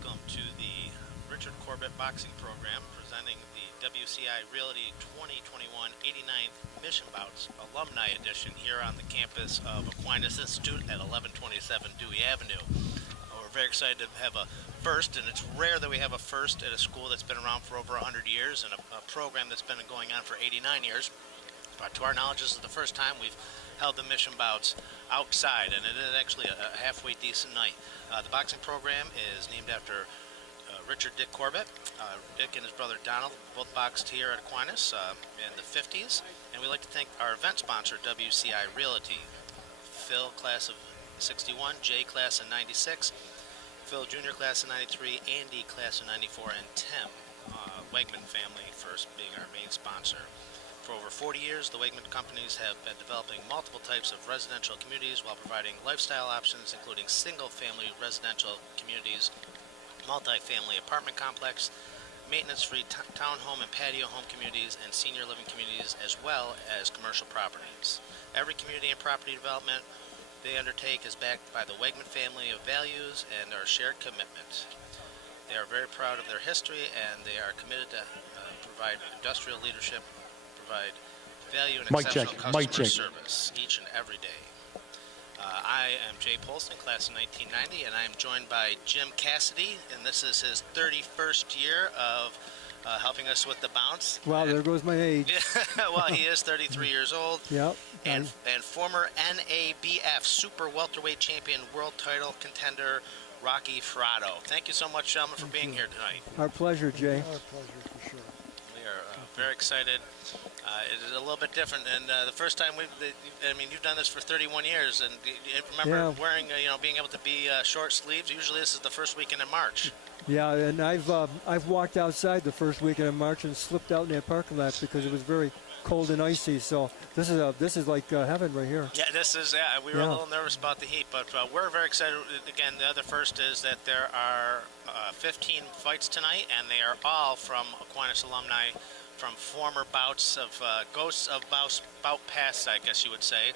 welcome to the Richard Corbett Boxing Program presenting the WCI Realty 2021 89th Mission Bouts Alumni Edition here on the campus of Aquinas Institute at 1127 Dewey Avenue. We're very excited to have a first, and it's rare that we have a first at a school that's been around for over 100 years and a program that's been going on for 89 years. But to our knowledge, this is the first time we've held the Mission Bouts outside, and it is actually a halfway decent night. The boxing program is named after Richard Dick Corbett. Dick and his brother Donald both boxed here at Aquinas in the 50s, and we'd like to thank our event sponsor, WCI Realty. Phil, class of 61, Jay, class of 96, Phil, junior, class of 93, Andy, class of 94, and Tim, Wegman family first being our main sponsor. For over 40 years, the Wegman companies have been developing multiple types of residential communities while providing lifestyle options, including single-family residential communities, multi-family apartment complex, maintenance-free townhome and patio home communities, and senior living communities, as well as commercial properties. Every community and property development they undertake is backed by the Wegman family of values and our shared commitment. They are very proud of their history, and they are committed to provide industrial leadership, provide value and exceptional customer service each and every day. I am Jay Polston, class of 1990, and I am joined by Jim Cassidy, and this is his 31st year of helping us with the bounce. Wow, there goes my age. Well, he is 33 years old. Yep. And former NABF Super Welterweight Champion, World Title contender, Rocky Dorado. Thank you so much, gentlemen, for being here tonight. Our pleasure, Jay. Our pleasure, for sure. We are very excited. It is a little bit different, and the first time you've done this for 31 years, and you remember wearing, being able to be short sleeves. Usually, this is the first weekend in March. Yeah, and I've walked outside the first weekend of March and slipped out in that parking lot because it was very cold and icy. So this is like heaven right here. Yeah, this is. Yeah, we were a little nervous about the heat, but we're very excited. Again, the other first is that there are 15 fights tonight, and they are all from Aquinas alumni, from former bouts of ghosts of bout past, I guess you would say.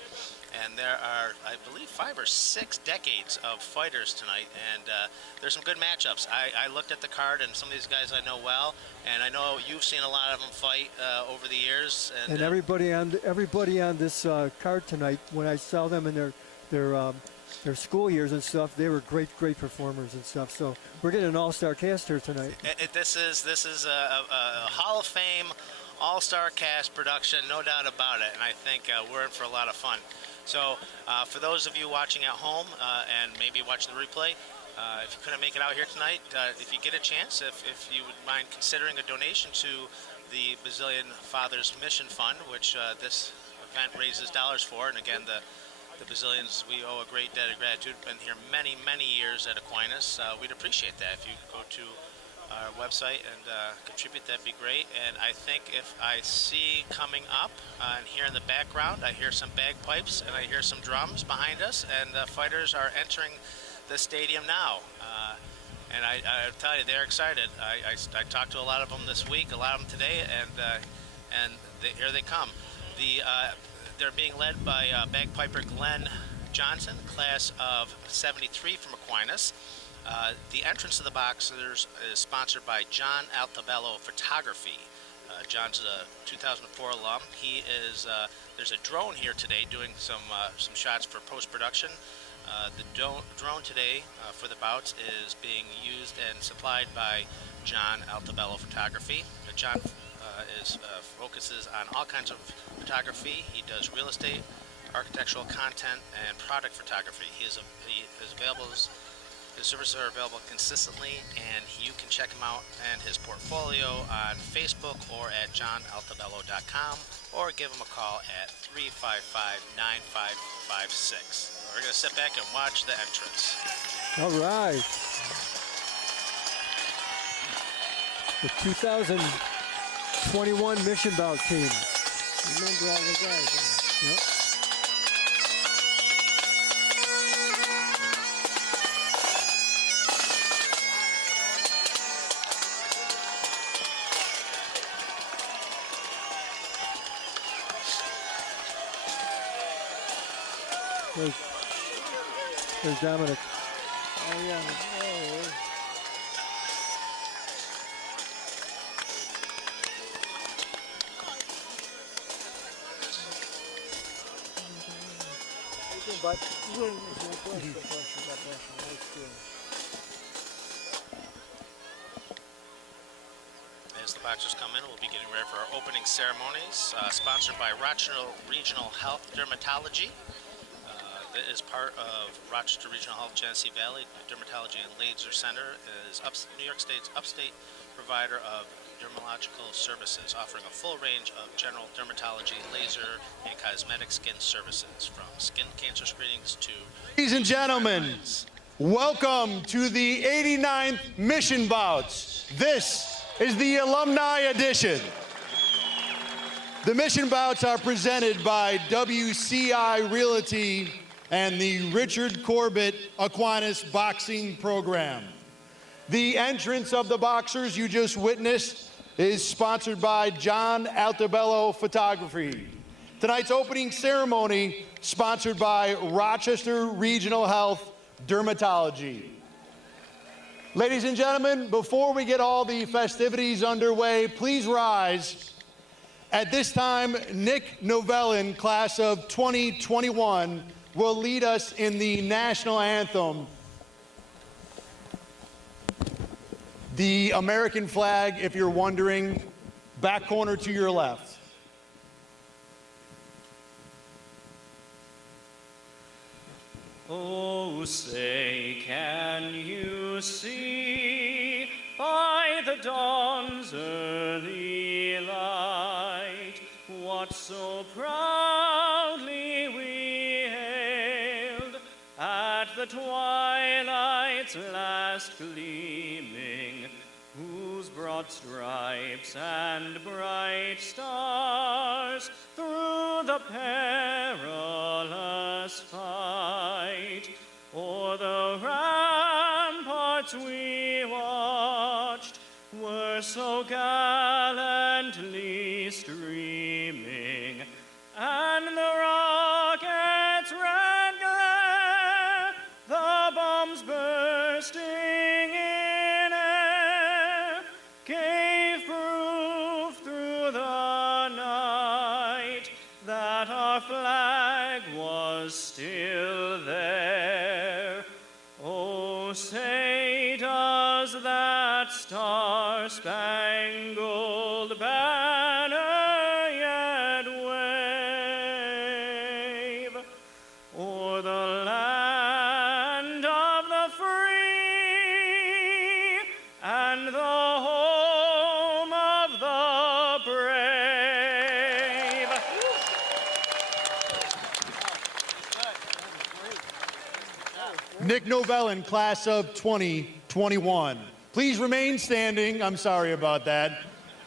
And there are, I believe, 5 or 6 decades of fighters tonight, and there's some good matchups. I looked at the card, and some of these guys I know well, and I know you've seen a lot of them fight over the years. And everybody on this card tonight, when I saw them in their school years and stuff, they were great performers and stuff. So we're getting an all-star cast here tonight. This is a Hall of Fame all-star cast production, no doubt about it, and I think we're in for a lot of fun. So for those of you watching at home and maybe watching the replay, if you couldn't make it out here tonight, if you get a chance, if you would mind considering a donation to the Brazilian Fathers Mission Fund, which this event raises dollars for, and again, the Brazilians, we owe a great debt of gratitude. Been here many years at Aquinas. We'd appreciate that if you go to our website and contribute. That'd be great. And I think if I see coming up and here in the background, I hear some bagpipes and I hear some drums behind us, and the fighters are entering the stadium now. And I tell you, they're excited. I talked to a lot of them this week, a lot of them today, and here they come. They're being led by bagpiper Glenn Johnson, class of 73 from Aquinas. The entrance to the boxers is sponsored by John Altabello Photography. John's a 2004 alum. He is. There's a drone here today doing some shots for post-production. The drone today for the bouts is being used and supplied by John Altabello Photography. John focuses on all kinds of photography. He does real estate, architectural content, and product photography. His services are available consistently, and you can check him out and his portfolio on Facebook or at johnaltabello.com, or give him a call at 355-9556. We're going to sit back and watch the entrance. All right. The 2021 Mission Bout team. Remember all the guys. Yep. There's Dominic. Oh, yeah. Oh. but you bless you. God bless you. Nice deal. As the boxers come in, we'll be getting ready for our opening ceremonies, sponsored by Rochester Regional Health Dermatology. That is part of Rochester Regional Health Genesee Valley Dermatology and Laser Center, is New York State's upstate provider of dermatological services, offering a full range of general dermatology, laser, and cosmetic skin services, from skin cancer screenings to... Ladies and gentlemen, welcome to the 89th Mission Bouts. This is the Alumni Edition. The Mission Bouts are presented by WCI Realty and the Richard Corbett Aquinas Boxing Program. The entrance of the boxers you just witnessed is sponsored by John Altabello Photography. Tonight's opening ceremony sponsored by Rochester Regional Health Dermatology. Ladies and gentlemen, before we get all the festivities underway, please rise. At this time, Nick Novellin, class of 2021, will lead us in the national anthem. The American flag, if you're wondering, back corner to your left. Oh, say, can you see by the dawn's early light what so proudly we hailed at the twilight's last gleaming, whose broad stripes and bright stars through the perilous fight o'er the ramparts we watched were so gallantly streaming, and the rockets' red glare, the bombs bursting in air, gave proof through the night that our flag was still there. Oh, say does that star-spangled banner yet wave o'er the land of the free and the home of the brave? Nick Novellin, class of 2021. Please remain standing. I'm sorry about that.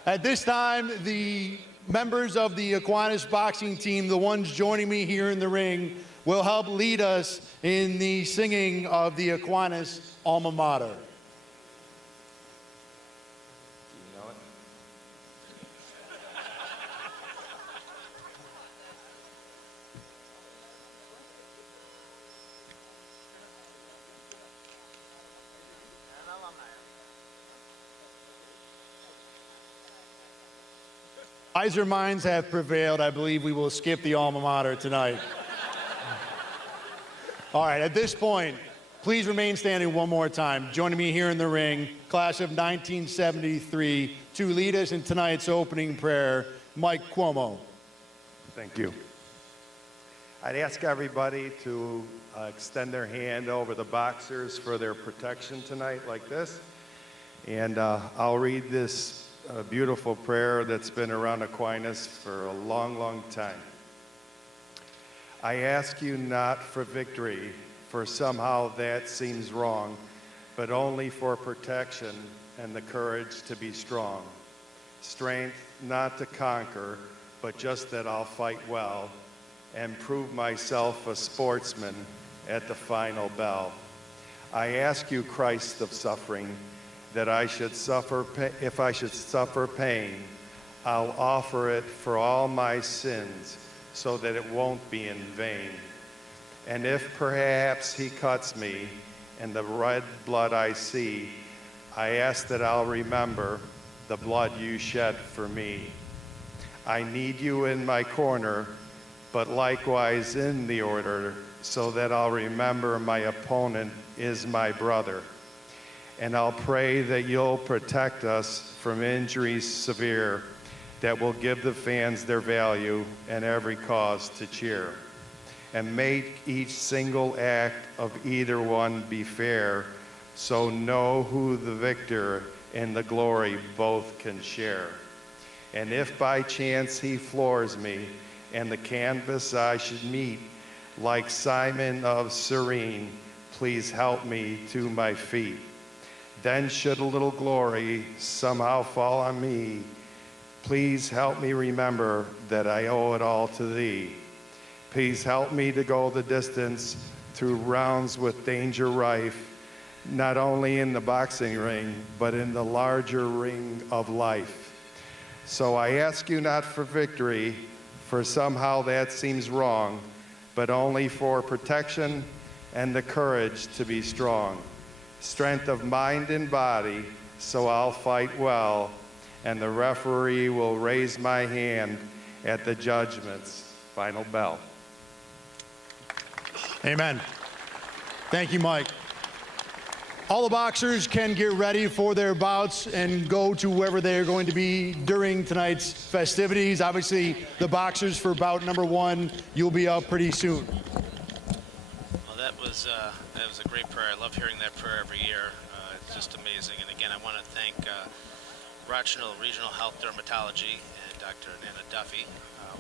At this time, the members of the Aquinas boxing team, the ones joining me here in the ring, will help lead us in the singing of the Aquinas alma mater. Wiser minds have prevailed. I believe we will skip the alma mater tonight. All right, at this point, please remain standing one more time. Joining me here in the ring, class of 1973, to lead us in tonight's opening prayer, Mike Cuomo. Thank you. I'd ask everybody to extend their hand over the boxers for their protection tonight like this. And I'll read this beautiful prayer that's been around Aquinas for a long, long time. I ask you not for victory, for somehow that seems wrong, but only for protection and the courage to be strong. Strength not to conquer, but just that I'll fight well and prove myself a sportsman at the final bell. I ask you, Christ of suffering, that I should suffer, if I should suffer pain, I'll offer it for all my sins so that it won't be in vain. And if perhaps he cuts me and the red blood I see, I ask that I'll remember the blood you shed for me. I need you in my corner, but likewise in the order, so that I'll remember my opponent is my brother. And I'll pray that you'll protect us from injuries severe that will give the fans their value and every cause to cheer. And make each single act of either one be fair, so know who the victor and the glory both can share. And if by chance he floors me, and the canvas I should meet, like Simon of Cyrene, please help me to my feet. Then should a little glory somehow fall on me, please help me remember that I owe it all to thee. Please help me to go the distance through rounds with danger rife, not only in the boxing ring, but in the larger ring of life. So I ask you not for victory, for somehow that seems wrong, but only for protection and the courage to be strong. Strength of mind and body, so I'll fight well, and the referee will raise my hand at the judgment's final bell. Amen. Thank you, Mike. All the boxers can get ready for their bouts and go to wherever they're going to be during tonight's festivities. Obviously, the boxers for bout number 1, you'll be up pretty soon. Well, that was a great prayer. I love hearing that prayer every year. It's just amazing. And again, I want to thank Rochelle Regional Health Dermatology and Dr. Nana Duffy,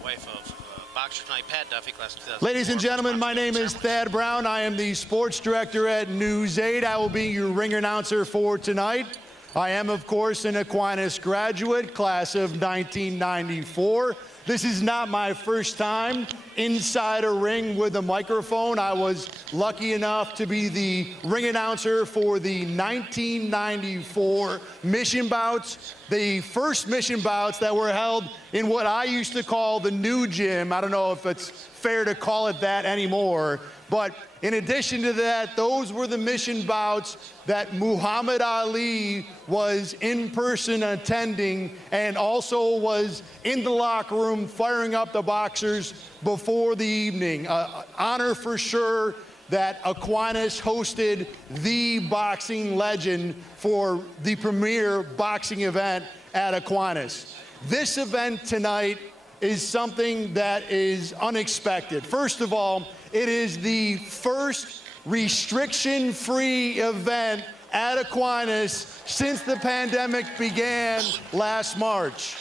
wife of Boxer Tonight, Pat Duffy, class of 2004. Ladies and gentlemen, my name is Thad Brown. I am the sports director at News 8. I will be your ring announcer for tonight. I am, of course, an Aquinas graduate, class of 1994. This is not my first time inside a ring with a microphone. I was lucky enough to be the ring announcer for the 1994 Mission Bouts, the first Mission Bouts that were held in what I used to call the new gym. I don't know if it's fair to call it that anymore, but in addition to that, those were the Mission Bouts that Muhammad Ali was in person attending and also was in the locker room firing up the boxers before the evening. Honor for sure that Aquinas hosted the boxing legend for the premier boxing event at Aquinas. This event tonight is something that is unexpected. First of all, it is the first restriction-free event at Aquinas since the pandemic began last March.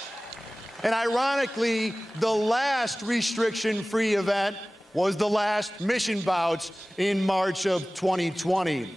And ironically, the last restriction-free event was the last Mission Bouts in March of 2020.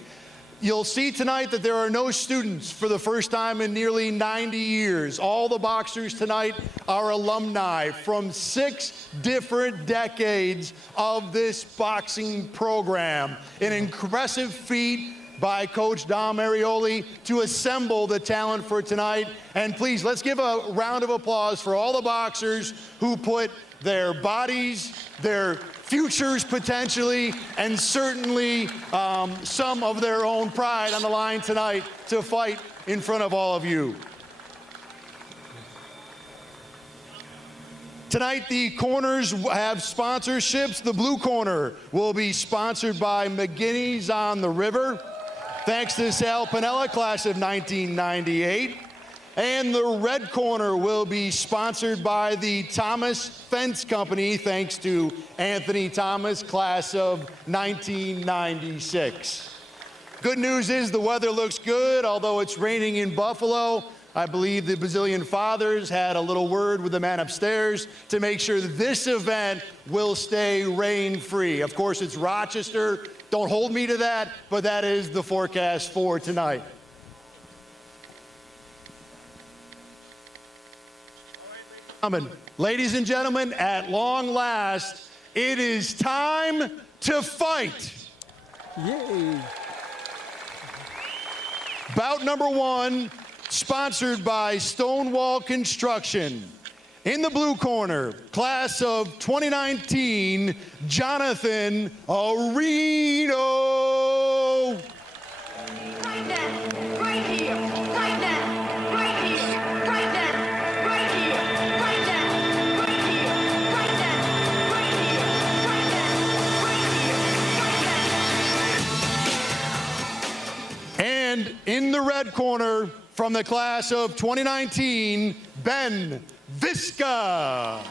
You'll see tonight that there are no students for the first time in nearly 90 years. All the boxers tonight are alumni from 6 different decades of this boxing program. An impressive feat by Coach Dom Arioli to assemble the talent for tonight. And please, let's give a round of applause for all the boxers who put their bodies, their futures potentially, and certainly some of their own pride on the line tonight to fight in front of all of you. Tonight, the corners have sponsorships. The blue corner will be sponsored by McGinney's on the River, thanks to Sal Pinella, class of 1998. And the red corner will be sponsored by the Thomas Fence Company, thanks to Anthony Thomas, class of 1996. Good news is the weather looks good, although it's raining in Buffalo. I believe the Bazillion Fathers had a little word with the man upstairs to make sure that this event will stay rain-free. Of course, it's Rochester. Don't hold me to that, but that is the forecast for tonight. Ladies and gentlemen, at long last, it is time to fight. Yay. Bout number 1, sponsored by Stonewall Construction. In the blue corner, class of 2019, Jonathan Arino. Right now, right here, right now, right here, right now, right here, right now, right here, right now, right here, right now, right here, red corner from the class of 2019, Ben Viska.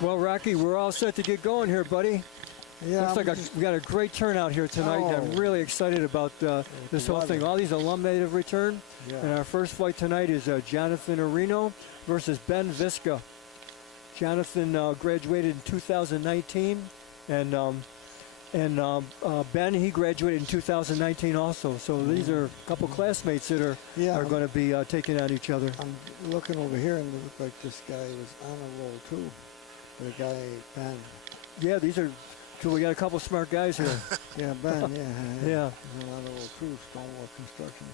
Well, Rocky, we're all set to get going here, buddy. Yeah. Looks like we got a great turnout here tonight. Oh. I'm really excited about this whole thing. All these alumni have returned. Yeah. And our first fight tonight is Jonathan Arino versus Ben Viska. Jonathan graduated in 2019, and Ben, he graduated in 2019 also. So these are a couple classmates that are going to be taking on each other. I'm looking over here and it looked like this guy was on a roll too. The guy, Ben. Yeah, these are. So we got a couple smart guys here. Yeah, Ben. Yeah. Yeah. He's on a roll too. Stonework construction.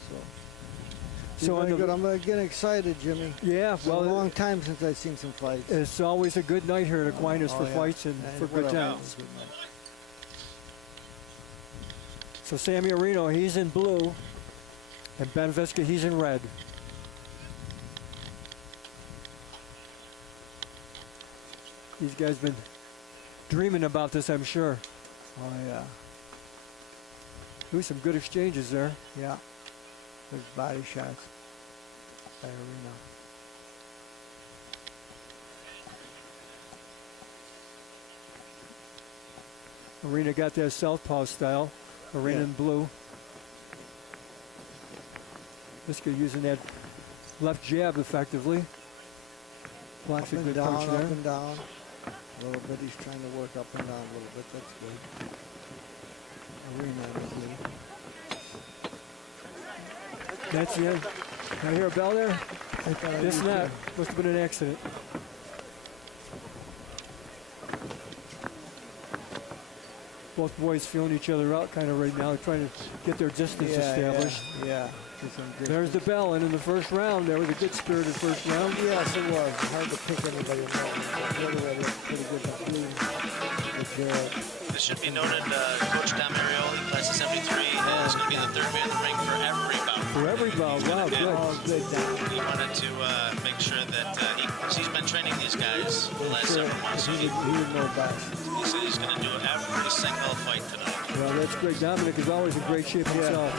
So very good. I'm getting excited, Jimmy. Yeah, It's well, a long time since I've seen some fights. it's always a good night here at Aquinas for fights and for good what else? times. So Sammy Arino, he's in blue, and Ben Viska, he's in red. These guys been dreaming about this, I'm sure. Oh yeah. Ooh, some good exchanges there. Yeah. There's body shots by Arino. Arena got that southpaw style. Arena in blue. Viska using that left jab effectively. Blocks a Up and good down, punch up there. and down. A little bit. He's trying to work up and down a little bit. That's good. Arena is good. That's the end. I hear a bell there? I thought I This did not. too. Must have been an accident. Both boys feeling each other out kind of right now, trying to get their distance established. Yeah. Get some good- There's the bell, and in the first round, there was a good spirited first round. Yes, it was. Hard to pick anybody up. The other way looked pretty good. The blue, This should be noted, Coach Dom Arioli, class of 73, is going to be the third man in the ring for every bout. For every bout, wow, good. Oh, good down. He wanted to make sure that he's been training these guys the last several months. So He would know best. he said he's going to do every single fight tonight. Well, that's great. Dominic is always in great shape himself.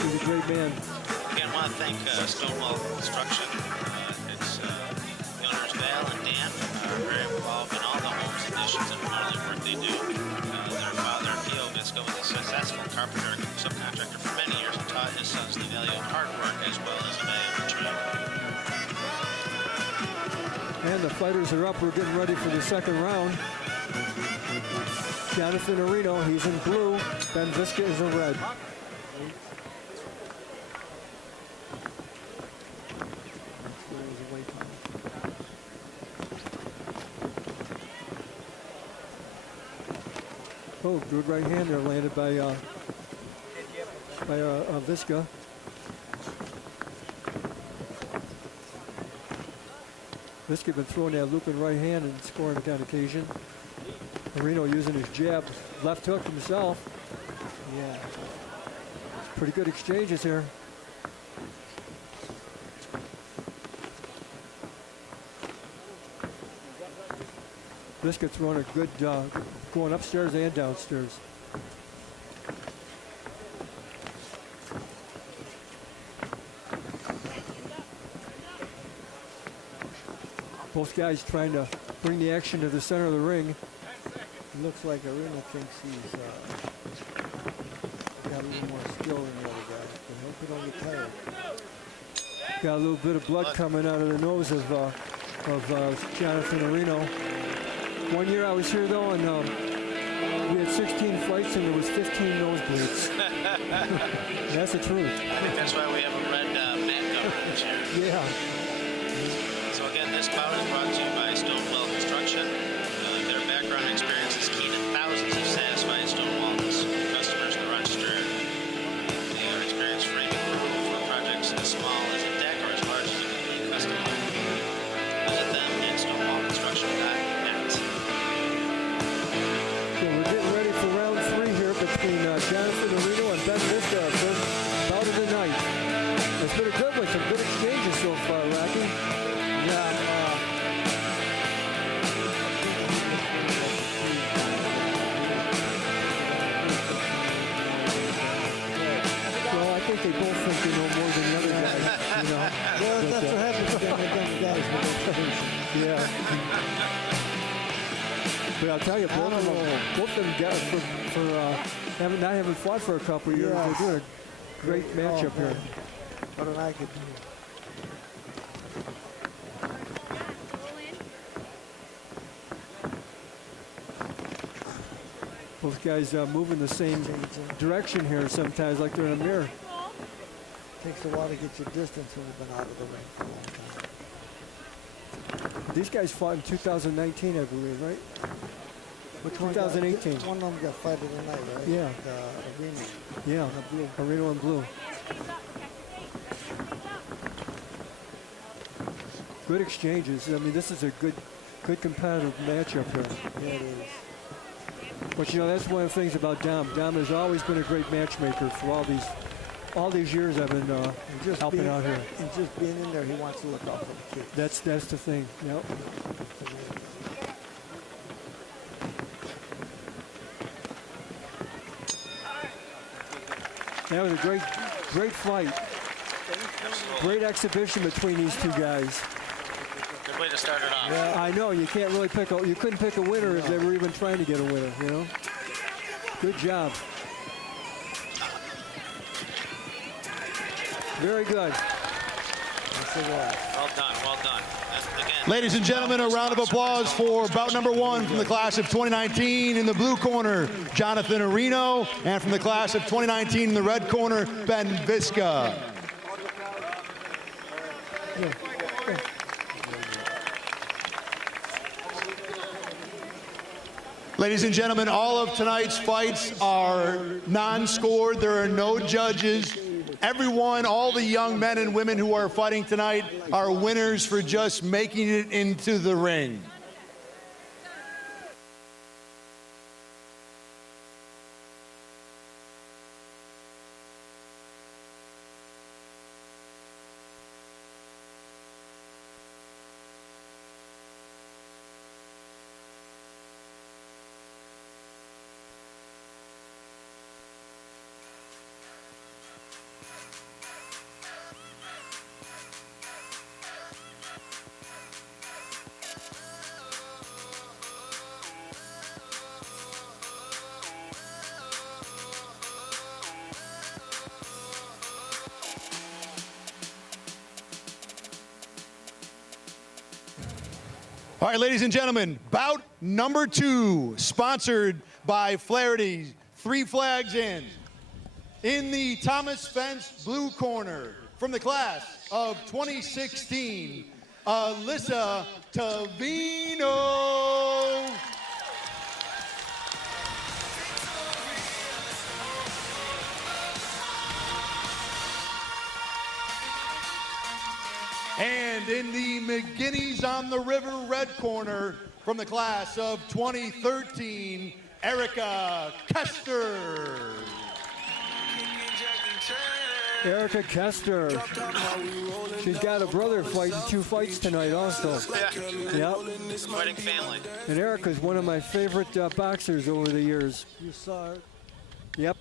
He's a great man. Again, I want to thank Stonewall Construction. It's the owners Val and Dan are very involved in all the homes additions and remodeling work they do. Their father, Theo Viska, was a successful carpenter and subcontractor for many years and taught his sons the value of hard work as well as the value of trade. And the fighters are up. We're getting ready for the second round. Jonathan Arino, he's in blue. Ben Viska is in red. Oh, good right hand there landed by Viska. Viska been throwing that looping right hand and scoring on occasion. Arino using his jab, left hook himself. Yeah. Pretty good exchanges here. Viska throwing a good, going upstairs and downstairs. Both guys trying to bring the action to the center of the ring. It looks like Arino thinks he's got a little more skill than the other guy. But hope he don't get tired. Got a little bit of blood coming out of the nose of Jonathan Arino. One year I was here though, and we had 16 fights and there was 15 nosebleeds. That's the truth. I think that's why we have a red mat coverage here. Yeah. So again, this bout is brought to you by Stonewall Construction. Their background experience is key to thousands of satisfied Stonewall customers that register. They are experience framing for projects as small as a deck or as large as a visit them at stonewallconstruction.net. So we're getting ready for round 3 here between Jonathan Arino and Ben Viska, our first bout of the night. It's been a good one, some good exchanges so far, Rocky. Yeah. Well, I think they both think they know more than the other guy, you know. Well, that's what happens with them guys with education. Yeah. But I'll tell you, both of them guys, for not having fought for a couple of years, Yes. they're doing a great matchup here. What did I get? Both guys moving the same direction here sometimes, like they're in a mirror. Takes a while to get your distance when you've been out of the ring for a long time. These guys fought in 2019, I believe, right? Which one? 2018. One of them got fighted tonight, right? Yeah. Arino. Yeah, And the blue. Arino and blue. Good exchanges. I mean, this is a good competitive matchup here. Yeah, it is. But you know, that's one of the things about Dom. Dom has always been a great matchmaker for all these years I've been helping out here. And just being in there, he wants to look out for the kids. That's the thing. Yep. That was a great fight. Great exhibition between these two guys. Good way to start it off. Yeah, I know you can't really you couldn't pick a winner if they were even trying to get a winner, you know. Good job. Very good. Well done, well done. Again, Ladies and gentlemen, a round of applause for bout number 1 from the class of 2019. In the blue corner, Jonathan Arino, and from the class of 2019 in the red corner, Ben Viska. Ladies and gentlemen, all of tonight's fights are non-scored. There are no judges. Everyone, all the young men and women who are fighting tonight are winners for just making it into the ring. All right, ladies and gentlemen, bout number 2, sponsored by Flaherty, 3 flags in. In the Thomas Fence blue corner, from the class of 2016, Alyssa Tavino. And in the McGinnis on the River red corner, from the class of 2013, Erica Kester. Erica Kester. She's got a brother fighting 2 fights tonight also. yeah. Yep. Fighting family. And Erica's one of my favorite boxers over the years. You saw it. Yep.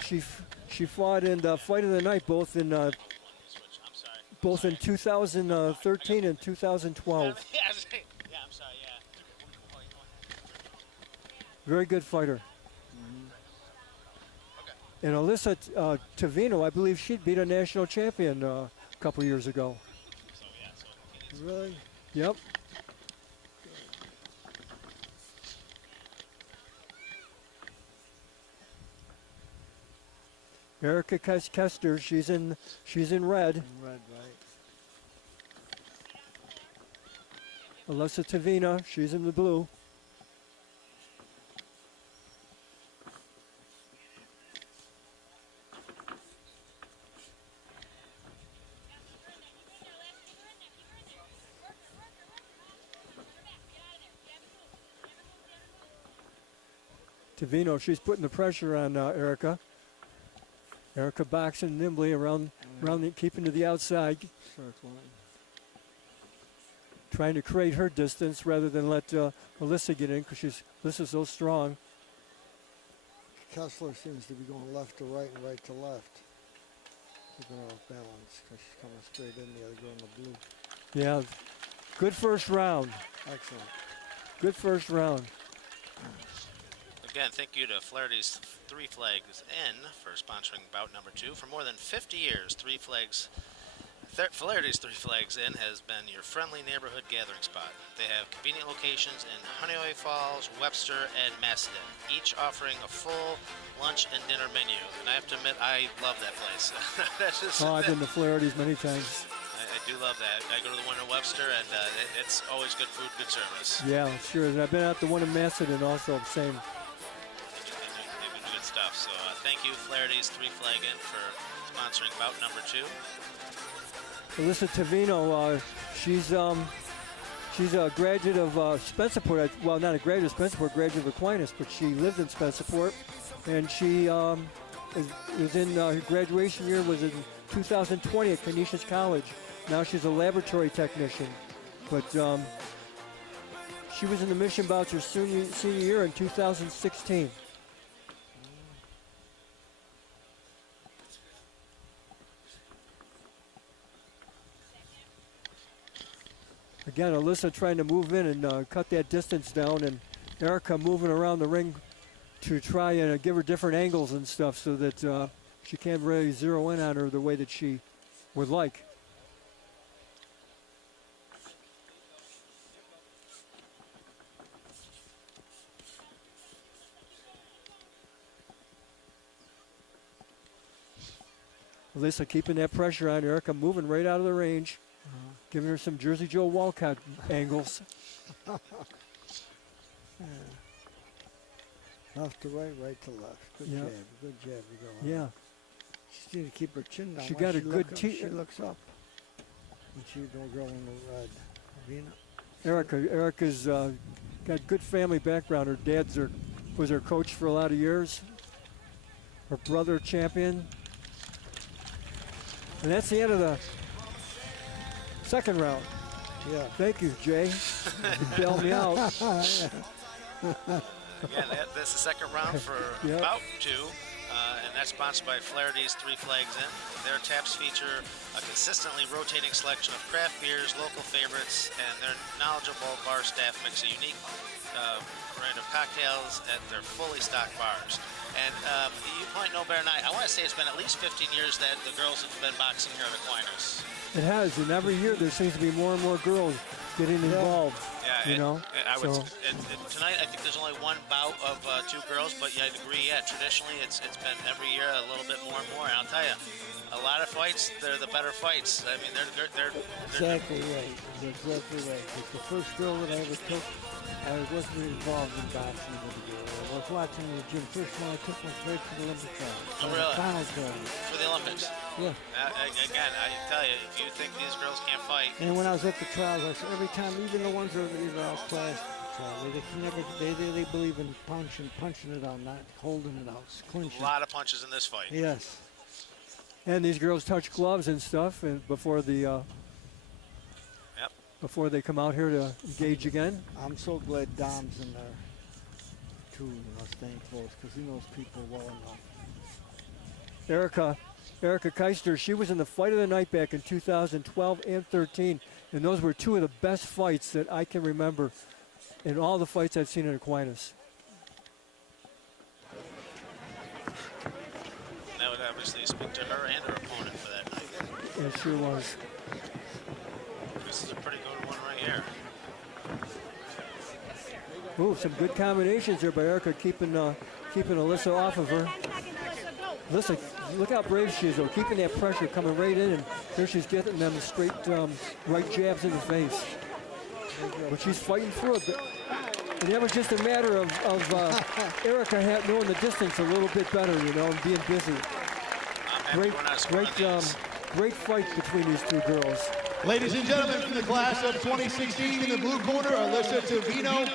She fought in the fight of the night both in 2013 and 2012. Yeah, I'm sorry, yeah. Very good fighter. And Alyssa Tavino, I believe she beat a national champion a couple years ago. Really? Yep. Erica Kester, she's in red. In red, right. Alyssa Tavino, she's in the blue. Tavino, she's putting the pressure on Erica. Erica boxing nimbly around, keeping to the outside. Trying to create her distance rather than let Alyssa get in because Alyssa's so strong. Kessler seems to be going left to right and right to left. Keeping her off balance because she's coming straight in, the other girl in the blue. Yeah, good first round. Excellent. Good first round. Again, thank you to Flaherty's Three Flags Inn for sponsoring bout number 2. For more than 50 years, Flaherty's Three Flags Inn has been your friendly neighborhood gathering spot. They have convenient locations in Honeoye Falls, Webster, and Macedon, each offering a full lunch and dinner menu. And I have to admit, I love that place. I've been to Flaherty's many times. I do love that. I go to the one in Webster, and it's always good food, good service. Yeah, sure. And I've been at the one in Macedon also, same. They've been good stuff. So thank you, Flaherty's Three Flag Inn, for sponsoring bout number 2. Alyssa Tavino, she's a graduate of Spencerport. Well, not a graduate of Spencerport, graduate of Aquinas, but she lived in Spencerport, and she was in her graduation year was in 2020 at Canisius College. Now she's a laboratory technician, but she was in the Mission Bouts her senior year in 2016. Again, Alyssa trying to move in and cut that distance down, and Erica moving around the ring to try and give her different angles and stuff so that she can't really zero in on her the way that she would like. Alyssa keeping that pressure on Erica, moving right out of the range. Giving her some Jersey Joe Walcott angles. Left to right, right to left. Good jab, good jab. Yeah. She needs to keep her chin down. She got a good She looks up. And she don't go in the red. Erica's got good family background. Her dad was her coach for a lot of years. Her brother champion. And that's the end of the second round. Yeah. Thank you, Jay. You bailed me out. Again, that's the second round for bout 2, and that's sponsored by Flaherty's Three Flags Inn. Their taps feature a consistently rotating selection of craft beers, local favorites, and their knowledgeable bar staff mix a unique brand of cocktails at their fully stocked bars. And you might know better than I want to say it's been at least 15 years that the girls have been boxing here at Aquinas. It has, and every year there seems to be more and more girls getting involved. Yeah, you know. Tonight I think there's only one bout of 2 girls, but yeah, I'd agree. Yeah, traditionally it's been every year a little bit more and more. And I'll tell you, a lot of fights, they're the better fights. I mean, they're exactly right. Exactly right. It's the first girl that I ever took. I wasn't involved in boxing with a girl. I was watching the gym. First one I took was right to the Olympic trials. Oh, really? Final trials. For the Olympics? Yeah. Again, I tell you, if you think these girls can't fight. And when I was at the trials, I said every time, even the ones that are outclassed, they believe in punching it out, not holding it out, clinching. A lot of punches in this fight. Yes. And these girls touch gloves and stuff, and before before they come out here to engage again. I'm so glad Dom's in there too, staying close, because he knows people well enough. Erica Keister, she was in the fight of the night back in 2012 and 13, and those were 2 of the best fights that I can remember in all the fights I've seen in Aquinas. That would obviously speak to her and her opponent for that night. It sure was. This is a pretty good one right here. Ooh, some good combinations here by Erica, keeping Alyssa off of her. Alyssa, look how brave she is, though, keeping that pressure coming right in, and here she's getting them straight right jabs in the face. But she's fighting through it. And that was just a matter of Erica knowing the distance a little bit better, and being busy. Great fight between these 2 girls. Ladies and gentlemen, from the class of 2016 in the blue corner, Alyssa Tavino.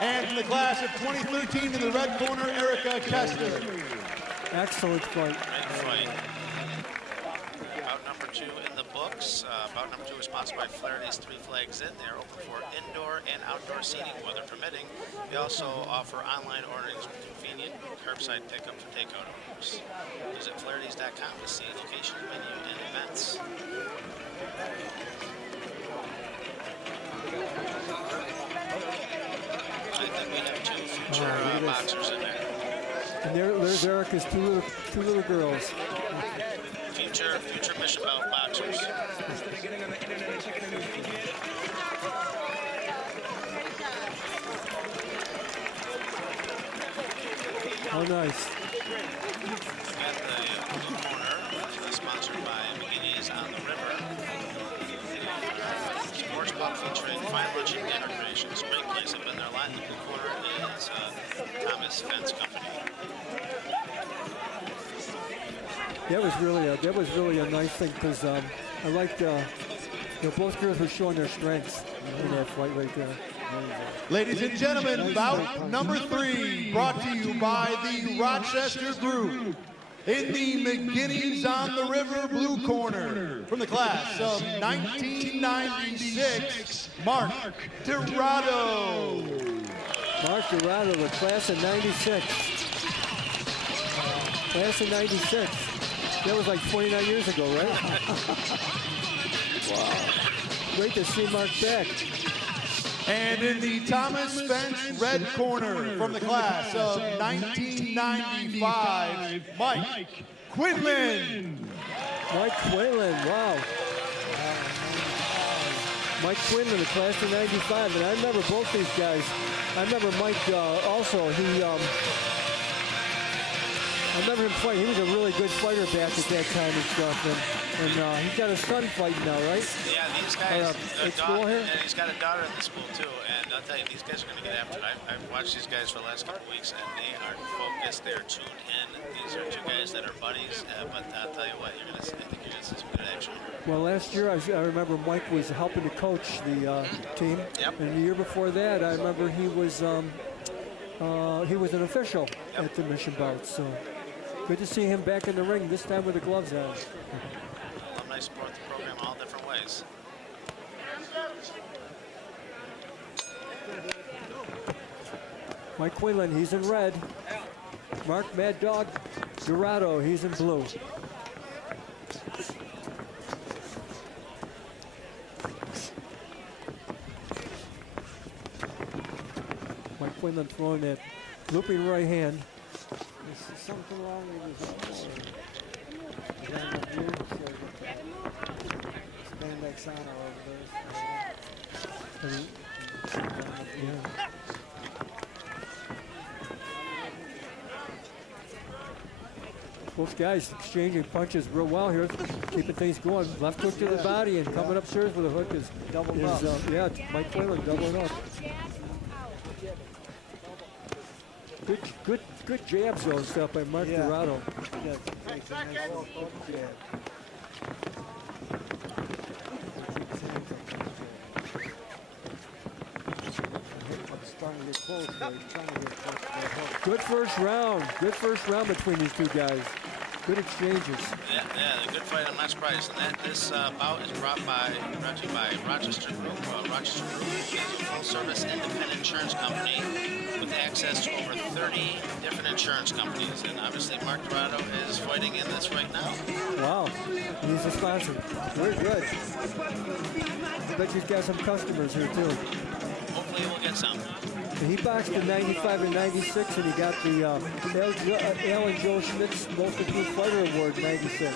And from the class of 2013 in the red corner, Erica Kester. Excellent fight. Great fight. Bout number 2 in the books. Bout number 2 is sponsored by Flaherty's Three Flags Inn. They're open for indoor and outdoor seating, weather permitting. They also offer online ordering with convenient curbside pickup for takeout orders. Visit Flaherty's.com to see location, menu, and events. I think we have 2 future boxers in there. And there's Erica's two little girls. Future mission bout boxers. Oh, nice. At the blue corner, which is sponsored by McGinnis on the River. Sports pub featuring fine lunch and dinner creations. Great place. I've been there a lot. In the blue corner is Thomas Fence Company. That was really a nice thing because I liked both girls were showing their strengths in that fight right there. Ladies and gentlemen, bout number 3 brought to you by the Rochester Group. In the McGinnis on the River blue corner, from the class of 1996, Mark Dorado. Mark Dorado, the class of 96. Class of 96. That was like 29 years ago, right? Wow. Great to see Mark back. And in the Thomas Fence red corner, from the class of 1995, Mike Quinlan. Mike Quinlan, wow. Mike Quinlan, the class of 95, and I remember both these guys. I remember Mike also, I remember him fighting. He was a really good fighter back at that time and stuff. And he's got a son fighting now, right? Yeah, these guys, here? and he's got a daughter in the school too. And I'll tell you, these guys are going to get after it. I've watched these guys for the last couple of weeks, and they are focused. They're tuned in. These are 2 guys that are buddies. But I'll tell you what, I think you're going to see some good action. Well, last year I remember Mike was helping to coach the team. Yep. And the year before that, I remember he was an official at the Mission Bouts. So good to see him back in the ring, this time with the gloves on. Alumni support the program all different ways. Mike Quinlan, he's in red. Mark Mad Dog Dorado, he's in blue. Mike Quinlan throwing that looping right hand. There's something wrong with his spandex on all over there. Both guys exchanging punches real well here, keeping things going. Left hook to the body and coming upstairs with a hook is Mike Quinlan doubling up. Good jabs though, stuff by Mark Dorado. Good first round. Good first round between these 2 guys. Good exchanges. Yeah, a good fight. I'm not surprised. And this bout is brought to you by Rochester Group. Rochester Group is a full-service independent insurance company with access to over 30 different insurance companies. And obviously, Mark Dorado is fighting in this right now. Wow, he's a sponsor. Very good. I bet you've got some customers here too. Hopefully, we'll get some. He boxed in 95 and 96, and he got the Al and Joe Schmidt's Most Improved Fighter Award in 96.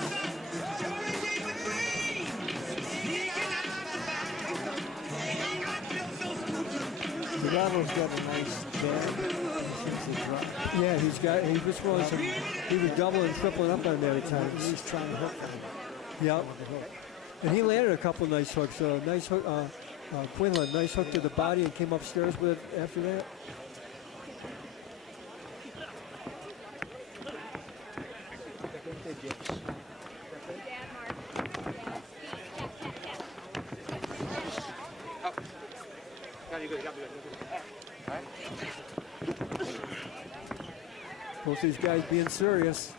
Dorado's got a nice jab. Yeah, he was throwing some, he was doubling and tripling up on that at times. He's trying to hook him. Yep. And he landed a couple nice hooks. Nice hook. Quinlan, nice hook to the body and came upstairs with it after that. Both these guys being serious.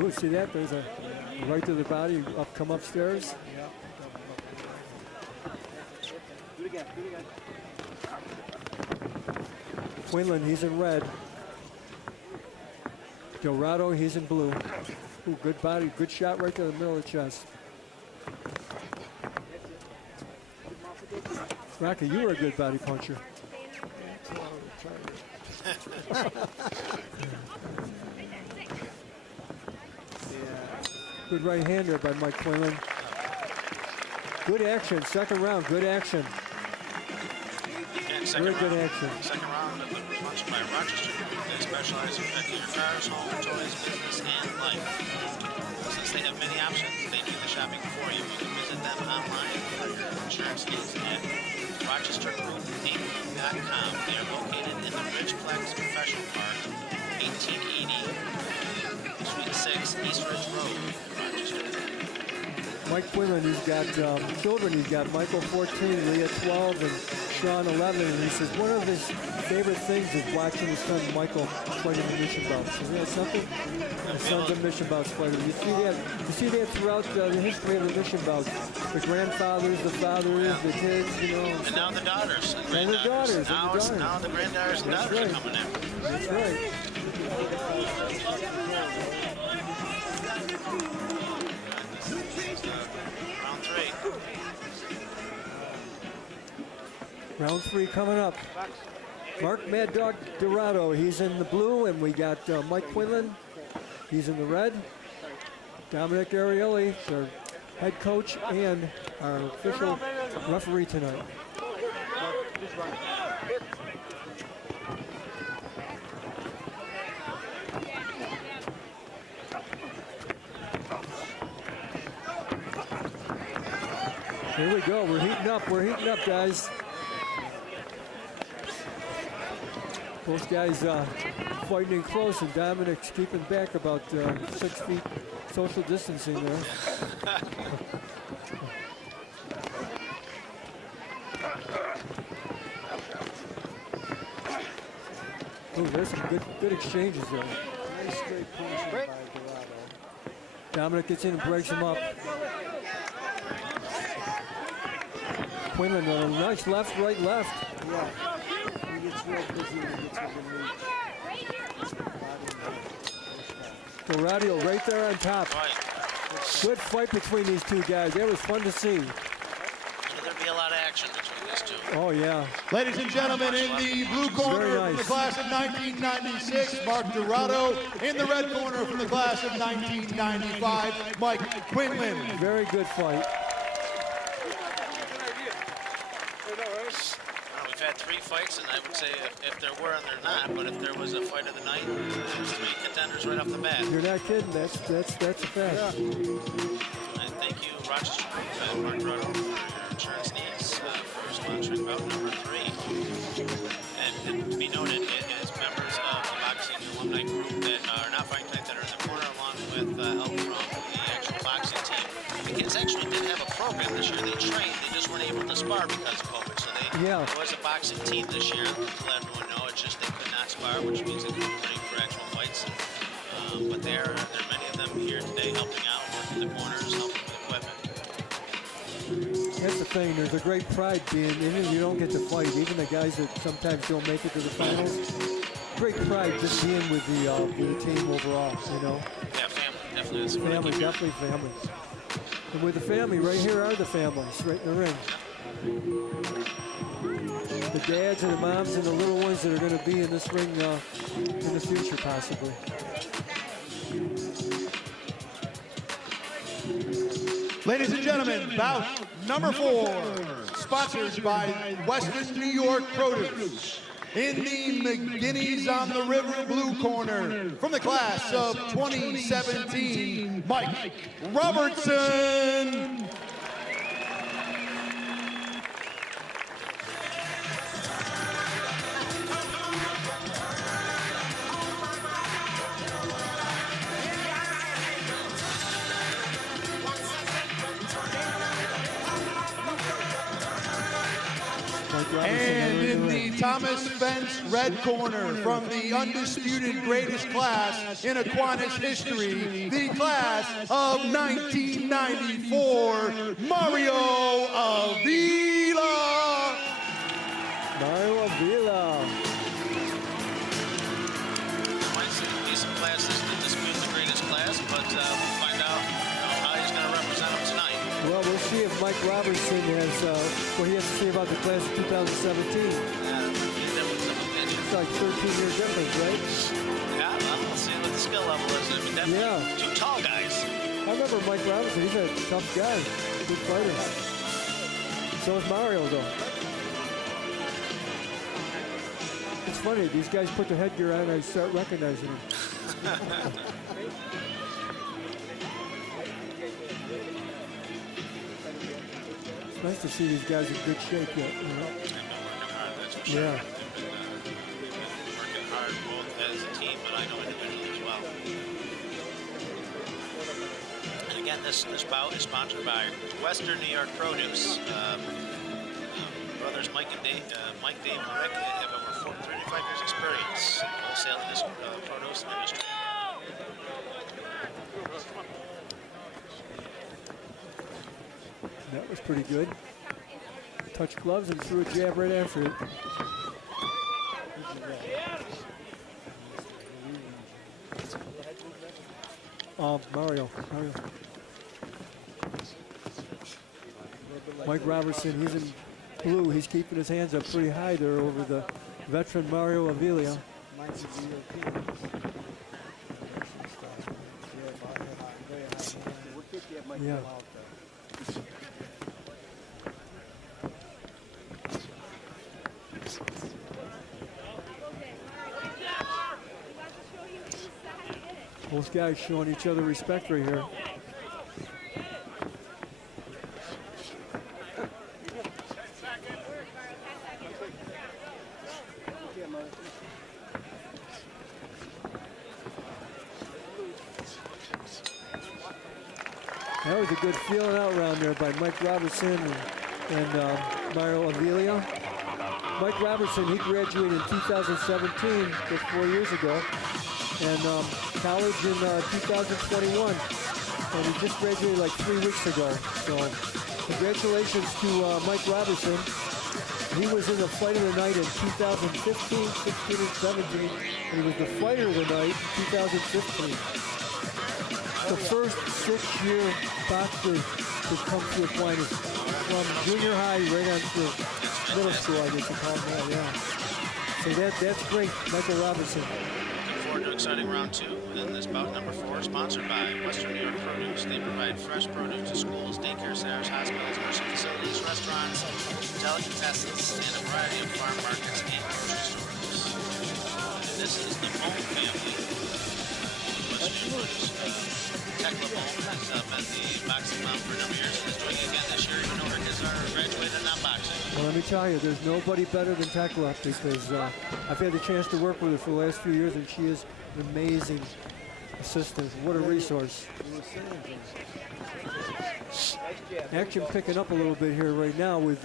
Ooh, see that? There's a right to the body, come upstairs. Quinlan, he's in red. Dorado, he's in blue. Ooh, good body, good shot right to the middle of the chest. Rocky, you were a good body puncher. Good right hander by Mike Quinlan. Good action, second round, good action. Very good action. Second round of the punch by Rochester. They specialize in protecting your cars, home, toys, business, and life. Since they have many options, they do the shopping for you. You can visit them online for your insurance needs at RochesterGroupInc.com. They are located in the Ridgeplex Professional Park, 1880 Suite 6, East Ridge Road, Rochester. Mike Quinlan, he's got children. He's got Michael 14, Leah 12, and Sean 11. And he says one of his favorite things is watching his son Michael fight in the mission bouts. Isn't that something? His son's a mission bouts fighter. You see that throughout the history of the mission bouts. The grandfathers, the fathers, the kids, you know. And now the daughters. And the daughters. Now the granddaughters and daughters are coming in. That's right. Round three. Round three coming up. Mark Mad Dog Dorado, he's in the blue, and we got Mike Quinlan, he's in the red. Dominic Arielli, our head coach and our official referee tonight. Here we go, we're heating up, guys. Both guys fighting in close, and Dominic's keeping back about 6 feet social distancing there. Oh, there's some good exchanges there. Nice straight punch by Dorado. Dominic gets in and breaks him up. Quinlan, a nice left, right, left. Yeah. He gets real busy when he gets with the meat. Dorado right there on top. Good fight between these two guys. That was fun to see. Should there be a lot of action between these two? Oh, yeah. Ladies and gentlemen, in the blue corner from the class of 1996, Mark Dorado. In the red corner from the class of 1995, Mike Quinlan. Very good fight. We've had 3 fights, and I would say if there were, and they're not, but if there was a fight of the night, there's 3 contenders right off the bat. You're not kidding. That's a fact. And thank you, Rochester and Mark Dorado, for your insurance needs for sponsoring bout number 3. And to be noted, it is members of the boxing alumni group that are not fighting tonight that are in the corner, along with help from the actual boxing team. The kids actually did have a program this year. They trained. They just weren't able to spar because of COVID. So there was a boxing team this year. To let everyone know, it's just they could not spar, which means they couldn't train for actual fights. But there are many of them here today helping out, working the corners, helping with equipment. That's the thing. There's a great pride being, even if you don't get to fight, even the guys that sometimes don't make it to the finals, great pride just being with the team overall, you know? Yeah, family, definitely. Family, definitely family. And with the family, right here are the families, right in the ring. The dads and the moms and the little ones that are going to be in this ring in the future, possibly. Ladies and gentlemen, bout number 4, sponsored by Western New York Produce. In the McGinnis on the River blue corner, from the class of 2017, Mike Robertson. And in the Thomas Fence red corner, from the undisputed greatest class in Aquinas history, the class of 1994, Mario Avila. Mario Avila. Might see a decent classes to dispute the greatest class, but we'll find out how he's going to represent them tonight. Well, we'll see if Mike Robertson has what he has to say about the class of 2017. It's like 13-year difference, right? Yeah, well, we'll see what the skill level is. I mean, definitely two tall guys. I remember Mike Robertson. He's a tough guy, good fighter. So is Mario, though. It's funny, these guys put their headgear on and I start recognizing them. It's nice to see these guys in good shape yet, you know? Yeah. Working hard both as a team, but I know individually as well. And again, this bout is sponsored by Western New York Produce. Brothers Mike and Dave Rick have over 35 years experience in wholesaling this produce industry. That was pretty good. Touched gloves and threw a jab right after it. Mario. Mike Robertson, he's in blue. He's keeping his hands up pretty high there over the veteran Mario Avila. Yeah. Both guys showing each other respect right here. That was a good feeling out round there by Mike Robertson and Mario Avila. Mike Robertson, he graduated in 2017, just 4 years ago, and college in 2021. And he just graduated like 3 weeks ago. So congratulations to Mike Robertson. He was in the fight of the night in 2015, 16, and 17, and he was the fighter of the night in 2015. The first 6-year boxer to come to Aquinas, from junior high right on to middle school, I guess you call it that, yeah. So that's great, Michael Robertson. Looking forward to exciting round 2 in this bout number 4, sponsored by Western New York Produce. They provide fresh produce to schools, daycare centers, hospitals, nursing facilities, restaurants, delicatessens, and a variety of farm markets and grocery stores. And this is the Bouts family. Tekla Bouts has been the boxing mom for a number of years and is doing it again this year, even though her kids are graduated not boxing. Well, let me tell you, there's nobody better than Tekla, because I've had the chance to work with her for the last few years, and she is an amazing assistant. What a resource. Action picking up a little bit here right now with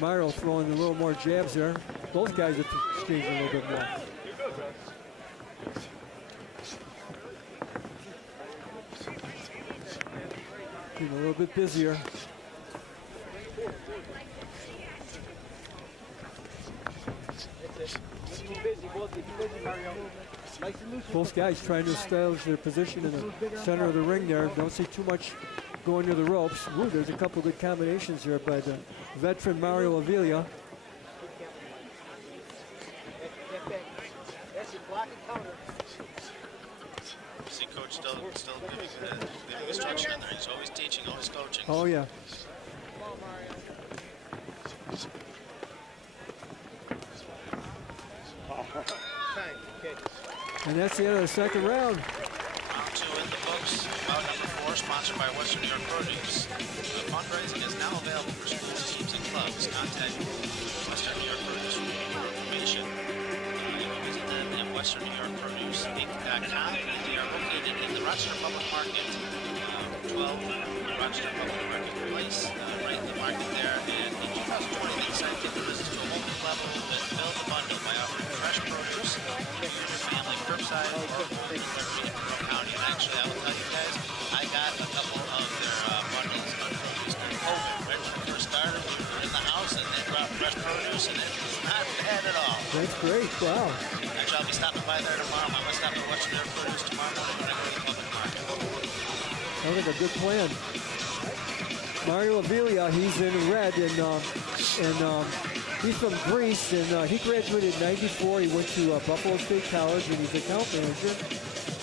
Mario throwing a little more jabs there. Both guys are exchanging a little bit more. Getting a little bit busier. Both guys trying to establish their position in the center of the ring there. Don't see too much going to the ropes. Ooh, there's a couple good combinations here by the veteran Mario Avila. See Coach still giving instruction in there. He's always teaching, always coaching. Oh, yeah. And that's the end of the second round. Round 2 in the books. Bout number 4, sponsored by Western New York Produce. Fundraising is now available for schools, teams, and clubs. Contact Western New York Produce for more information. You can visit them at westernnewyorkproduceinc.com. They are located in the Rochester Public Market, 12 Rochester Public Market Place, right in the market there, and in 2020 they decided to take the business to a whole new level with Build the Bundle by offering fresh produce to your family curbside or home delivery in Monroe County. And actually, I will tell you guys, I got a couple of their bundles unreleased during COVID. Right when it first started, we were in the house and they brought fresh produce, and it was not bad at all. That's great. Wow. Actually, I'll be stopping by there tomorrow. I must stop and watch their produce tomorrow morning when I go to the public market. Sounds like a good plan. Mario Avila, he's in red, and he's from Greece, and he graduated in '94. He went to Buffalo State College, and he's account manager.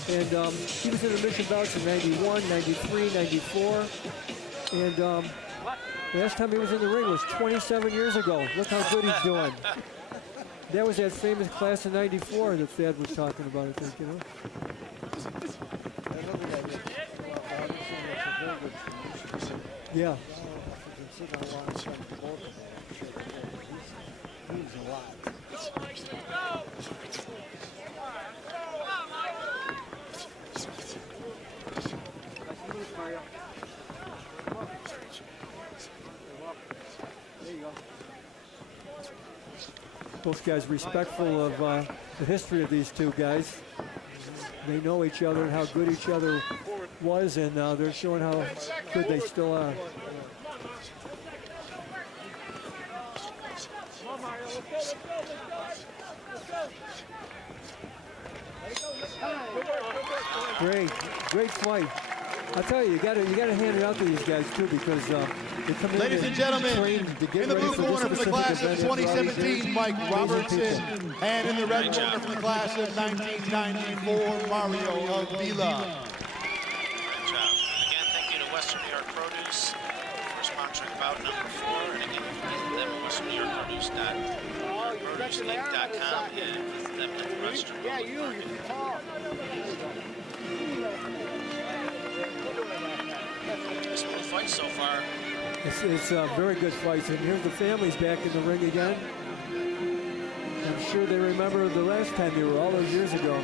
And he was in the Mission Bouts in '91, '93, '94. And last time he was in the ring was 27 years ago. Look how good he's doing. That was that famous class of '94 that Thad was talking about, I think, you know. Yeah. Both guys respectful of the history of these two guys. They know each other and how good each other was, and they're showing how good they still are. Great fight. I tell you, you gotta hand it out to these guys too, because they come in. Ladies and gentlemen, in the blue corner from the class of 2017, Mike Robertson, and in the red corner from the class of 1994, Mario Avila. Good job. Again, thank you to Western New York Produce for sponsoring bout number 4. And again, visit them at westernnewyorkproduce.com and visit them at the Rochester Public Market. Smooth fight so far. It's very good fights, and here's the families back in the ring again. I'm sure they remember the last time they were, all those years ago.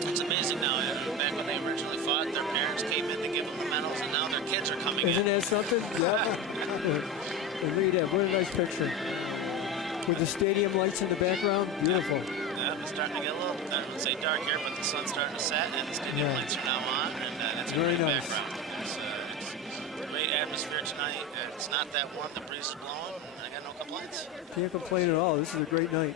It's amazing now. Back when they originally fought, their parents came in to give them the medals, and now their kids are coming Isn't in. that something? Yeah. And read that. What a nice picture. With the stadium lights in the background, beautiful. Yeah, it's starting to get a little, I wouldn't say dark here, but the sun's starting to set, and the stadium lights are now on, and that's a very great nice background. It's a great atmosphere tonight. It's not that warm, the breeze is blowing, and I got no complaints. Can't complain at all. This is a great night.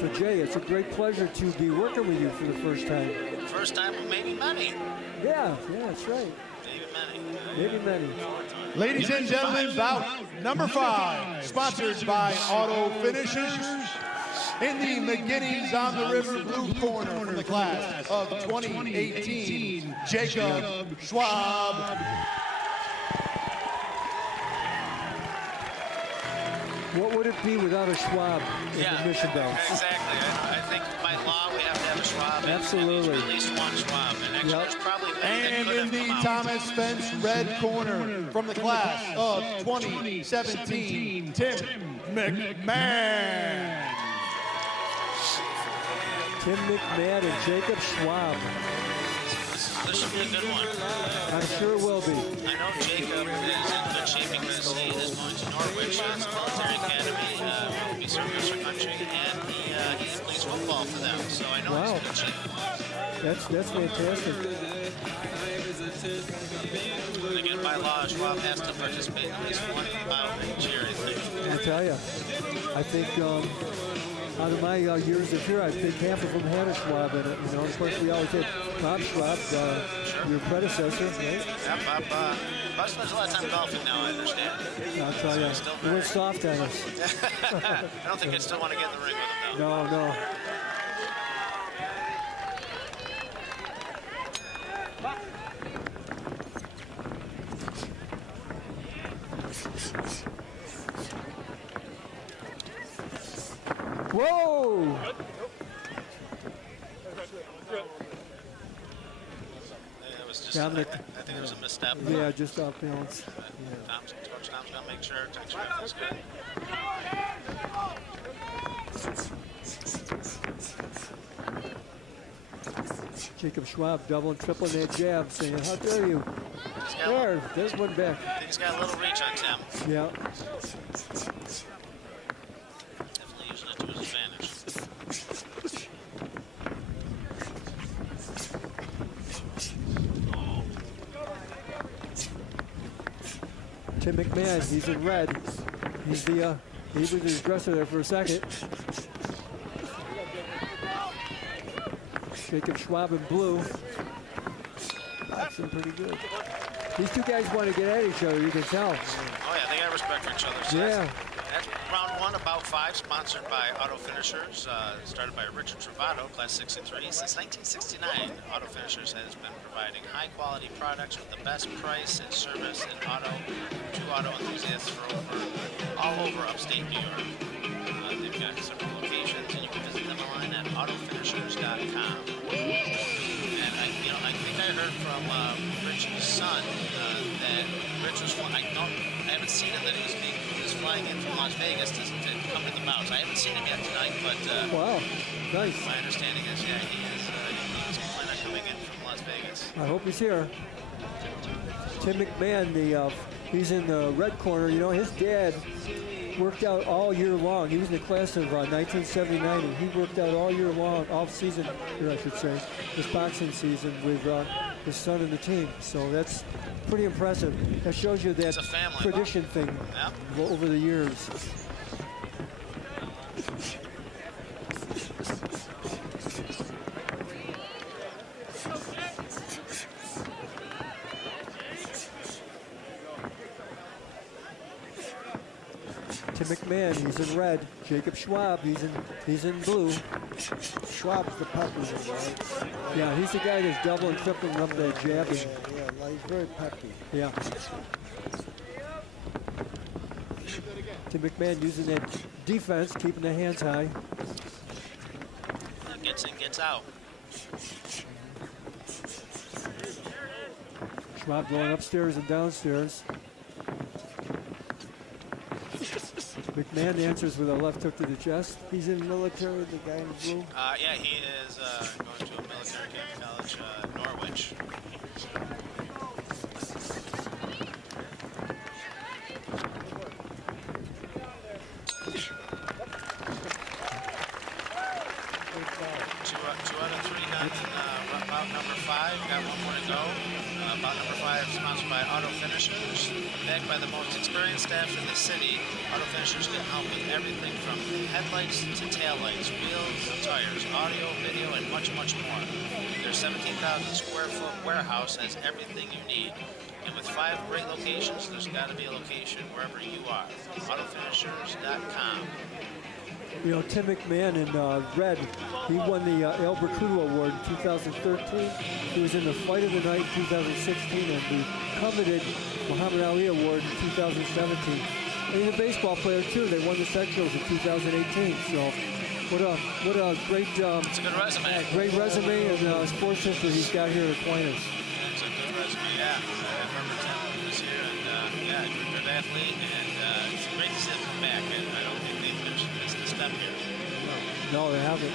So Jay, it's a great pleasure to be working with you for the first time. First time with maybe many. Yeah, that's right. Maybe many. Ladies and gentlemen, bout number 5, sponsored by Auto Finishers. In the beginnings on the river blue corner from the class of 2018, Jacob Schwab. What would it be without a Schwab in the Mission Bouts? Exactly. I think by law we have to have a Schwab. Absolutely. And at least one Schwab. And actually, there's probably many that And could in have the come out. Thomas Spence red corner from the class of 2017, Tim McMahon. Tim McMahon and Jacob Schwab. This should be a good one. I'm sure it will be. I know Jacob is in good shape because he is going to Norwich, his military academy, will be serving our country, and he plays football for them. So I know he's in good shape. That's fantastic. Again, by law, Schwab has to participate in at least one bout each year, I think. I tell you, I think out of my years of here, I think half of them had a Schwab in it. You know, of course, we always had Bob Schwab, your predecessor, right? Yeah, Bob spends a lot of time golfing now, I understand. I'll tell you, he went soft on us. I don't think I'd still want to get in the ring with him, though. No. Whoa! It was just, Dominic. I think it was a misstep. Yeah, just off balance. Tom's going to make sure everything's good. Jacob Schwab doubling, tripling that jab, saying, how dare you? There's one back. He's got a little reach on Tim. Yeah. Definitely using it to his advantage. Tim McMahon, he's in red. He's the, he was the dresser there for a second. Jacob Schwab in blue. Boxing pretty good. These two guys want to get at each other, you can tell. Oh yeah, they got respect for each other. So Yeah. That's round one, about 5, sponsored by Auto Finishers, started by Richard Dorado, class 63. Since 1969, Auto Finishers has been providing high-quality products with the best price and service in auto to auto enthusiasts for all over upstate New York. They've got several locations, and you can visit them online at autofinishers.com. And I think I heard from Rich's son that Rich was flying. I haven't seen him, that he was flying in from Las Vegas to come to the Bouts. I haven't seen him yet tonight, but Wow, nice. my understanding is, yeah, he's planning on coming in from Las Vegas. I hope he's here. Tim McMahon, he's in the red corner. You know, his dad worked out all year long. He was in the class of 1979, and he worked out all year long, off season, I should say, this boxing season with his son and the team. So that's pretty impressive. That shows you that It's a family. tradition thing Yep. over the years. Tim McMahon, he's in red. Jacob Schwab, he's in blue. Schwab's the peppy, right? Yeah, he's the guy that's doubling, tripling up that jab. And, Yeah, like, he's very peppy. yeah. Tim McMahon using that defense, keeping the hands high. Gets in, gets out. Schwab going upstairs and downstairs. McMahon answers with a left hook to the chest. He's in military, the guy in blue. Yeah, he is going to a military academy college, Norwich. Two out of 3 done in bout number 5. Got one more to go. Bout number 5 sponsored by Auto Finishers. Backed by the most experienced staff in the city, Auto Finishers can help with everything from headlights to taillights, wheels, tires, audio, video, and much, much more. Their 17,000 square foot warehouse has everything you need. And with 5 great locations, there's got to be a location wherever you are. AutoFinishers.com. You know, Tim McMahon in red, he won the El Bercudo Award in 2013. He was in the Fight of the Night in 2016 and the coveted Muhammad Ali Award in 2017. And he's a baseball player too. They won the Sectionals in 2018. So what a great It's a good resume. great resume and sports history he's got here at Aquinas. It's a good resume, yeah. I remember Tim was here, and yeah, good athlete, and it's great to see him come back. And I don't think they've missed a step here. No, they haven't.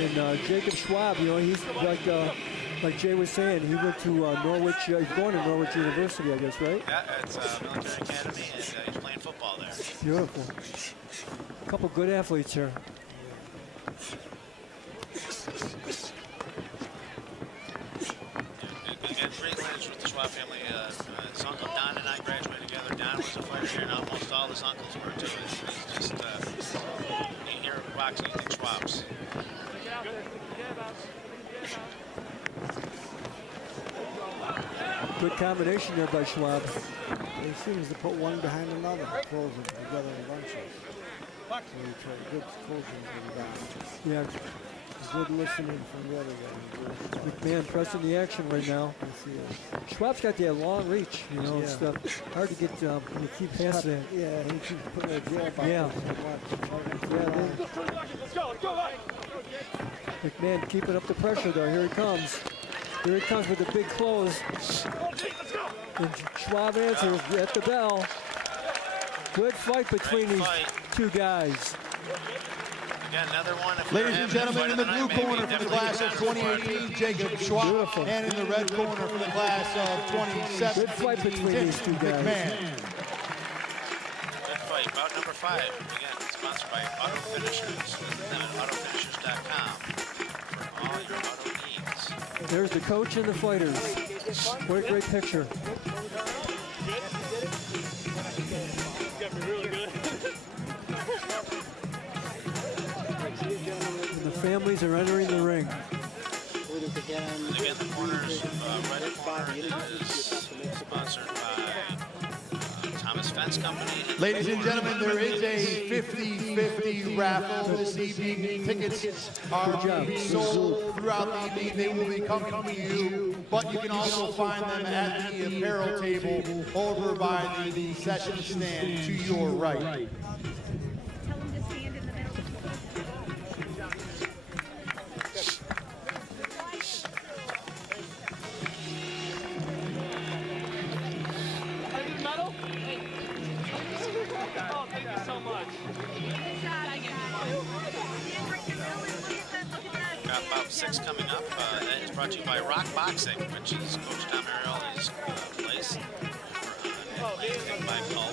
And Jacob Schwab, you know, he's like Jay was saying, he went to Norwich. He's going to Norwich University, I guess, right? Yeah, it's military academy, and he's playing football there. Beautiful. A couple good athletes here. Again, great lineage with the Schwab family. His uncle Don and I graduated together. Don was a fighter here, and almost all his uncles were too. It's just, you hear boxing, you think Schwab's. Good combination there by Schwab. He seems to put one behind another, close them together in bunches. So he tried good closing for the back. Yeah, Good listening from the other guy. McMahon pressing the action right now. Yes, he is. Schwab's got that long reach, you know, and Yeah. stuff. Hard to get you keep past that. Yeah, he keeps putting a jab out Yeah. there so much. McMahon keeping up the pressure though. Here he comes. Here he comes with the big close. And Schwab answers at the bell. Good fight between these two guys. Got another one. Ladies and gentlemen, in the blue corner for the class of 2018, Jacob Schwab. Beautiful. And in the red corner for the class of 2017, Good fight between these two guys. McMahon. Good fight. Bout number 5. Again, sponsored by Auto Finishers. Visit them at autofinishers.com for all your auto needs. There's the coach and the fighters. What a great picture. And the families are entering the ring. And again, the corners, right corner is sponsored by Thomas Fence Company. Ladies and gentlemen, there is a 50-50 raffle this evening. Tickets are being sold throughout the evening. They will be coming to you, but you can also find them at the apparel table over by the session stand to your right. Tell them to stand in the middle. Oh, thank you so much. Got Bout 6 coming up. That is brought to you by Rock Boxing, which is Coach Tom Arielli's place. By Paul.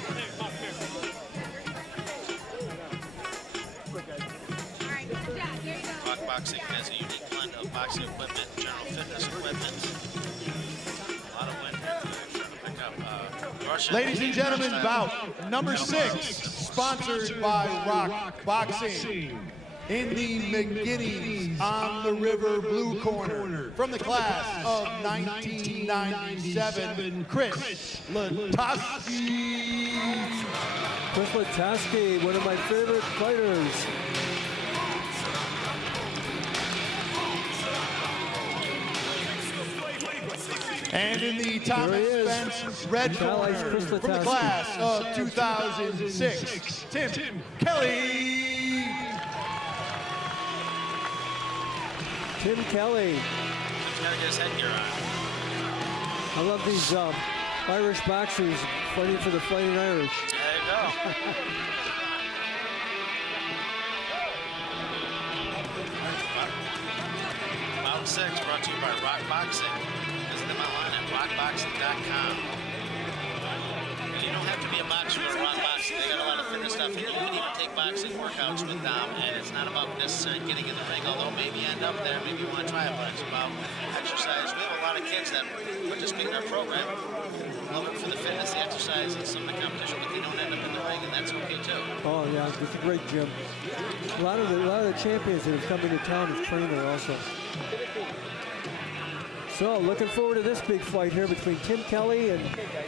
Rock Boxing has a unique blend of boxing equipment, general fitness equipment. A lot of wind here to pick up. Russian. Ladies and gentlemen, bout number 6, sponsored by Rock Boxing. In the McGinney's on the river blue corner, from the class of 1997, Chris Latowski. Chris Latowski, one of my favorite fighters. And in the Thomas Fence red corner, from the class of 2006, Tim Kelly. Tim Kelly. He's got to get his headgear on. I love these Irish boxers fighting for the Fighting Irish. There you go. Bout 6 brought to you by Rock Boxing. Visit them online at rockboxing.com. You don't have to be a boxer to Rock Boxing. They got a lot of fitness stuff. You can even take boxing workouts with them, and it's not about necessarily getting in the ring, although maybe you end up there, maybe you want to try it, but it's about exercise. We have a lot of kids that participate in our program, love it for the fitness, the exercise, and some of the competition, but they don't end up in the ring, and that's okay too. Oh yeah, it's a great gym. A lot of the champions that have come into town have trained there also. So looking forward to this big fight here between Tim Kelly in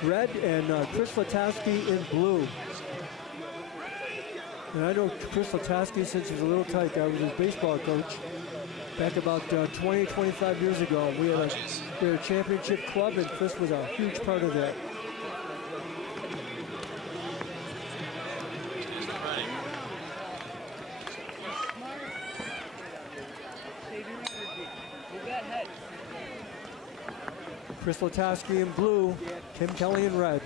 red and Chris Latowski in blue. And I know Chris Latowski since he was a little tyke. I was his baseball coach back about 20, 25 years ago. We had a championship club, and Chris was a huge part of that. Chris Latowski in blue, Tim Kelly in red.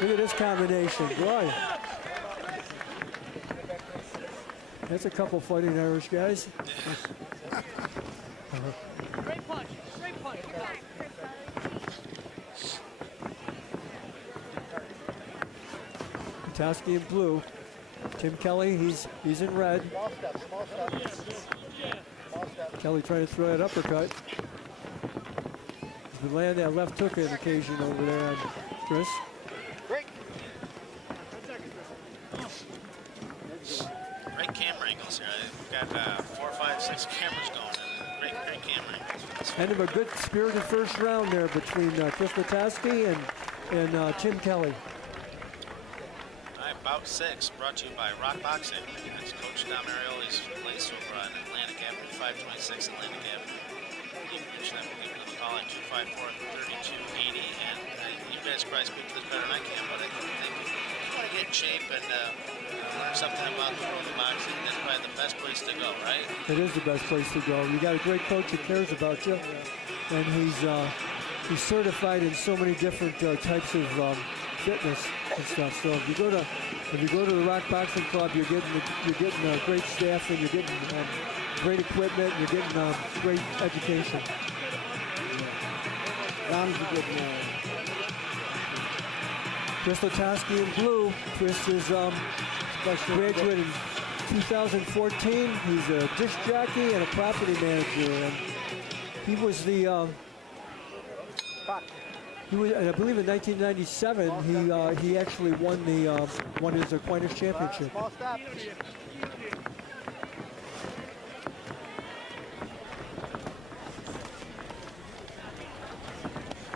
Look at this combination, boy. That's a couple Fighting Irish guys. Great punch. Great punch. Latowski in blue. Tim Kelly, he's in red. Kelly trying to throw that uppercut. He's been landing that left hook on occasion over there on Chris. Great camera angles here. We've got 4, 5, 6 cameras going. Great camera angles. End of a good spirited first round there between Chris Latowski and Tim Kelly. All right, Bout 6 brought to you by Rock Boxing. That's Coach Tom Arielli's place over on Atlantic Avenue, 526 Atlantic Avenue. You can reach them, give them a call at 254-3280. And you guys probably speak to this better than I can, but I think if you want to get in shape and learn something about the world of boxing, that's probably the best place to go, right? It is the best place to go. You got a great coach that cares about you, and he's certified in so many different types of fitness and stuff. So if you go to the Rock Boxing Club, you're getting a great staff, and you're getting great equipment, and you're getting great education. Ron's a good man. Chris Latowski in blue. Chris is graduated in 2014. He's a disc jockey and a property manager, and he was the. I believe in 1997 he actually won his Aquinas Championship. Small stop.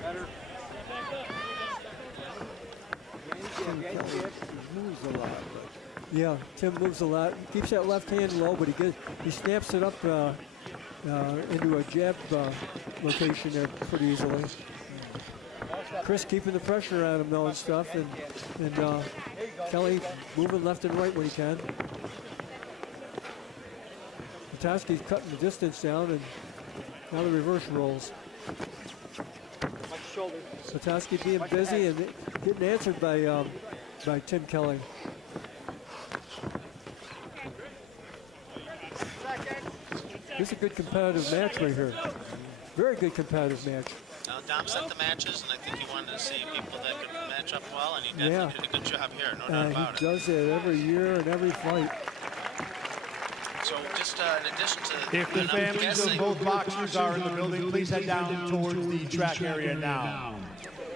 Better. He moves a lot. Yeah, Tim moves a lot. He keeps that left hand low, but he snaps it up into a jab location there pretty easily. Chris keeping the pressure on him though and stuff, and Kelly moving left and right when he can. Latowski's cutting the distance down, and now the reverse rolls. Latowski being busy and getting answered by Tim Kelly. This is a good competitive match right here. Very good competitive match. Dom set the matches, and I think he wanted to see people that could match up well, and he definitely did a good job here, no doubt about it. He does it every year and every fight. So just in addition to... If the families of both boxers are in the building, please head down towards the track area now.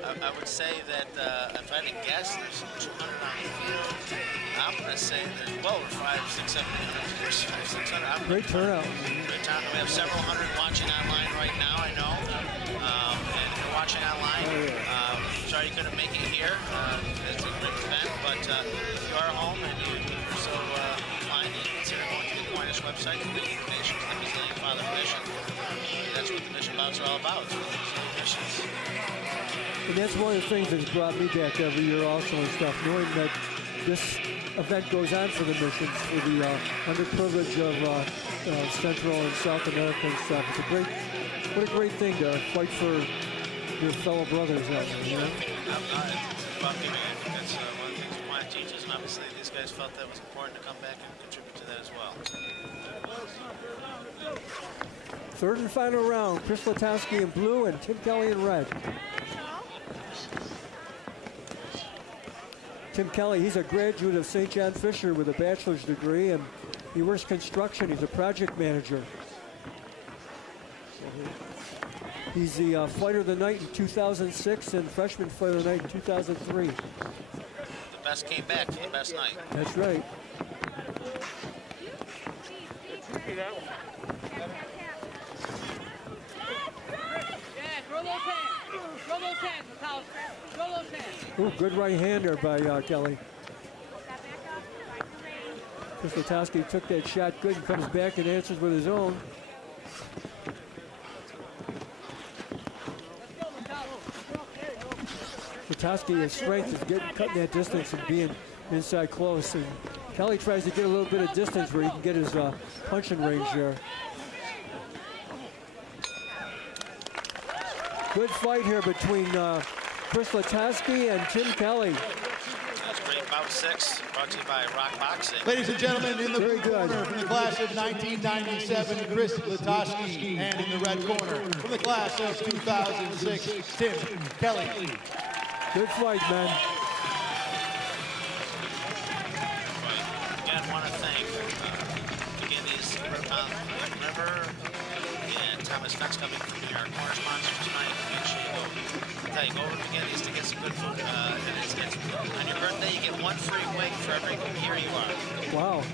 I would say that if I had to guess, there's 200 on the field. I'm going to say there's well over 500, 600, 700. Great turnout. Great turnout. We have several hundred watching online right now, I know. And if you're watching online, sorry you couldn't make it here. It's a great event, but if you are home and you're so inclined, you consider going to the Aquinas website to read information on the Brazilian Father Mission. That's what the mission bouts are all about. Missions. And that's one of the things that's brought me back every year also and stuff, knowing that this event goes on for the missions, for the underprivileged of Central and South America and stuff. It's a great, what a great thing to fight for your fellow brothers out there, you know? About giving, I think that's one of the things Wyatt teaches, and obviously these guys felt that was important to come back and contribute to that as well. Third and final round, Chris Latowski in blue and Tim Kelly in red. Tim Kelly, he's a graduate of St. John Fisher with a bachelor's degree, and he works construction. He's a project manager. He's the fighter of the night in 2006 and freshman fighter of the night in 2003. The best came back for the best night. That's right. Ooh, good right hander by Kelly. Chris Latowski took that shot good and comes back and answers with his own. Latowski, his strength is cutting that distance and being inside close. And Kelly tries to get a little bit of distance where he can get his punching range there. Good fight here between Chris Latowski and Tim Kelly. That's great. Bout 6, brought to you by Rock Boxing. Ladies and gentlemen, in the blue corner from the class of 1997, Chris Latowski, and in the red corner from the class of 2006, Tim Kelly. Good fight, man. Again, want to thank again these River and Thomas Fence coming from here, our corner sponsors tonight. Make sure you go over to McGinnis to get some good food. On your birthday, you get one free wing for every year you are. Wow.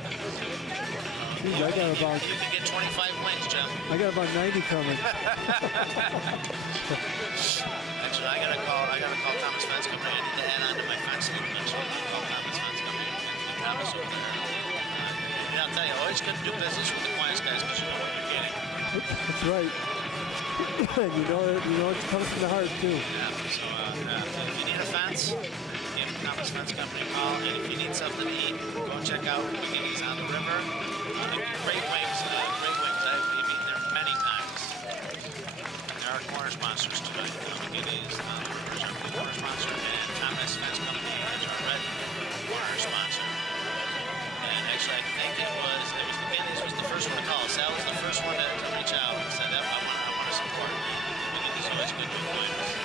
Jeez, I got about... You can get 25 wings, Jim. I got about 90 coming. Actually, I gotta call Thomas Fence coming in to add on to my fencing. Eventually, I'll call Thomas Fence coming in and Thomas over there. And I'll tell you, always good to do business with the Quinas guys because you know what you're getting. That's right. you know it comes from the heart too. Yeah. So if you need a fence, Thomas Fence Company call. And if you need something to eat, go check out McGinny's on the river. Great wings. I've eaten there many times. And there are corner sponsors tonight. McGinny's on the river is our corner sponsor, and Thomas Fence Company is our red corner sponsor. And actually, I think it was McGinny's was the first one to call. Sal was the first one to reach out and said, I want to support. McGinny's always good with wings.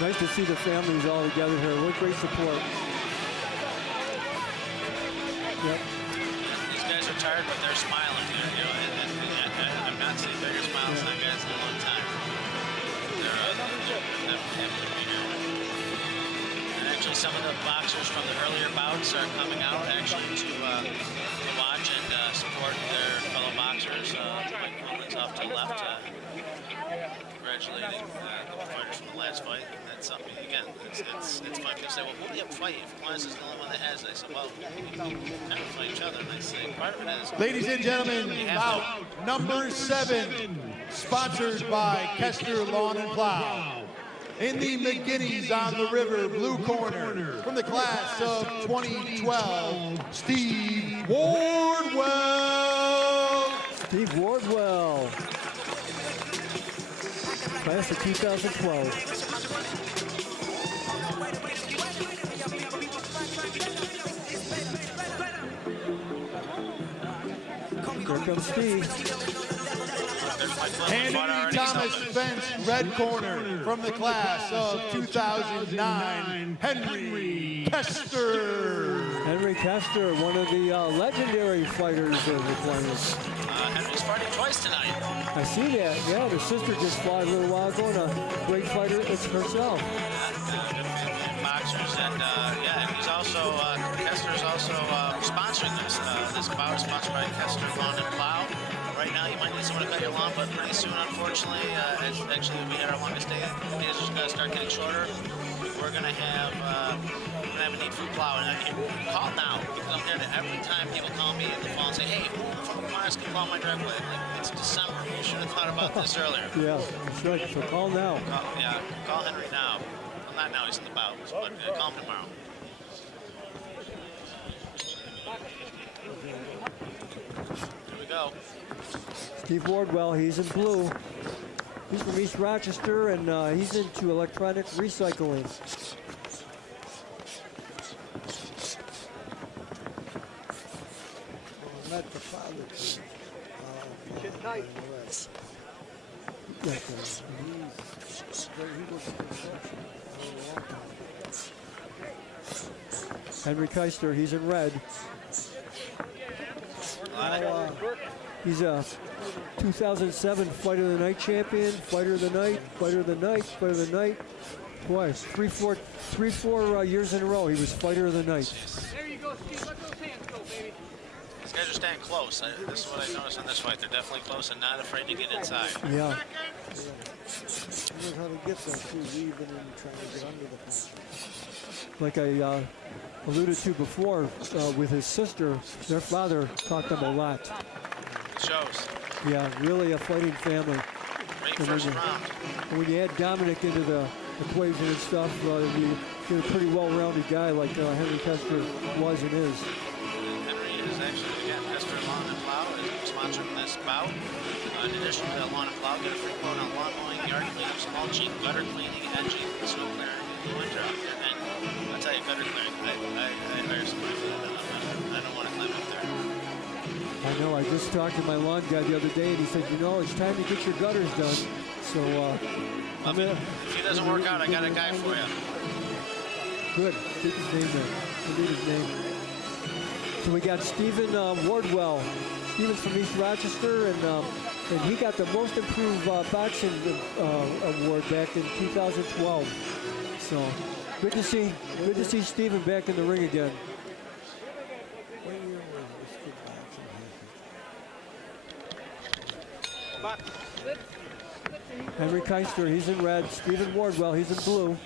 Nice to see the families all together here. What great support. Yep. These guys are tired, but they're smiling. You know, and I've not seen bigger smiles than guys in a long time. They're happy to be here. And actually, some of the boxers from the earlier bouts are coming out actually to watch and support their fellow boxers. Mike Quinlan's off to the left. Congratulating the fighters from the last fight. That's something, again, it's fun. People say, well, who do you have to fight if Aquinas is the only one that has it? I said, well, we kind of fight each other. And I say, part of it is. Ladies and gentlemen, bout number 7, sponsored by Kester Lawn and Plow. In the McGinny's on the river, blue corner, from the class of 2012, Steve Wardwell. Steve Wardwell. Class of 2012. Here comes Steve. Henry Thomas Fence, red corner, from the class of 2009, Henry Kester. Henry Kester, one of the legendary fighters of the Quinlan. Henry's fighting twice tonight. I see that. Yeah, the sister just fought a little while ago, and a great fighter it's herself. Boxers, and and he's also, Kester's also sponsoring this bout, sponsored by Kester Lawn and Plow. Right now, you might need someone to cut your lawn, but pretty soon, unfortunately, actually, we had our longest day. The days are going to start getting shorter. We're going to have a need for plow, and call now, because I'm here to every time people call me in the phone and say, hey, who from Aquinas can plow my driveway? Like, it's December. You should have thought about this earlier. Yeah, that's right. So call now. Call Henry now. Well, not now, he's in the bouts, but call him tomorrow. Here we go. Steve Wardwell, he's in blue. He's from East Rochester, and he's into electronic recycling. Met the father. Kid tight. He was construction for a long time. Henry Keister, he's in red. He's a 2007 Fighter of the Night champion, Fighter of the Night, Fighter of the Night, Fighter of the Night. Twice, three, four years in a row, he was Fighter of the Night. There you go, Steve. Let those hands go, baby. These guys are staying close. This is what I noticed in this fight. They're definitely close and not afraid to get inside. Yeah. He knows how to get there too, weaving and trying to get under the punch. Like I alluded to before with his sister, their father taught them a lot. It shows. Yeah, really a fighting family. Great first round. And when you add Dominic into the equation and stuff, you get a pretty well-rounded guy like Henry Kester was and is. Henry is actually, again, Kester Lawn and Plow is sponsoring this bout. In addition to Lawn and Plow, get a free quote on lawn mowing, yard cleaning, mulching, gutter cleaning, edging, snow clearing in the winter out there. And I'll tell you, gutter clearing, I hire somebody for that. I don't want to climb up there. I know, I just talked to my lawn guy the other day, and he said, you know, it's time to get your gutters done. So, if he doesn't work out, I got a guy for you. Good. Get his name there. I need his name. So we got Stephen Wardwell. Stephen's from East Rochester, and he got the Most Improved Boxing Award back in 2012. So good to see Stephen back in the ring again. What year was this kid boxing? Henry Keister, he's in red. Stephen Wardwell, he's in blue.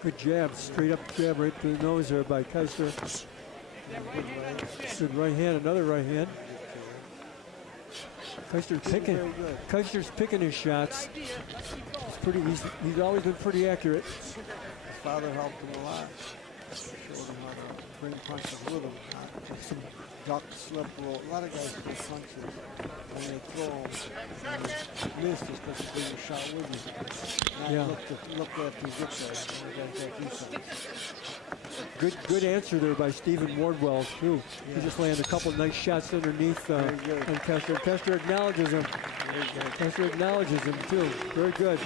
Good jab, straight up jab right to the nose there by Keister. Good right hand, another right hand. Keister's picking his shots. He's always been pretty accurate. His father helped him a lot. Showed him how to bring punches with him. Some duck, slip, roll. A lot of guys do punches. When they throw them, they miss just because they bring a shot with you. Now look after you get there. Good answer there by Stephen Wardwell, too. Yeah. He just landed a couple nice shots underneath on Kester. Kester acknowledges him. Kester acknowledges him, too. Very good.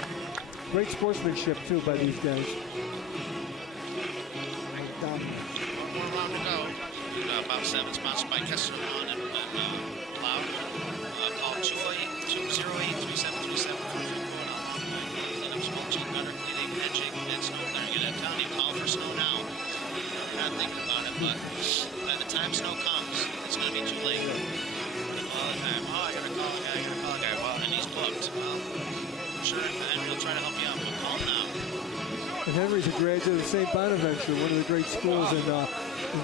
Great sportsmanship, too, by these guys. 1 more round to go. About 7, sponsored by Kester and Bout. Call 208-208-3737 for Lennox mulching, gutter cleaning, hedging, and snow clearing. And I'm telling you, call for snow now. You're not thinking about it, but by the time snow comes, it's going to be too late. All the time, oh, I got to call a guy, well, and he's booked. Well, sure, and we'll try to help you out, but call now. And Henry's a graduate of St. Bonaventure, one of the great schools in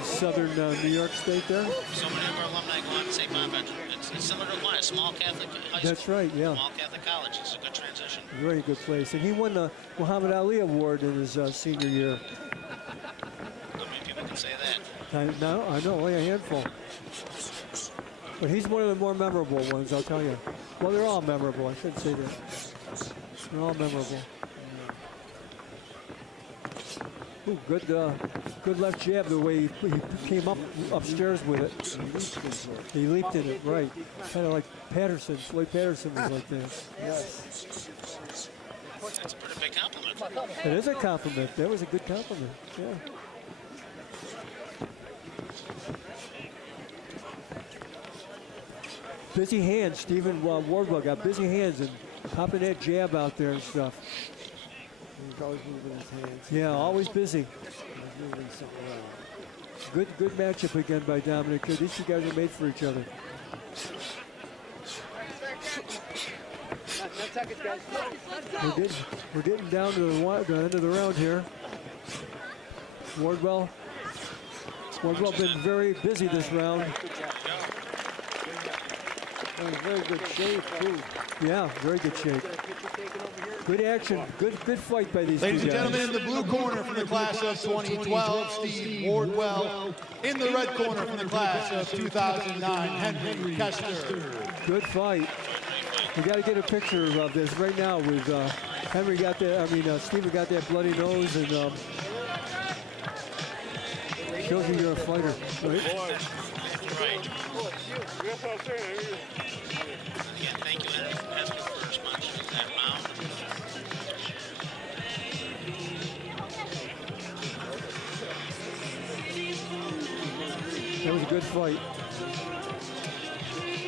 southern New York State there. So many of our alumni go on to St. Bonaventure. It's similar to Aquinas, small Catholic high school. That's right, yeah. Small Catholic college. It's a good transition. Very good place. And he won the Muhammad Ali Award in his senior year. How many people can say that? I know, only a handful. But he's one of the more memorable ones, I'll tell you. Well, they're all memorable, I shouldn't say that. They're all memorable. Ooh, good left jab, the way he came upstairs with it. He leaped in it, right. Kind of like Patterson, Floyd Patterson was like that. Yes. That's a pretty big compliment. It is a compliment. That was a good compliment, yeah. Busy hands, Stephen Wardwell got busy hands and popping that jab out there and stuff. He's always moving his hands. Yeah, always busy. He's moving something around. Good matchup again by Dominic. These two guys are made for each other. 10 seconds, guys. We're getting down to the end of the round here. Wardwell been very busy this round. In very good shape, too. Yeah, very good shape. Good action. Good fight by these two guys. Ladies and gentlemen, in the blue corner from the class of 2012, Steve Wardwell. In the red corner from the class of 2009, Henry Kester. Good fight. We got to get a picture of this right now with Henry got that, Steven got that bloody nose and shows you you're a fighter, right? Right. Again, thank you, Kester, for sponsoring that round. That was a good fight.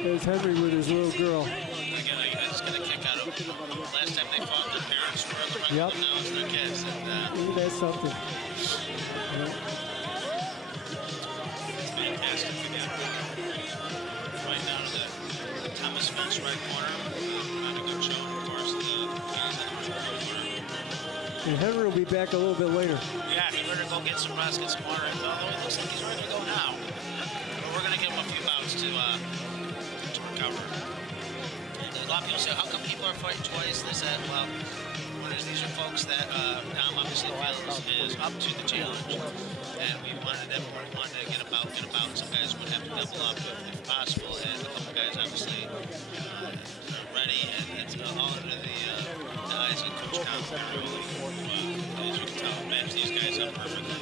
There's Henry with his little girl. Again, I just got a kick out of them. Last time they fought, their parents were on the run of them, now it's their kids. And, that's something. Yeah. Fantastic again. Right down to the Thomas fence right corner. Not a good showing, of course. The guys in the right corner. And Henry will be back a little bit later. Yeah, he better go get some rest, get some water. Although it looks like he's ready to go now. But we're going to give him a few bouts to recover. And a lot of people say, how come people are fighting twice? They said, well, these are folks that Dom obviously is up to the challenge. And we wanted to get about. Some guys would have to double up if possible. And a couple guys obviously are ready. And it's all under the eyes of Coach Keister. As you can tell, match these guys up perfectly.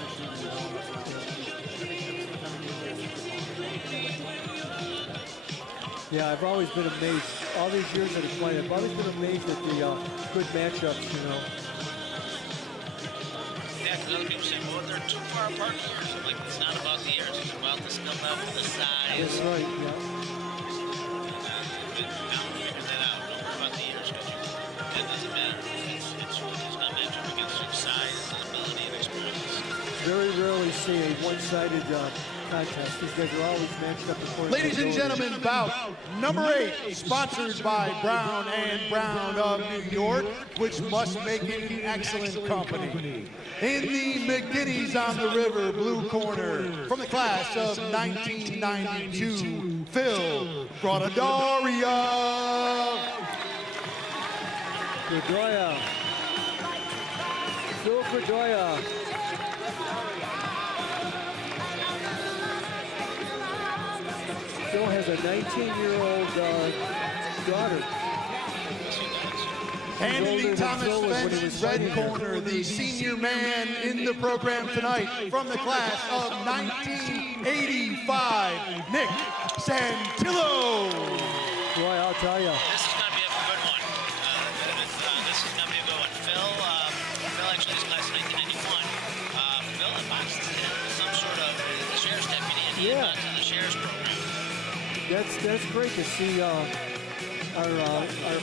Yeah, I've always been amazed. All these years that I've played, I've always been amazed at the good matchups, you know. Yeah, because other people say, well, they're too far apart in years. I'm like, it's not about the years. It's about the skill level, the size. That's right, yeah. Now we figured that out. Don't worry about the years, because it doesn't matter. It's not matchup against your size and ability and experience. Very rarely see a one-sided contest. These guys are always matched up according Ladies to and ability. gentlemen, bout number 8, sponsored by Brown and Brown of New York, which must make it an excellent company. In the McGinnis on the River blue corner, from the class of 1992, Phil Granadaria. Bedoya. Phil Bedoya. Phil has a 19-year-old daughter. Handing Thomas Fence's red corner, the senior man in the program tonight, from the class of 1985, Nick Santillon. Boy, I'll tell you. This is going to be a good one. This is going to be a good one. Phil actually is class of 1991. Phil and Bots some sort of sheriff's deputy in the sheriff's program. That's great to see our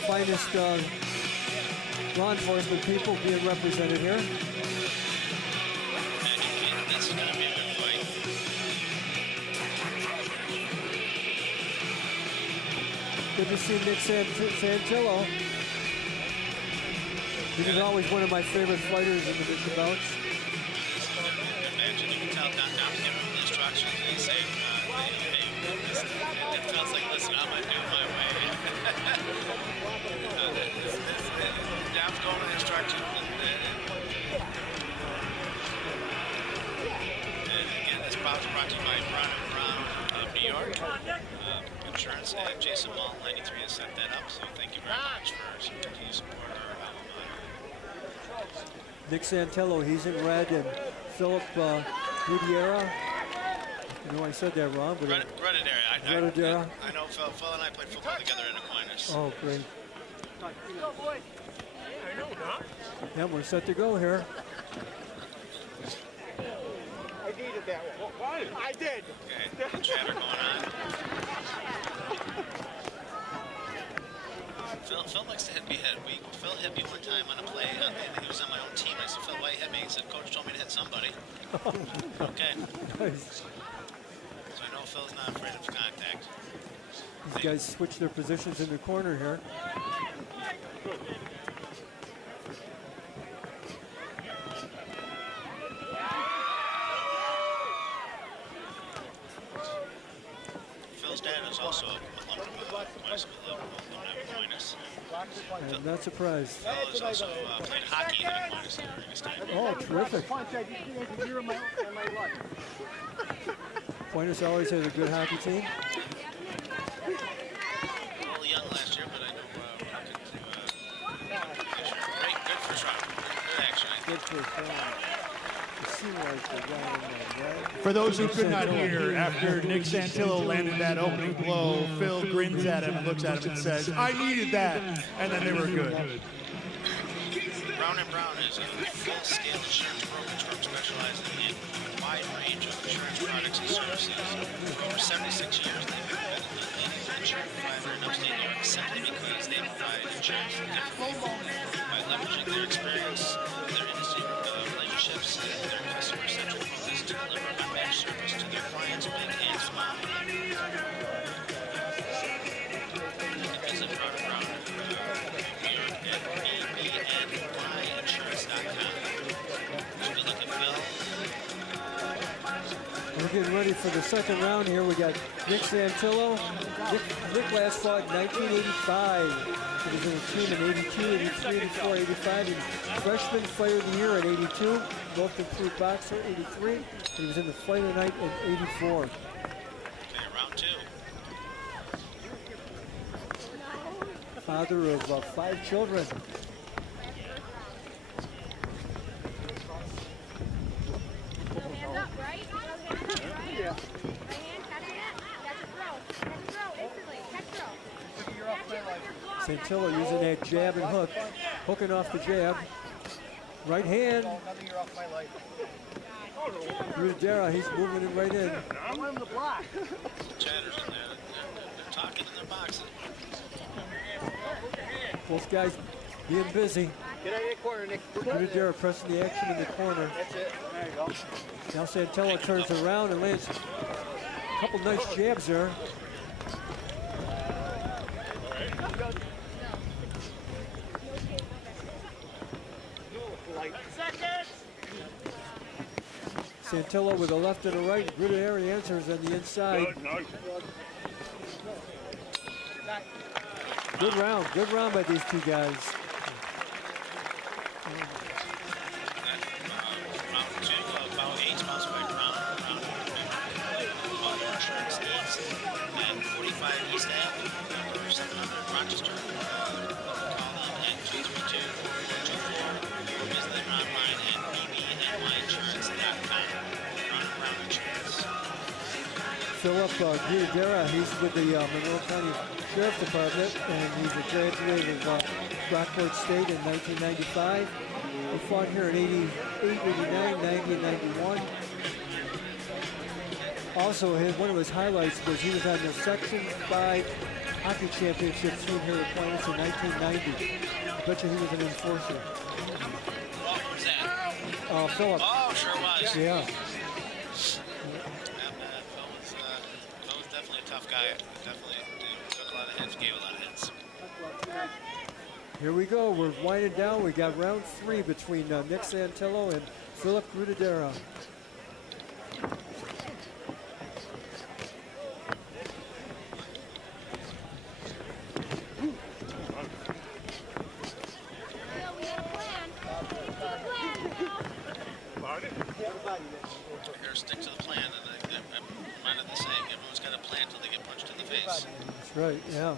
finest law enforcement people being represented here. This is going to be a good fight. Good to see Nick Santillon. He was always one of my favorite fighters in the mission bouts. Imagine you can tell Dom's giving him the instructions and he's saying, it feels like, listen, I'm going to do it my way. Dom's going with the instructions. And again, this bout is brought to you by Brown and Brown of New York. Insurance, and Jason Mall 93 has set that up, so thank you very much for some continued support of our Alma. Nick Santillon, he's in red, and Philip Gutierrez. I know I said that wrong, but Gutierrez. I know Phil and I played football together in Aquinas. Oh, great. Yeah, we're set to go here. I needed that one. Why? I did. Okay, chatter going on. Phil likes to be hit. Phil hit me one time on a play, and he was on my own team. I said, Phil, why you hit me? He said, Coach told me to hit somebody. Okay. Nice. So I know Phil's not afraid of contact. These guys switch their positions in the corner here. Phil's dad is also a Aquinas. I'm not surprised. Phil has also played hockey in Aquinas during his time. Oh, terrific. Pointers always has a good hockey team. A little young last year, but I know great, good for try. Good action. Good for For those who could not hear, after Nick Santillon landed that opening blow, Phil grins at him and looks at him and says, I needed that, and then they were good. Brown & Brown is a full-scale insurance brokerage firm specializing in a wide range of insurance products and services. For over 76 years, they've been the leading insurance provider in upstate New York simply because they provide insurance to different people by leveraging their experience, their industry relationships, and their customer-centric focus to deliver unmatched service to their clients, big and small. Visit Brown & Brown New York at bbnyinsurance.com. Good look at Phil. We're getting ready for the second round here. We got Nick Santillon. Nick last fought in 1985. He was in the team in 82, 83, 84, 85. He was freshman fighter of the year in 82. Most improved boxer, 83. He was in the fight of the night in 84. Okay, round two. Father of 5 children. Hands up, right? Hands up, right? Yeah. Right hand, catch it. Catch it, throw. Catch it, throw, instantly. Catch, throw. Santillon using that jab and hook. Hooking off the jab. Right hand. Rudera, he's moving it right in. I'm on the block. Chatters in there. They're talking in their boxes. Both guys being busy. Get out of the corner, Nick. Rudera pressing the action in the corner. That's it. There you go. Now Santillon turns around and lands couple nice jabs there. Santillon with a left and a right. Gutierrez answers on the inside. Good round by these two guys. Round two, about 8 spots away from round insurance needs. And 45 East Ave, number 700 Rochester. Call them at 232-24. Visit them online at bbnyinsurance.com. Round insurance. Philip Gutierrez, he's with the Monroe County Sheriff's Department, and he's a graduate of Rockport State in 1995. He fought here in 88, 89, 90, and 91. Also, one of his highlights was he was on the Section 5 Hockey Championship team here at Aquinas in 1990. I bet you he was an enforcer. What was that? Philip. Oh, sure was. Yeah. Phil was definitely a tough guy. Definitely took a lot of hits, gave a lot of hits. Here we go. We're winding down. We got round 3 between Nick Santillon and Philip Gutierrez. Stick to the plan, and I'm reminded the saying, everyone's got a plan until they get punched in the face. That's right, yeah.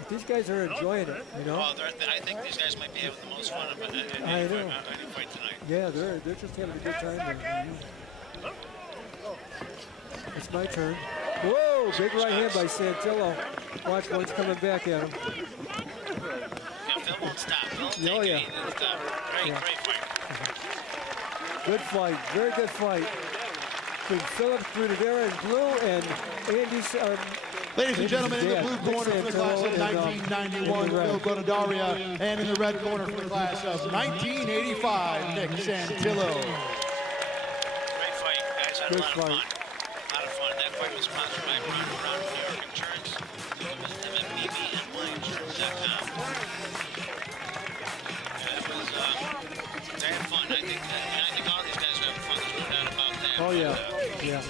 But these guys are enjoying it, you know? Well, I think these guys might be having the most fun of it in I know. any fight tonight. Yeah, they're just having a good time there. It's my turn. Whoa, big right hand by Santillon. Watch, one's coming back at him. Yeah, Phil won't stop. Phil won't take Oh, yeah. it. He doesn't stop. Great fight. Good fight, very good fight. Between Philip Gutierrez in blue and Andy. Ladies and gentlemen, in the blue corner for the class of 1991, Phil Bonadaria, and in the red corner for the class of 1985, Nick Santillon. Great fight, guys. Had a Good lot fight. of fun. A lot of fun. That fight was sponsored by Round New York Insurance. Visit them at bbnyinsurance.com. They had fun. I think all these guys are having fun. There's no doubt about that. Oh, yeah, yeah.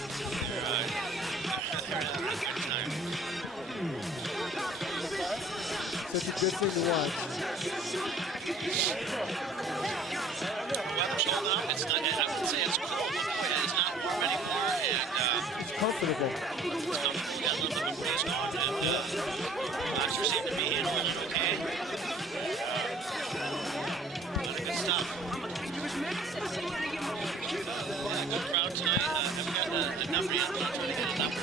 They're having a good time. Such a good thing to watch. The weather's holding up. It's not, I would say it's cold. It's not warm anymore. And It's comfortable. it's comfortable. We got a little bit of a breeze going. And boxers seem to be handling it okay. Good stuff. Good crowd tonight. Have we got the number yet? I'm trying to get a number.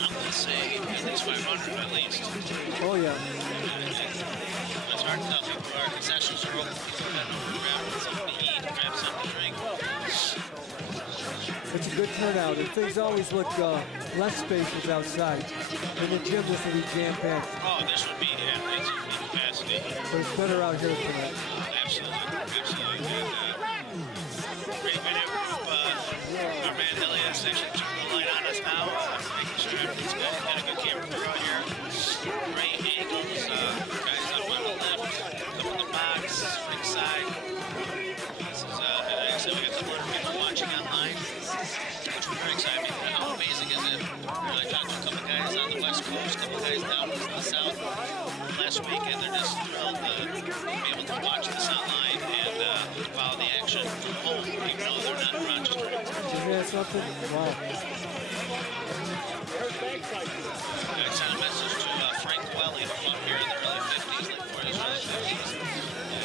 I'm going to say at least 500 at least. Oh, yeah. It's hard to tell. Our concessions are open. People got to grab something to eat, grab something to drink. It's a good turnout, and things always look less spacious outside. In the gym, this will be jam-packed. Oh, this would be, yeah, it's capacity. But it's better out here tonight. Absolutely. And, great video group. Our man Elias actually turned the light on us now, making sure everything's good. Got a good camera crew out here. Great angles. Guys up on the left, up in the box, ringside. This is, like I said, we got some more people watching online, which we're very excited. How amazing is it? I talked to a couple guys on the West Coast, a couple guys down in the South last week, and they're just thrilled to be able to watch this online and follow the action from home, even though they're not in Rochester. Isn't that something? Wow. I sent a message to Frank Welly from up here in the early 50s, like 40s, early 50s,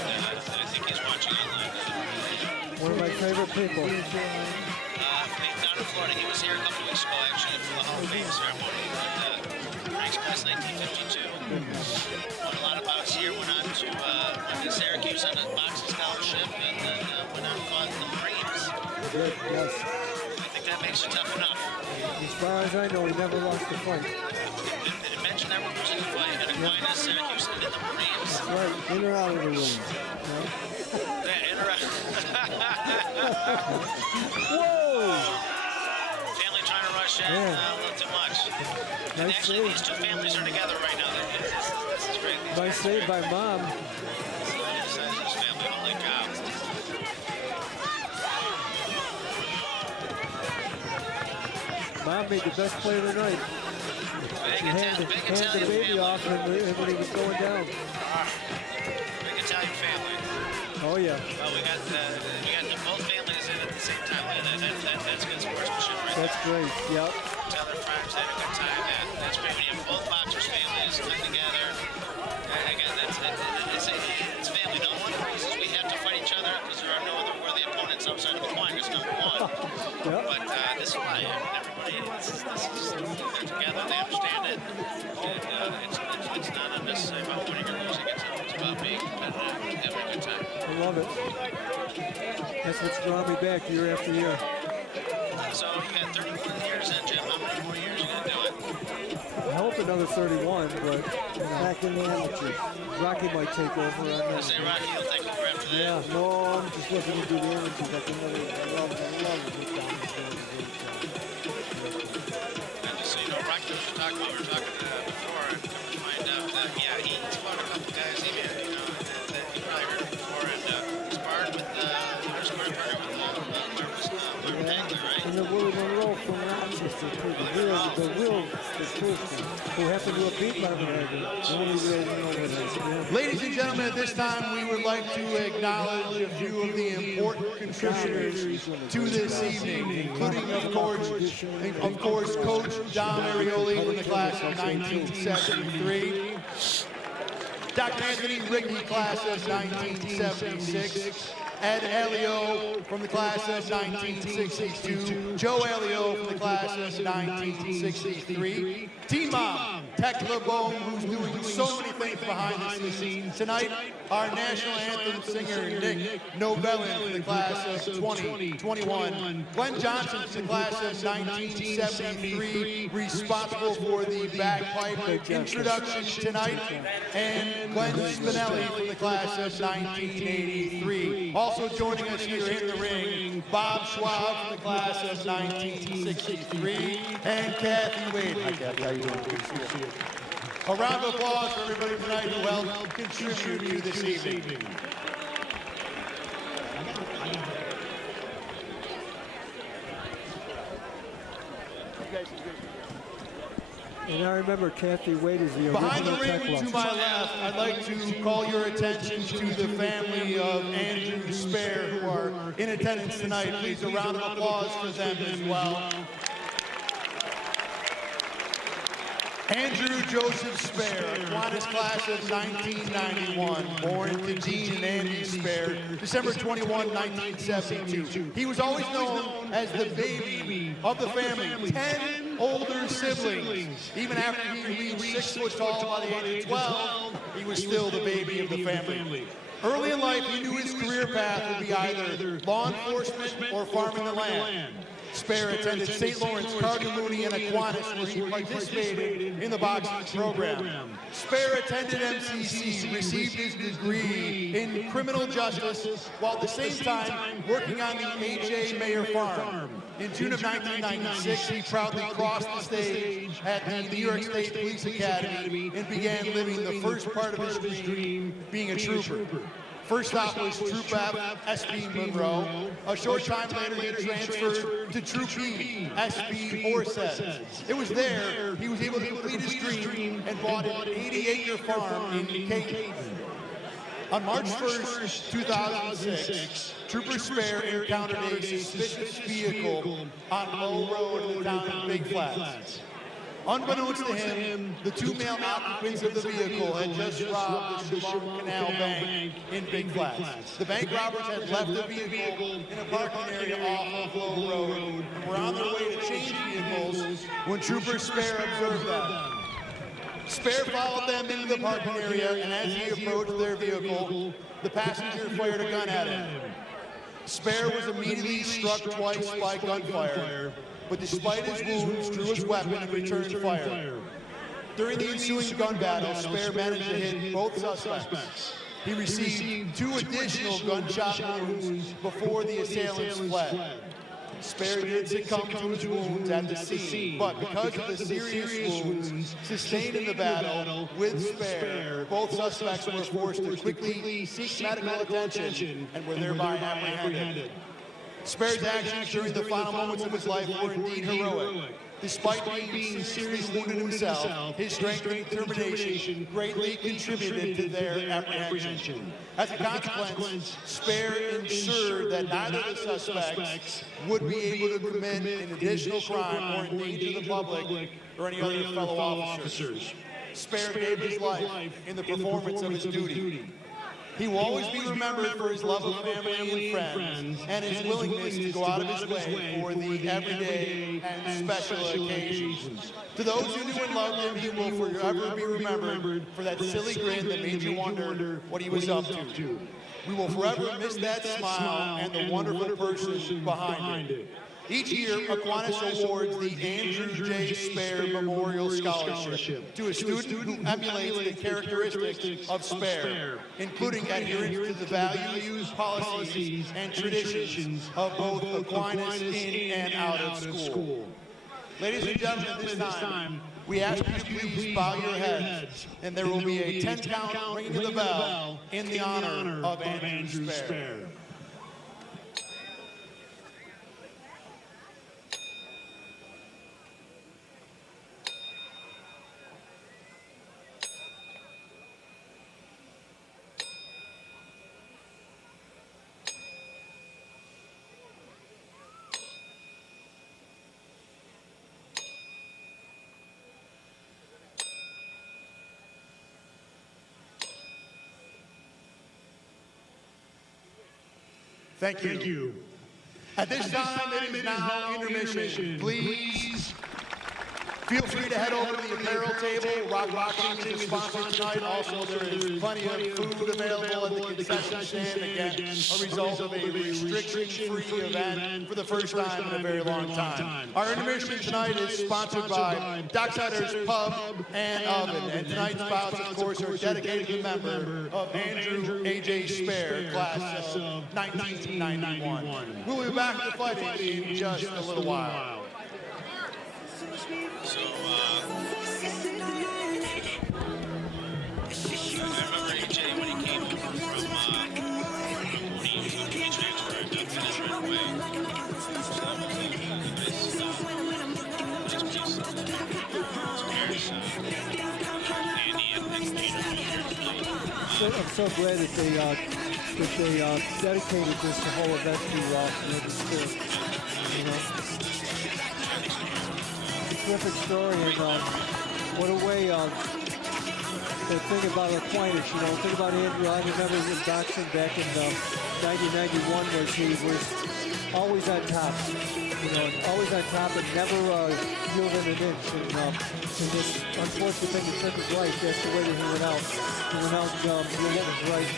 and I think he's watching online. One of my favorite people. Down in Florida, he was here a couple weeks ago, actually, for the Hall of Fame ceremony. Ranked class 1952. Won a lot of bouts here, went to Syracuse on a boxing scholarship, and then went on and fought in the Marines. Good, yes. I think that makes you tough enough. As far as I know, he never lost a fight. Did it mention that represented by Aquinas, Syracuse, and in the Marines? That's right, in or out of the room. Yeah, Whoa! Family trying to rush in, Yeah. a little too much. And Nice actually, save. these two families are together right now. This is great. These Nice save by Mom. this family, holy cow. Mom made the best play of the night. Big, She handed big the Italian baby family. off when he was going down. Big Italian family. Oh, yeah. Well, we got both families in at the same time. That's good sportsmanship right there. That's great. Yep. Tell their friends they had a good time. That's great when you have both boxers' families come together. And again, it's family. Now, one of the reasons we have to fight each other because there are no other worthy opponents outside of the Quinlan, number one. Yep. But this is why everybody, they're together, they understand it. And it's not unnecessary about winning or losing. It's about being competitive and having a good time. I love it. That's what's drawing me back year after year. So you got 31 years in, Jim. How many more years are you going to do it? I hope another 31, but you know, Back in the amateurs. Rocky might take over. I I know. say Rocky will take over after that. Yeah. No, I'm just looking to do the amateurs. I can never love it. Get down to And just so you know, Rocky was talking about, we were talking before, and come to find out that, yeah, he's fought a couple guys, he probably heard it before, and sparred with, sparring partner with Marvin Hagler, right? And the Willie Monroe from Rochester, too. The real who happened to have beat Marvin Hagler. The only real win over there. Ladies and gentlemen, at this time, we would like to acknowledge a few of the important contributors to this evening, including, of course, Coach Dom Arioli from the class of 1973, Dr. Anthony Rickey, class of 1976, Ed Elio from the class of 1962, Joe Elio from the class of 1963, Team Mom, Tekla Bohm, who's doing so many things behind the scenes tonight, our national anthem singer, Nick Novellin from the class of 2021, Glenn Johnson from the class of 1973, responsible for the bagpipe introduction tonight, and Glenn Spinelli from the class of 1983. Also joining us here in the ring, Bob Schwab from the class of 1963, and Kathy Wade. Hi, Kathy. How you doing? Good to see you. A round of applause for everybody tonight who helped contribute to this evening. And I remember Kathy Wade is the Behind the original ring to Tekla. my left, I'd like to call your attention to the family of Andrew Spare, who are in attendance tonight. Please, a round of applause for them as well. Andrew Joseph Spare, Aquinas class of 1991, born to Gene and Andy Spare, December 21, 1972. He was always known as the baby of the family, 10 older siblings. Even after he reached 6 foot tall by the age of 12, he was still the baby of the family. Early in life, he knew his career path would be either law enforcement or farming the land. Spare attended St. Lawrence, Cardinal Mooney, and Aquinas, where he participated in the boxing program. Spare attended MCC, received his degree in criminal justice, while at the same time working on the H.A. Mayer Farm. In June of 1996, he proudly crossed the stage at the New York State Police Academy and began living the first part of his dream, being a trooper. First stop was Troop F, SB Monroe. A short time later, he transferred to Troop E, SB Horses. It was there he was able to complete his dream and bought an 80-acre farm in Caton. On March 1st, 2006, Trooper Spare encountered a suspicious vehicle on Low Road in the town of Big Flats. Unbeknownst to him, the two male occupants of the vehicle had just robbed the Schwab Canal Bank in Big Flats. The bank robbers had left the vehicle in a parking area off of Low Road and were on their way to change vehicles when Trooper Spare observed them. Spare followed them into the parking area, and as he approached their vehicle, the passenger fired a gun at him. Spare was immediately struck twice by gunfire, but despite his wounds, drew his weapon and returned fire. During the ensuing gun battle, Spare managed to hit both suspects. he received 2 additional gunshot wounds before the assailants fled. Spare did succumb to his wounds at the scene, but because of the serious wounds sustained in the battle with Spare, both suspects were forced to quickly seek medical attention and were thereby apprehended. Spare's actions during the final moments of his life were indeed heroic. Despite being seriously wounded himself, his strength and determination greatly contributed to their apprehension. As a consequence, Spare ensured that neither of the suspects would be able to commit an additional crime or endanger the public or any other fellow officers. Spare gave his life in the performance of his duty. He will always be remembered for his love of family and friends and his willingness to go out of his way for the everyday and special occasions. To those who knew and loved him, he will forever be remembered for that silly grin that made you wonder what he was up to. We will forever miss that smile and the wonderful person behind it. Each year, Aquinas awards the Andrew J. Spare Memorial Scholarship to a student who emulates the characteristics of Spare, including adherence to the values, policies, and traditions of both Aquinas in and out of school. Ladies and gentlemen, at this time, we ask you to please bow your heads, and there will be a 10-count ringing of the bell in the honor of Andrew Spare. Thank you. At this time, it is now intermission. Please feel free to head over to the apparel table. Rock Boxing is a sponsor tonight. Also, there is plenty of food available at the concession stand. Again, a result of a restriction-free event for the first time in a very long time. Our intermission tonight is sponsored by Docksider's Pub and Oven. And tonight's bouts, of course, are dedicated to the member of Andrew A.J. Spare, class of 1991. We'll be back to fighting in just a little while. So, I remember AJ when he came over from when he transferred to Duffy right away. So that was a nice piece of I'm so glad that they dedicated this whole event to Andrew Spare. You know, terrific story, and what a way to think about Aquinas. You know, think about Andrew. I remember his boxing back in 1991 was he was always on top. You know, always on top and never yielded an inch. And in this unfortunate thing that took his life, that's the way that he went out. He went out doing what was right.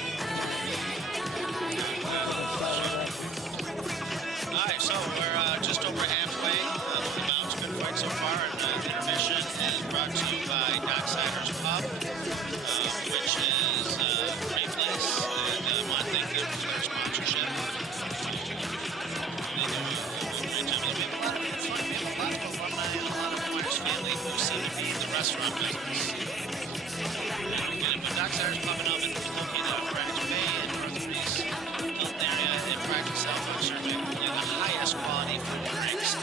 All right, so we're just over halfway. The bout's been quite so far, and the intermission is brought to you by Docksider's Pub, which is a great place, and I want to thank them for their sponsorship. They do a great job. We have a lot of fun. We have a lot of alumni and a lot of Aquinas family who seem to be in the restaurant business. But Docksider's Pub and Oven is located out of Greenwich Bay and Northeast Hilton area. They practice alcohol serving only the highest quality food and drinks.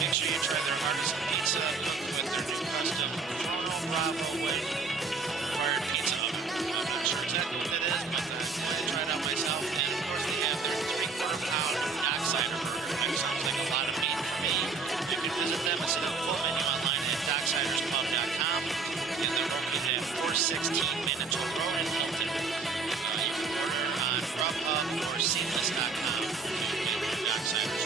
Make sure you try their artisan pizza cooked with their new custom Chrono Bravo with required pizza oven. I'm not sure exactly what it is, but I tried it out myself. And of course, they have their 3/4-pound Docksider burger. That sounds like a lot of meat for me. You can visit them and see the full menu online at docksiderspub.com. And they're located at 416 Manitoba Road in Hilton. You can order on Grubhub or Seamless.com. Docksiders.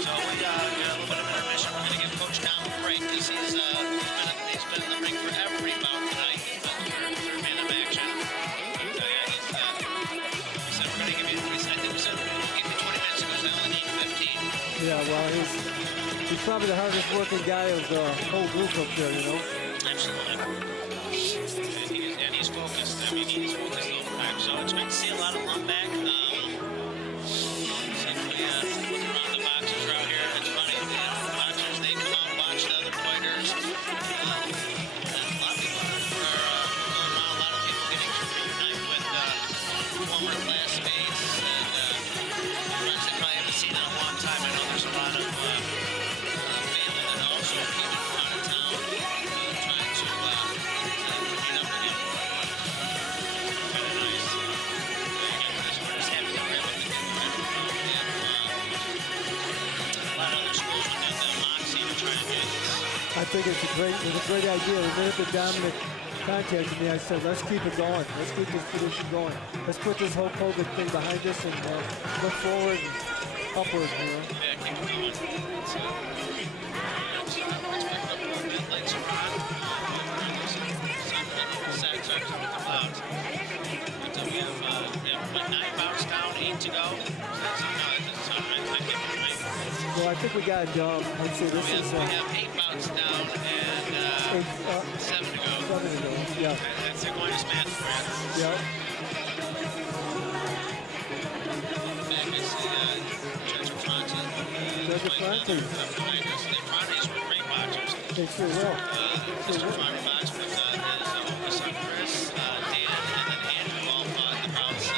So we got a little bit of intermission. We're going to give Coach Tom a break because he's been in the ring for every bout tonight. Third man of action. We said we're going to give you, I think we said we're going to give you 20 minutes because I only need 15. Yeah, well, he's probably the hardest working guy of the whole group up there, you know. Absolutely. I mean, he's taking overtime. So it's great to see a lot of alum back. Looking around the boxers out here. It's funny, the boxers, they come out and watch the other fighters. And a lot of people are going around, a lot of people getting to reunite with former classmates and friends they probably haven't seen in a long time. I know there's a lot of family that also came in from out of town trying to meet up again. Kind of nice. Again, we're just happy that we're able to get right around. A lot of other schools within the Moxie are trying to do this. I think it's a great idea. The minute that Dominic contacted me, I said, let's keep it going. Let's keep this tradition going. Let's put this whole COVID thing behind us and look forward and upward. You know? Yeah, keep it going. So, let's back up a little bit. Lights are on. Sags are coming about. So we have what, 9 bouts down, 8 to go. No, that doesn't sound right. I can't get it right. Well, I think we got, let's see, this We is... have 8 bouts down and 7 to go. 7 to go, yeah. That's Aquinas math for you. Yeah. Back is Judge Franti. Judge Franti. Franti's were great boxers. They sure will. Mr. Franti box with his oldest son Chris, Dan, and then Andrew all fought the bouts in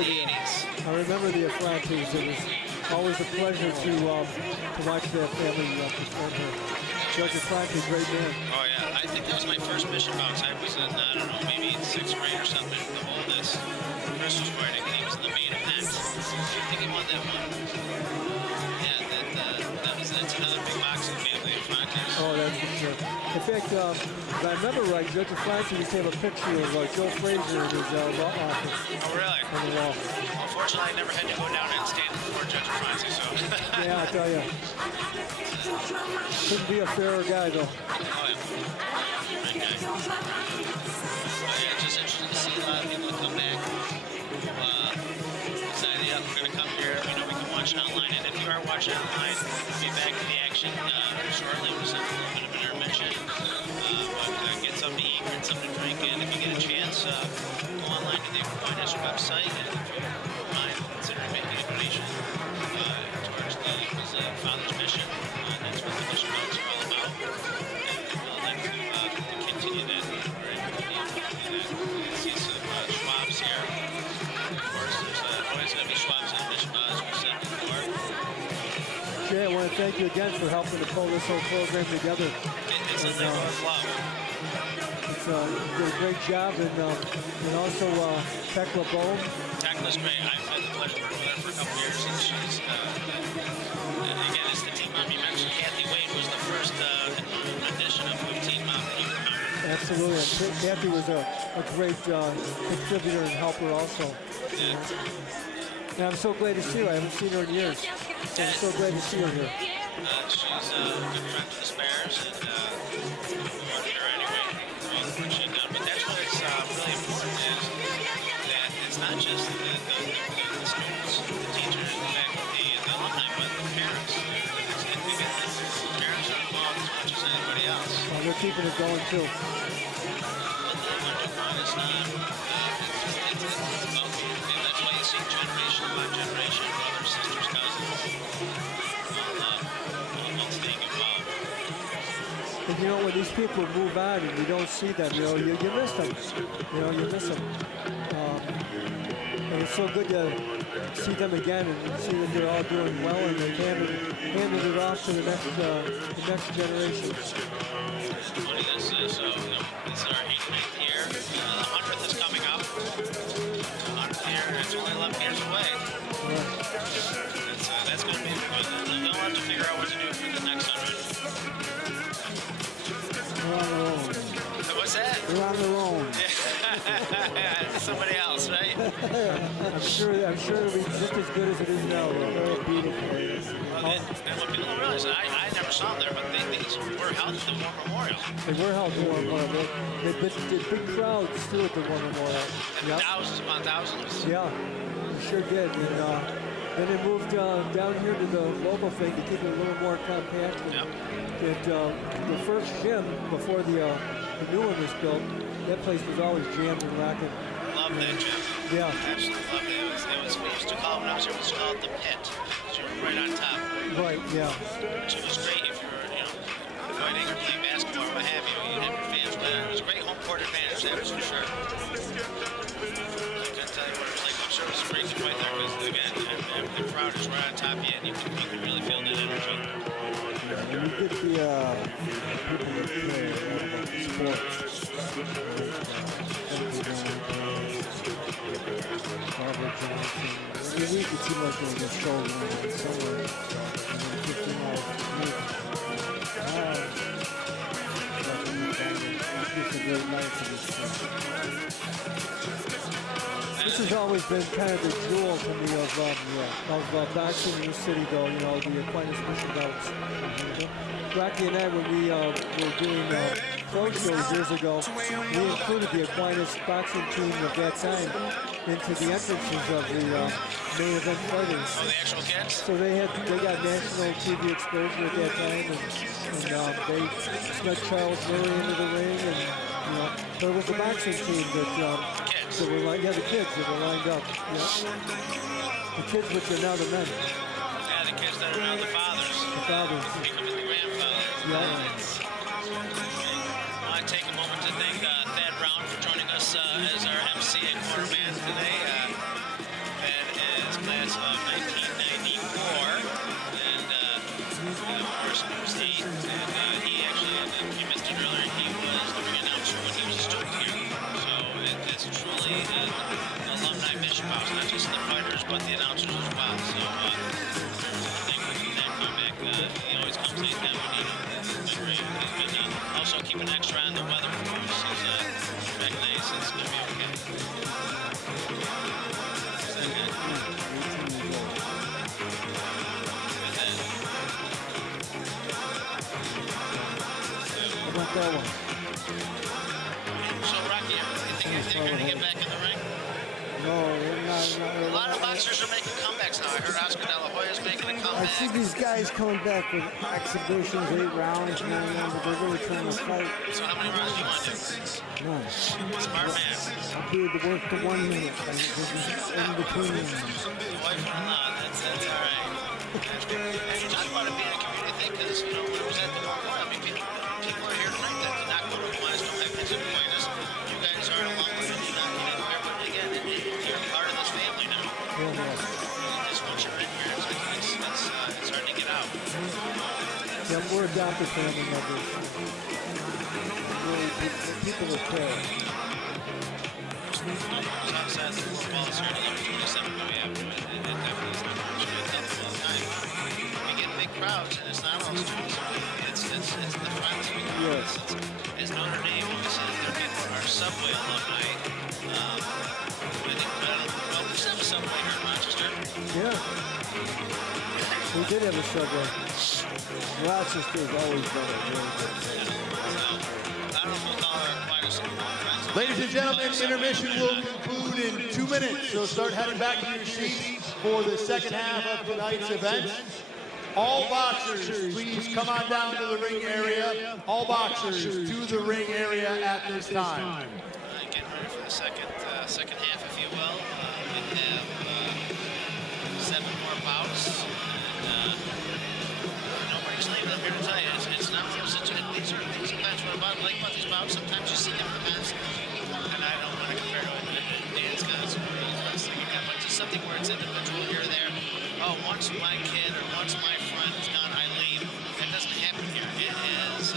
the 80s. I remember the Atlantes. It was always a pleasure to watch their family perform here. Judge Franti, great man. Oh yeah, I think that was my first mission bouts. I was in, I don't know, maybe in 6th grade or something, the oldest. Chris was fighting, and he was in the main event. I think he won that one. Yeah, that's another big boxing family of Frantis. Oh, that's for sure. In fact, if I remember right, Judge Franti used to have a picture of Joe Frazier in his law office. Oh really? On the wall. Unfortunately, I never had to go down and stand before Judge Franti, so. Yeah, I tell you. Couldn't be a fairer guy, though. Oh, yeah. Great guy. Yeah, it's just interesting to see a lot of people come back. Decided, yeah, we're going to come here. We know we can watch online, and if you are watching online, we'll be back to the action shortly. We'll send a little bit of intermission. But get something to eat, get something to drink, and if you get a chance, go online to the Aquinas website, and if you don't mind, consider making a donation towards the Father's mission. That's what the mission bouts are all about. And we'd like to continue that. We're able to be able to do that. You see some Schwabs here. Of course, there's always going to be Schwabs in the mission bouts, we said before. Jay, I want to thank you again for helping to pull this whole program together. It's a labor of love. You did a great job, and also Tekla Bohm. Tekla's great. I've had the pleasure of working with her for a couple years, and she's, and again, it's the team mom you mentioned. Kathy Wade was the first edition of the team mom that you remember. Absolutely. And Kathy was a great contributor and helper also. Yeah. And I'm so glad to see her. I haven't seen her in years. So I'm so glad to see her here. She's a good friend to the Spares, and we work her anyway for all the work she's done. But that's what's really important is that it's not just the students, the teachers, the faculty, and the alumni, but the parents. The parents are involved as much as anybody else. Well, they're keeping it going too. It's that's why you see generation upon generation, brothers, sisters, cousins, all staying involved. And you know, when these people move on and you don't see them, you know, you miss them. You know, you miss them. And it's so good to see them again and see that they're all doing well and they're handing it off to the next generation. Funny, this is our 89th year. The 100th is coming up. The 100th year, it's only 11 years away. That's going to be good. They'll have to figure out what to do for the next 100. We're on their own. What's that? We're on their own. Yeah. Somebody else, right? I'm sure it'll be just as good as it is now. They're beautiful. And what people don't realize, I never saw them there, but these were held at the War Memorial. They were held at the War Memorial. They did big crowds too at the War Memorial. Yep. Thousands upon thousands. Yeah, they sure did. And then they moved down here to the mobile thing to keep it a little more compact. Yep. The first gym before the new one was built that place was always jammed and rocking. Loved that gym. Yeah. Absolutely loved it. We used to call it, when I was here, we used to call it the pit. So you were right on top. Right, yeah. Which was great if you were, fighting or playing basketball or what have you. You'd have your fans, but it was a great home court advantage, that was for sure. I can't tell you what it was like. I'm sure it was a great right there, because again, the crowd is right on top of you, and you can really feel that energy. And you get the people that play sports. Every week it seemed like there was a show going on somewhere. And then 15 hours a week. It's a great night for this thing. This has always been kind of the jewel to me of boxing in the city, though, the Aquinas Mission Bouts. Rocky and I, when we were doing pro shows years ago, we included the Aquinas boxing team of that time into the entrances of the main event fighters. Oh, the actual kids? So they got national TV exposure at that time, and they snuck Charles Murray into the ring, and there was the boxing team that were lined, the kids that were lined up. The kids, which are now the men. Yeah, the kids that are now the fathers. The fathers. Becoming the grandfathers. I want to take a moment to thank Thad Brown for joining us as our MC and quarterman today. Thad is class of 1994, and of course he was 8, and he actually, you missed it earlier, he was the ring announcer when he was a student here. So it's truly an alumni mission house, not just the fighters, but the announcers as well. So thank you for that comeback. He always comes anytime we need him. It's been great. He's been also keeping extra on the weather for us. He's back nice. It's going to be okay. How about that one? So, Rocky, you think you're going to get back in the ring? No, not really. A lot of boxers are making comebacks now. I heard Oscar De La Hoya's making a I comeback. see these guys coming back with exhibitions, 8 rounds, 9 rounds, but they're really trying to fight. So how many rounds do you want to do? None. Smart man. I'll be able to work the 1 minute in between. Wife or not, that's all right. And you talk about it being a community thing, because, when it was at the Wardwell, people are here tonight that did not go to Aquinas, don't have kids at Aquinas. You guys are alumni, and you're not everybody again. You're part of this family now. Just once you're in here, it's hard to get out. Yeah, we're adopted family members. Really, people that care. Outside the footballs here at 11:27, but we have it definitely is not much. I tell people all the time, we get big crowds, and it's not all students. It's the friends we do. Yes. It's Notre Dame, we said they're getting our subway alumni. I think, well, we used to have a subway here in Rochester. Yeah. We did have a subway. Rochester's always done it really good. I don't know if we'll call our Aquinas friends. Ladies and gentlemen, intermission will conclude in 2 minutes, so start heading back to your seats for the second half of tonight's event. All boxers, please come on down to the ring area. All boxers to the ring area at this time. Getting ready for the second half, if you will. We have 7 more bouts. And nobody's leaving. I'm here to tell you, it's not one of those situations. These are things sometimes what I like about these bouts. Sometimes you see them in the past, and I don't want to compare to it. Dan's got some real wrestling, but just something where it's individual here or there. Oh, once my kid or once my friend is gone, I leave. That doesn't happen here. It is.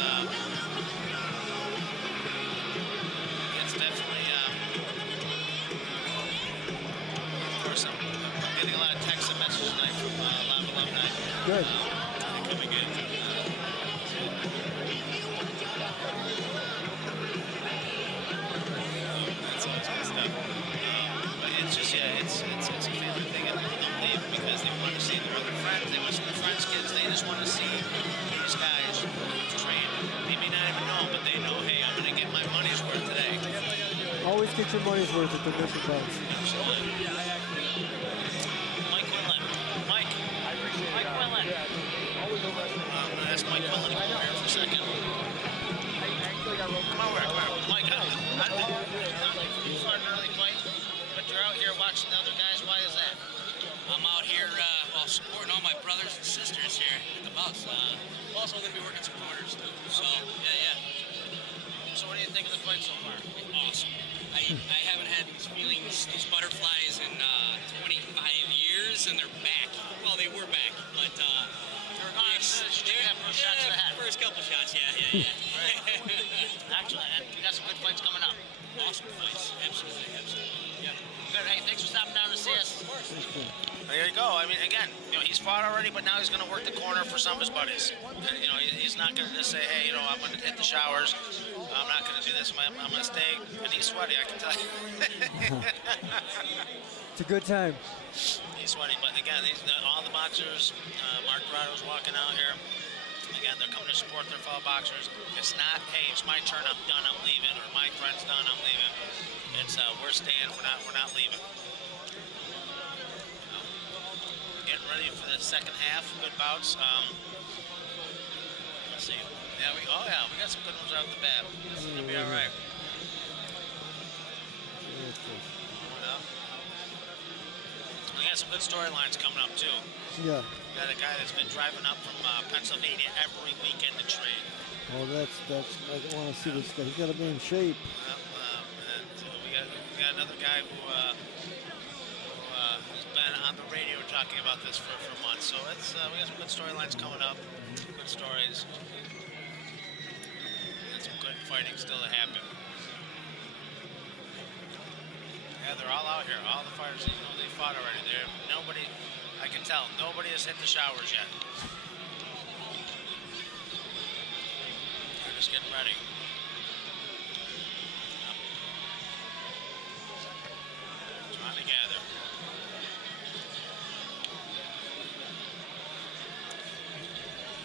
It's definitely. Of course, I'm getting a lot of texts and messages tonight from a lot of alumni. Good. Coming in. That's always good stuff. But it's just, it's a family thing, and they'll leave because they want to see their other friends. They want to see their friends' kids. They just want to see these guys train. They may not even know, but they know, hey, I'm going to get my money's worth today. Always get your money's worth at the mission bounce. Absolutely. Mike Quinlan. Mike Quinlan. I'm going to ask Mike Quinlan to come over here for a second. Come over. Mike, all my brothers and sisters here at the Bouts. Also going to be working some corners too. So, yeah. So what do you think of the fight so far? Awesome. I haven't had these feelings, these butterflies in 25 years, and they're back. Well, they were back, but They're gone. Did you have first shots to the head? first couple shots, yeah. Excellent. And you got some good fights coming up. Awesome fights, absolutely. Yeah. Good. Hey, thanks for stopping down to see us. There you go. I mean, again, he's fought already, but now he's going to work the corner for some of his buddies. He's not going to just say, hey, I'm going to hit the showers. I'm not going to do this. I'm going to stay. And he's sweaty, I can tell you. It's a good time. He's sweaty, but again, all the boxers, Mark Dorado's walking out here. Again, they're coming to support their fellow boxers. It's not, hey, it's my turn, I'm done, I'm leaving, or my friend's done, I'm leaving. It's we're staying, we're not leaving. Getting ready for the second half. Good bouts. Let's see. Yeah, we got some good ones out the bat. This is gonna be all right. We got some good storylines coming up too. Yeah. We got a guy that's been driving up from Pennsylvania every weekend to train. Oh, that's. I want to see this guy. He's got to be in shape. And we got another guy who's been on the radio talking about this for months. So it's we got some good storylines coming up, good stories, and some good fighting still to happen. Yeah, they're all out here. All the fighters, they fought already. Nobody, I can tell, nobody has hit the showers yet. They're just getting ready. Trying to gather.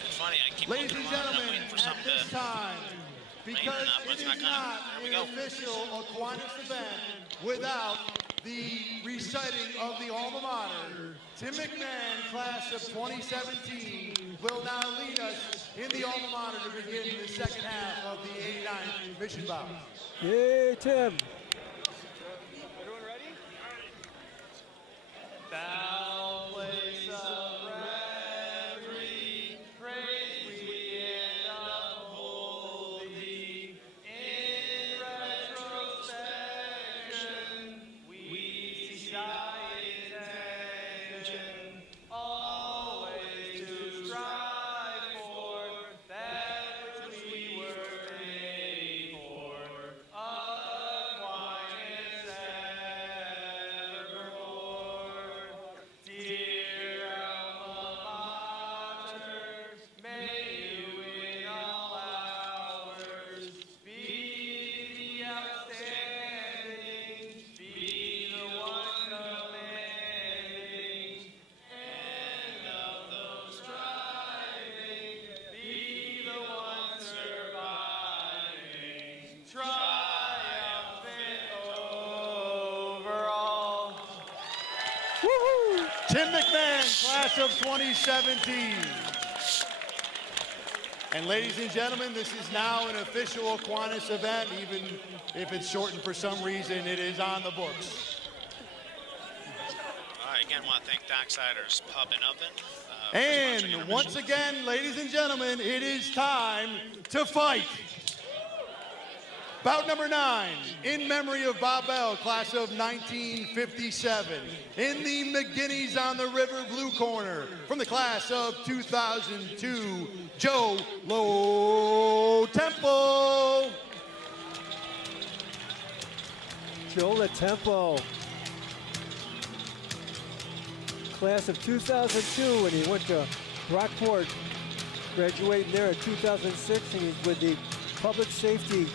It's funny, I keep Ladies looking and around and I'm gentlemen, waiting for at something this to... time, because it is not There we an go. official Aquinas event without the reciting of the alma mater, Tim McMahon, class of 2017, will now lead us in the alma mater to begin the second half of the 89th mission bout. Yay, Tim. Everyone ready? Thou place of reverie, praise we end uphold thee. In retrospection, we see thy intention, always to strive for that which we were made for. Aquinas evermore. Dear alma mater, may you in all hours be the outstanding, be the one commanding, end of those striving, be the one surviving, triumphant over all. Tim McMahon, class of 2017. And ladies and gentlemen, this is now an official Aquinas event, even if it's shortened for some reason, it is on the books. All right, again, want to thank Docksider's Pub and Oven. And once again, ladies and gentlemen, it is time to fight. Bout number 9, in memory of Bob Bell, class of 1957. In the McGinnis on the River blue corner, from the class of 2002, Joe Low Temple. Joe Latempo. Class of 2002, when he went to Brockport, graduating there in 2006, and he's with the Public Safety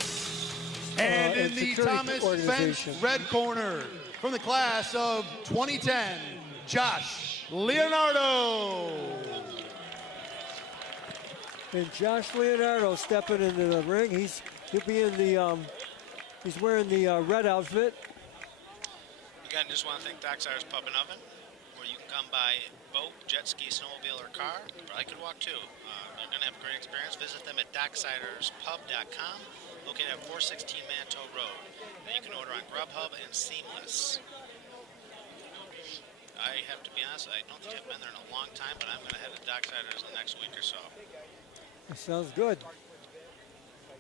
And in the Security Thomas Fence Organization. red corner, from the class of 2010, Josh Leonardo. And Josh Leonardo stepping into the ring. He'll be in the he's wearing the red outfit. Again, just want to thank Docksider's Pub and Oven, where you can come by boat, jet ski, snowmobile, or car. Probably could walk too. You're going to have a great experience. Visit them at docksiderspub.com, located at 416 Manteau Road. And you can order on Grubhub and Seamless. I have to be honest, I don't think I've been there in a long time, but I'm going to head to Docksiders the next week or so. That sounds good.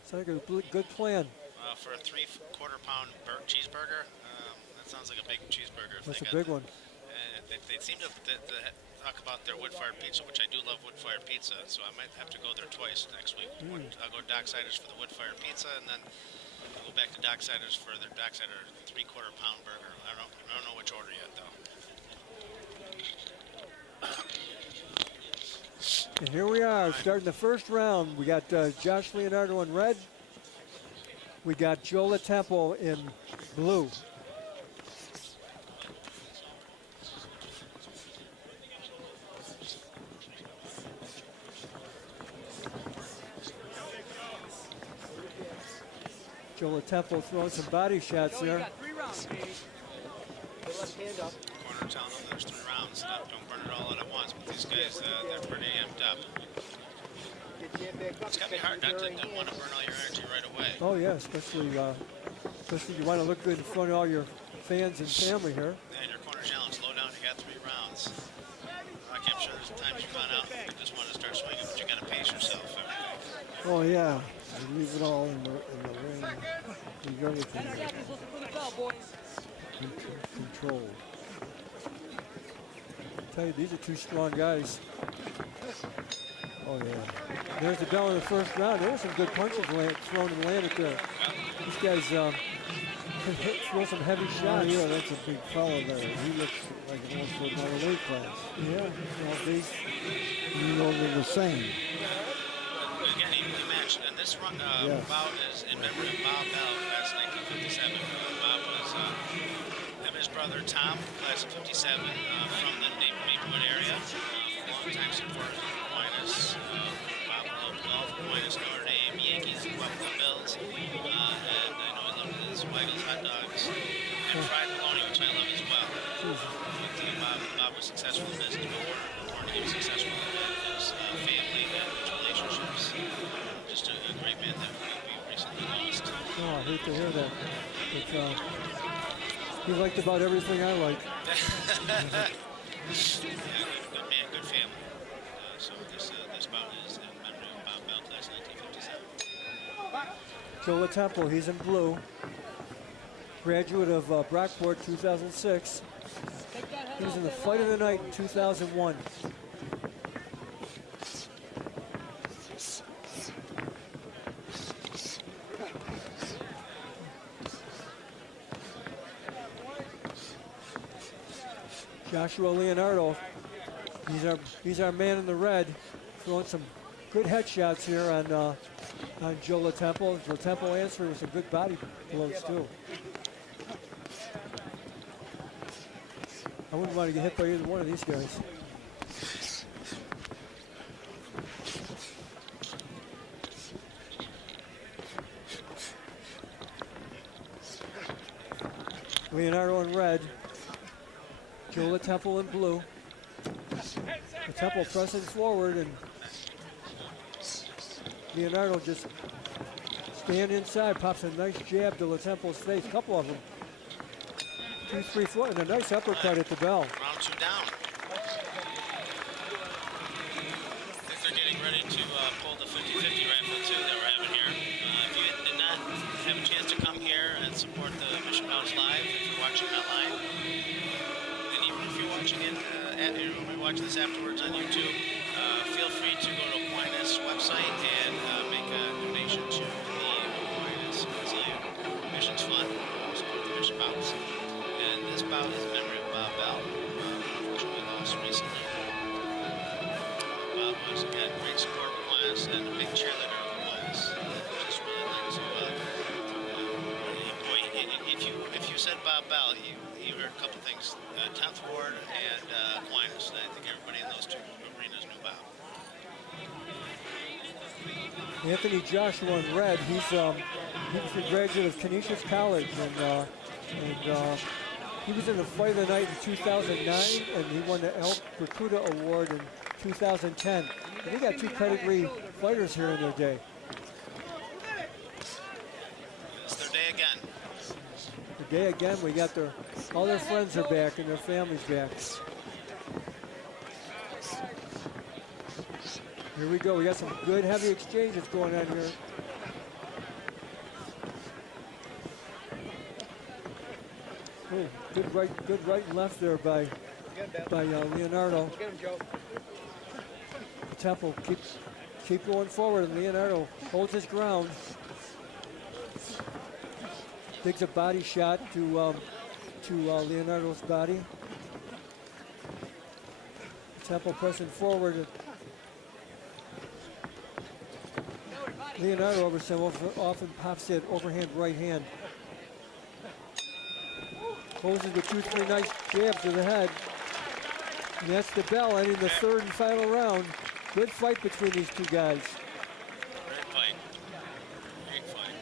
Sounds like a good plan. For a 3/4 pound cheeseburger, that sounds like a big cheeseburger. That's a big one. They seem to talk about their wood-fired pizza, which I do love wood-fired pizza, so I might have to go there twice next week. I'll go to Docksiders for the wood-fired pizza, and then I'll go back to Docksiders for their Docksider 3/4 pound burger. I don't know which order yet, though. And here we are, starting the first round. We got Josh Leonardo in red. We got Joe Latempo in blue. Joe Latempo throwing some body shots there. You got 3 rounds, baby. Your left hand up. Corner telling them there's 3 rounds. Don't burn it all out at once, but these guys, they're pretty amped up. It's got to be hard not to want to burn all your energy right away. Oh yeah, especially you want to look good in front of all your fans and family here. Yeah, your corner challenge, slow down, you got 3 rounds. I'm sure there's times you've gone out and you just want to start swinging, but you got to pace yourself. Oh yeah, you leave it all in the ring. Leave everything there. Controlled. I tell you, these are 2 strong guys. Oh yeah. There's the bell in the first round. There were some good punches thrown and landed there. These guys can throw some heavy Oh shots. yeah, that's a big fellow there. He looks like he wants to go to weight class. Yeah, well, You know they're the same. Again, evenly matched. And this run, Yeah. Bout is in memory of Bob Bell, class 1957. Bob was him and his brother Tom, class of 57, from the Maplewood area. Long time supporters of Aquinas. Bob loved golf, Aquinas, Notre Dame, Yankees, Buffalo Bills. And I know he loved his Weigel's hot dogs and fried bologna, which I love as well. Bob was successful in business, but more importantly, he was successful in his family and his relationships. Just a great man that we recently lost. oh, I hate to hear that. But he liked about everything I like. Yeah, good man, good family. So this bout is in memory of Bob Bell, class 1957. Joe Latempo, he's in blue. Graduate of Brockport 2006. He was in the Fight of the Night in 2001. Joshua Leonardo, he's our man in the red, throwing some good headshots here on Joe Latempo. Latempo answering with some good body blows too. I wouldn't want to get hit by either one of these guys. Leonardo in red. Joe Latempo in blue. Latempo pressing forward, and Leonardo just stand inside, pops a nice jab to Latempo's face, a couple of them. 2-3 foot, and a nice uppercut at the bell. Round 2 down. I think they're getting ready to pull the 50-50 raffle too that we're having here. If you did not have a chance to come here and support the Mission Bouts live, if you're watching online, and even if you're watching it, if you're watching this afterwards on YouTube, feel free to go to Aquinas website and make a donation to the Aquinas Missions Fund, support the Mission Bouts. And this bout is in memory of Bob Bell, unfortunately lost recently. Bob was, again, great support of Aquinas and a big cheerleader of Aquinas. Just really liked to, boy, if you said Bob Bell, you heard a couple things, 10th Ward and Aquinas. I think everybody in those 2 arenas knew Bob. Anthony Joshua in red, he's a graduate of Canisius College, and he was in the Fight of the Night in 2009, and he won the El Recruta Award in 2010. And we got 2 pedigree fighters here in their day. It's their day again. The day again, we got all their friends are back and their families back. Here we go. We got some good heavy exchanges going on here. Oh, good right and left there by Leonardo. Get him, Joe. Temple keep going forward, and Leonardo holds his ground. Digs a body shot to Leonardo's body. Temple pressing forward. Leonardo Robertson often pops that overhand right hand. Closes with 2-3 nice jabs to the head. And that's the bell ending the third and final round. Good fight between these two guys. Great fight. Great fight.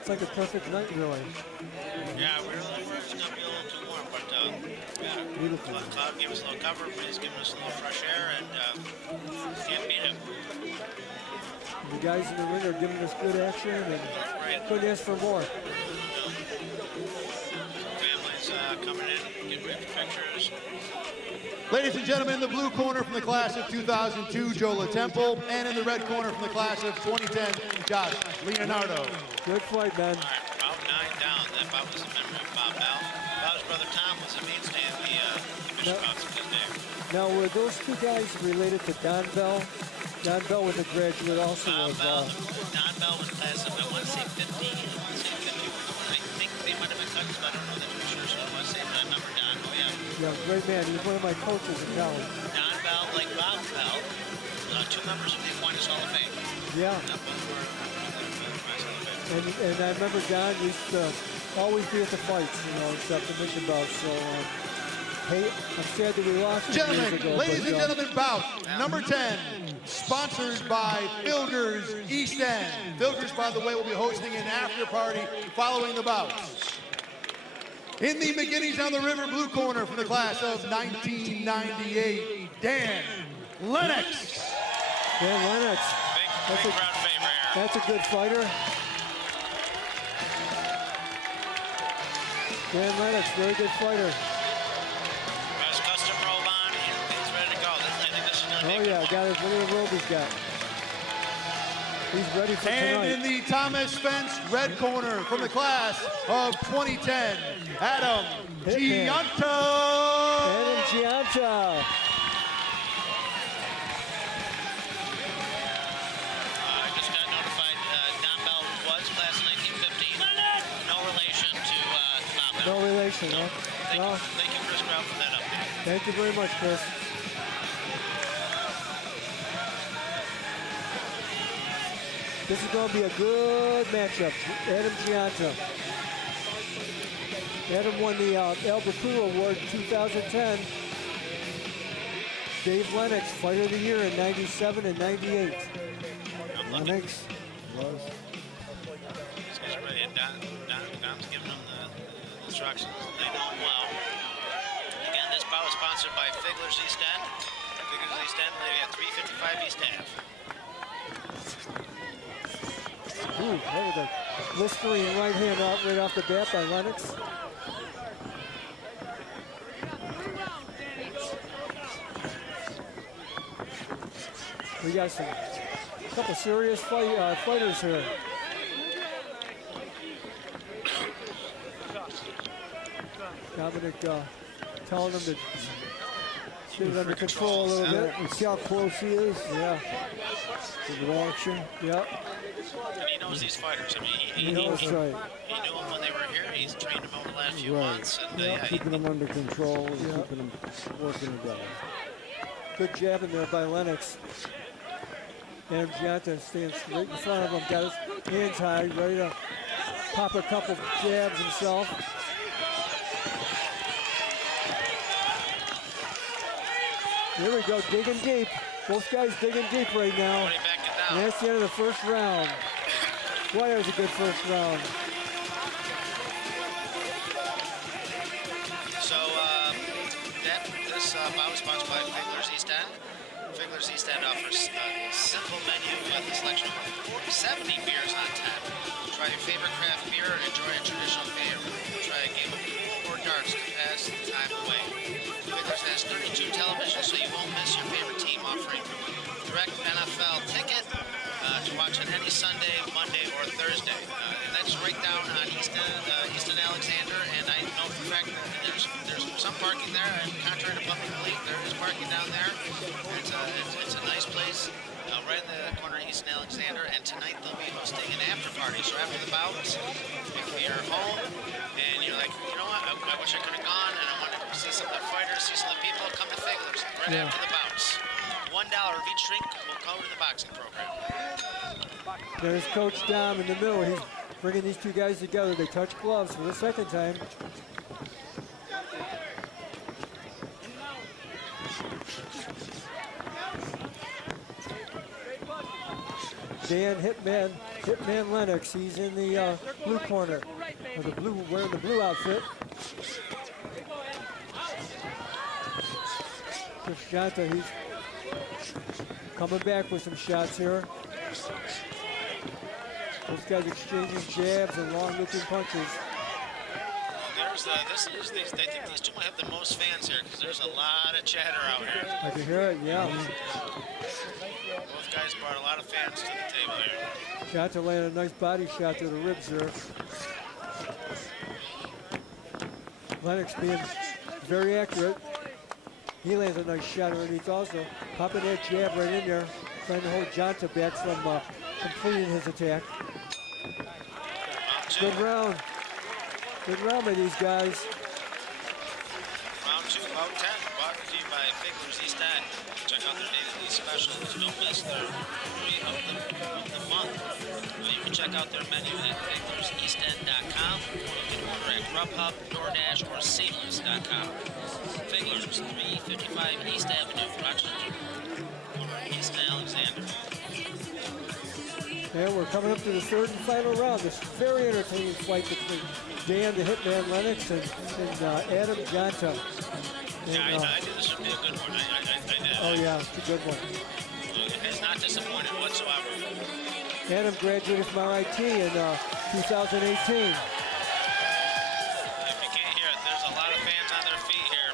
It's like a perfect night, really. Yeah, we're going to be a little too warm, but Beautiful. Cloud gave us a little cover, he's giving us a little fresh air, and can't beat him. The guys in the ring are giving us good action, and couldn't ask for more. Families coming in, getting ready for pictures. Ladies and gentlemen, the blue corner from the class of 2002, Joe Temple, and in the red corner from the class of 2010, Josh Leonardo. Good fight, man. All right, about 9 down. That Bout was a memory of Bout Bell. Bout's brother Tom was a mainstay in the Mission Bouts of his day. Now, were those two guys related to Don Bell? Don Bell was a graduate also Don of... Don Bell was class of, I want to say 50. I think they might have been cousins, but I don't know that for sure, so I want to say, but I remember Don. Oh, yeah. Yeah, great man. He was one of my coaches in college. Don Bell, like Bout Bell, 2 members of the Aquinas Hall of Fame. Yeah. Both were Aquinas Hall of Fame. And I remember Don used to always be at the fights, you know, except the Mission Bouts. So, hey, I'm sad that we lost him years Gentlemen, ago. ladies and gentlemen, bout number 10, sponsored by Filger's East End. Filger's, by the way, will be hosting an after party following the bouts. In the McGinnis on the River blue corner from the class of 1998, Dan Lennox. Dan Lennox. Big crowd favor here. That's a good fighter. Dan Lennox, very good fighter. Has custom robe on, he's ready to go. I think this is going to be Oh yeah, got his little robe he's got. He's ready for And tonight. in the Thomas Spence red corner from the class of 2010, Adam Chiantra. Adam Chiantra. I just got notified Don Bell was class of 1915. No relation to Bout Bell. No relation, huh? Well, Thank you, Chris Grau, for that update. thank you very much, Chris. This is going to be a good matchup. Adam Chiantra. Adam won the El Bacuro Award in 2010. Dave Lennox, Fighter of the Year in 97 and 98. Lennox was. These guys are ready. And Don's giving them the instructions. They know him well. Again, this bout is sponsored by Figler's East End. Figler's East End, they got 355 East Ave. Ooh, that was a blistering right hand out right off the bat by Lennox. We got a couple serious fighters here. Dominic telling them to get it under control a little bit. And see how close he is? Yeah. To the action. Yep. And he knows these fighters. I mean, He knows right. he knew them when they were here. He's trained them over the last few Right. months. And yeah, Keeping them under control and keeping them working together. Good jab in there by Lennox. And Gianta stands right in front of him, got his hands high, ready to pop a couple jabs himself. Here we go, digging deep. Both guys digging deep right now. Nobody backed it down. And that's the end of the first round. Boy, that was a good first round. So this bout is sponsored by Figler's East End. Figler's East End offers a simple menu with a selection of 70 beers on tap. Try your favorite craft beer and enjoy a traditional fare. Try a game of pool or darts to pass the time away. Vickers has 32 televisions, so you won't miss your favorite team, offering direct NFL ticket to watch on any Sunday, Monday, or Thursday. And that's right down on Easton Alexander. And I know for a fact that there's some parking there. And contrary to public belief, there is parking down there. It's a nice place. Right in the corner of Easton Alexander, and tonight they'll be hosting an after party. So after the bouts, if you're home and you're like, you know what, I wish I could have gone and I want to see some of the fighters, see some of the people, come to Figler's right after the bouts. $1 of each drink will cover the boxing program. There's Coach Dom in the middle. He's bringing these two guys together. They touch gloves for the second time. Dan Hitman Lennox. He's in the blue corner, or the blue, wearing the blue outfit. Chiantra, he's coming back with some shots here. Those guys exchanging jabs and long-looking punches. They think these two might have the most fans here because there's a lot of chatter out here. I can hear it, yeah. Both guys brought a lot of fans to the table here. Chiantra landed a nice body shot to the ribs there. Lennox being very accurate. He lands a nice shot underneath also. Popping that jab right in there, trying to hold Chiantra back from completing his attack. Good round. Good round by these guys. Round 2, Bout 10, brought to you by Figler's East End. Check out their daily specials. Don't miss their movie of the month. You can check out their menu at figlerseastend.com, or you can order at Grubhub, DoorDash, or Seamless.com. Figler's, 355 East Avenue, Rochester, over East Alexander. And we're coming up to the third and final round. This very entertaining fight between Dan the Hitman Lennox and Adam Chiantra. Yeah, I knew this would be a good one. I did. Oh yeah, it's a good one. It's not disappointed whatsoever. Adam graduated from RIT in 2018. If you can't hear it, there's a lot of fans on their feet here.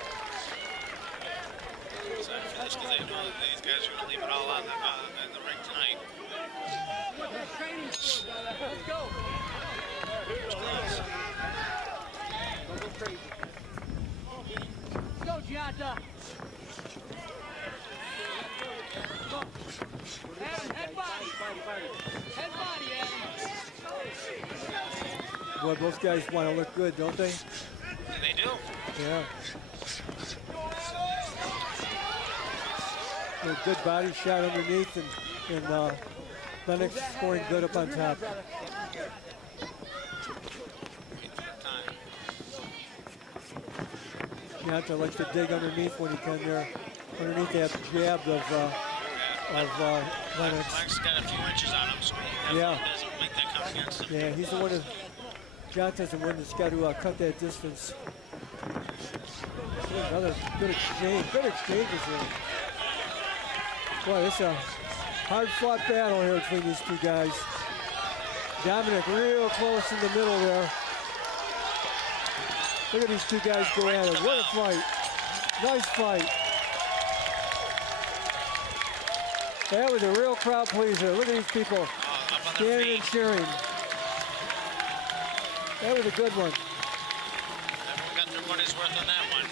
So that's because they know that these guys are going to leave it all on in the ring tonight. Let's go. Let's go, Chiantra. Head body. Head body, Adam. Boy, both guys want to look good, don't they? They do. Yeah. A good body shot underneath, and Lennox scoring good up on top. Chiantra likes to dig underneath when he can there, underneath that jab of Lennox. Lennox got a few inches on him, so he doesn't make that come against him. Yeah, he's the one that, Chiantra's the one that's got to cut that distance. Another good exchange, good exchanges here. Boy, it's a hard-fought battle here between these two guys. Dominic real close in the middle there. Look at these two guys go at it. What a fight. Nice fight. That was a real crowd pleaser. Look at these people standing and cheering. That was a good one. Everyone got their money's worth on that one.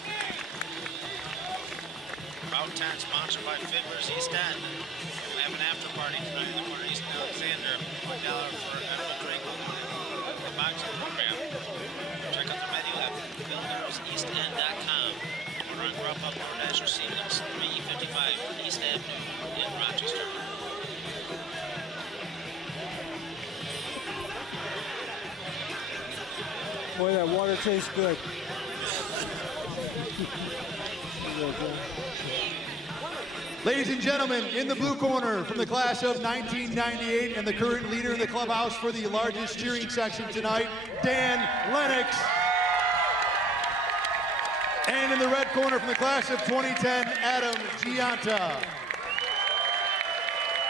Bout 10 sponsored by Figler's East End. We have an after party tonight in the corner of East Alexander. $1 for a drink. The boxing program. Check out the menu at figlerseastend.com. Order on Grubhub, DoorDash, or Seamless, 355 East Avenue in Rochester. Boy, that water tastes good. Ladies and gentlemen, in the blue corner from the class of 1998 and the current leader in the clubhouse for the largest cheering section tonight, Dan Lennox. And in the red corner from the class of 2010, Adam Chiantra.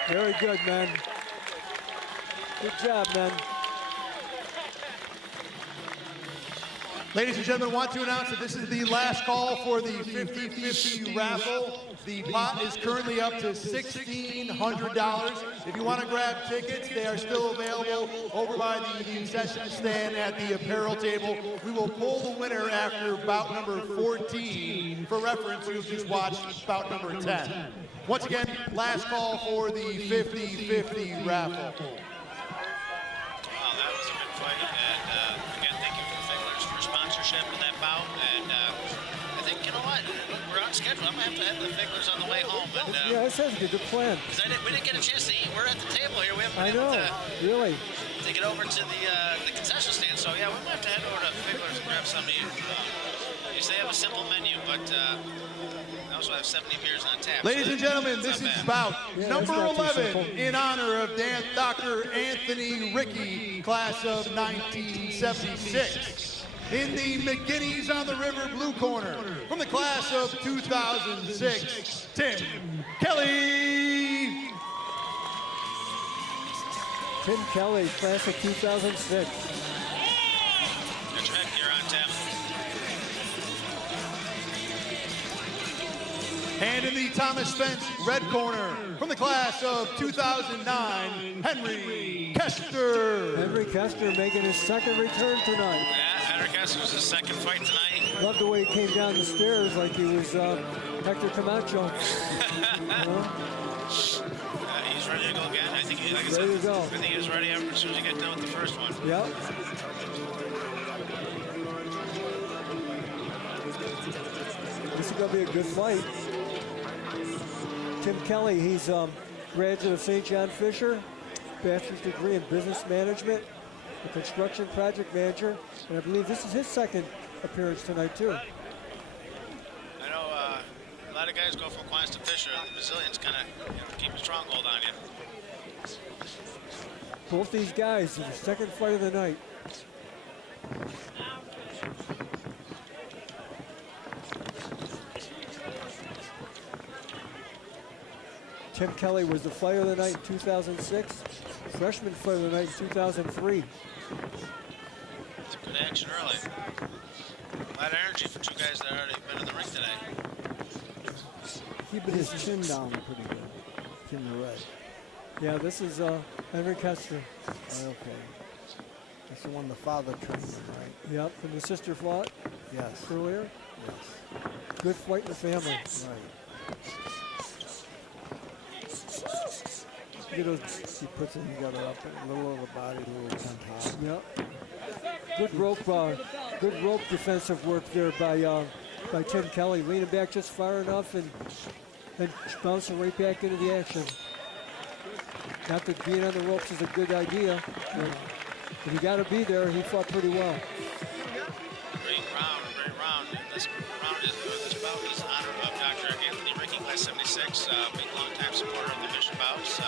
Very good, man. Good job, man. Ladies and gentlemen, I want to announce that this is the last call for the 50-50 raffle. The pot is currently up to $1,600. If you want to grab tickets, they are still available over by the concession stand at the apparel table. We will pull the winner after bout number 14. For reference, you've just watched bout number 10. Once again, last call for the 50-50 raffle. Wow, that was a good fight. And again, thank you for Figlers for sponsorship in that bout. And I think, you know what, we're on schedule. I'm going to have to head to the Figlers on the way home. And, yeah, that sounds like a good plan. Because we didn't get a chance to eat. We're at the table here. We haven't I been know, able to really. get over to the concession stand. So, yeah, we might have to head over to Figlers and grab something to eat. They have a simple menu, but they also have 70 beers on tap. Ladies and gentlemen, this is bout number 11 simple. in honor of Dr. Anthony Ricky, class of 1976. In the McGinnis on the River blue corner, from the class of 2006, Tim Kelly. Tim Kelly, class of 2006. Get your head gear on tap. And in the Thomas Spence red corner, from the class of 2009, Henry Kester. Henry Kester making his second return tonight. Yeah, Henry Kester's his second fight tonight. Love the way he came down the stairs like he was Hector Camacho. He's ready to go again. I think he, like I Ready said, to go. I think he was ready as soon as he got done with the first one. Yep. This is going to be a good fight. Tim Kelly, he's graduate of St. John Fisher, bachelor's degree in business management, a construction project manager, and I believe this is his second appearance tonight too. I know a lot of guys go from Aquinas to Fisher. The Brazilians kind of keep a stronghold on you. Both these guys, in the second fight of the night. Tim Kelly was the fighter of the night in 2006, freshman fighter of the night in 2003. It's good action early. A lot of energy for two guys that already been in the ring today. Keeping his chin down pretty good. In the red. Yeah, this is Henry Kester. Okay. That's the one the father trained him, right? Yep, and the sister fought Yes. earlier. Yes. Good fight in the family. Right. Look at those. He puts them together up a little over the body, a little on top. Yep. Good rope defensive work there by Tim Kelly, leaning back just far enough and bouncing right back into the action. Not that being on the ropes is a good idea, but you got to be there. He fought pretty well. Great round. This round is this bout is in honor of Dr. Anthony Ricky, class 76, big long-time supporter of the Mission Bouts.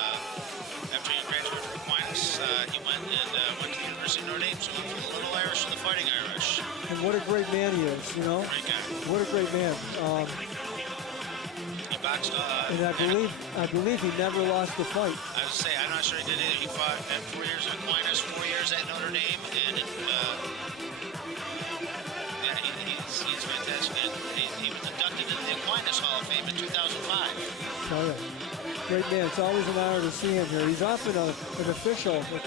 After he graduated from Aquinas, he went to the University of Notre Dame, so he went from the Little Irish to the Fighting Irish. And what a great man he is, you know? Great guy. What a great man. He boxed. And I believe he never lost a fight. I would say, I'm not sure he did either. He fought at 4 years at Aquinas, 4 years at Notre Dame, and yeah, he's fantastic. And he was inducted into the Aquinas Hall of Fame in 2005. Oh, yeah. Great man. It's always an honor to see him here. He's often an official at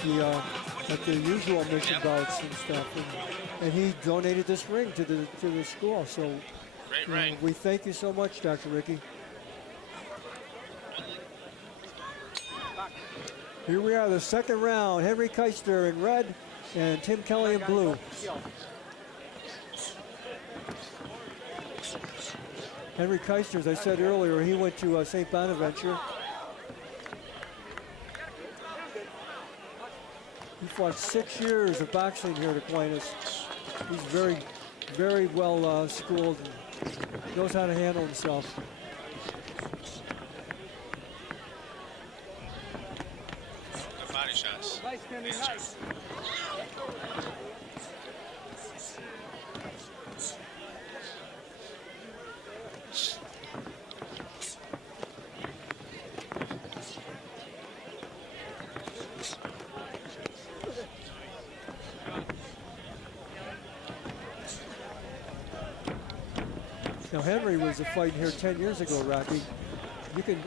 the usual mission bouts and stuff. And he donated this ring to the school. So Great ring. We thank you so much, Dr. Ricky. Here we are, the second round. Henry Keister in red and Tim Kelly in blue. Henry Keister, as I said earlier, he went to St. Bonaventure. He fought 6 years of boxing here at Aquinas. He's very, very well schooled and knows how to handle himself. Good body shots. Nice. Now Henry was fighting here 10 years ago, Rocky.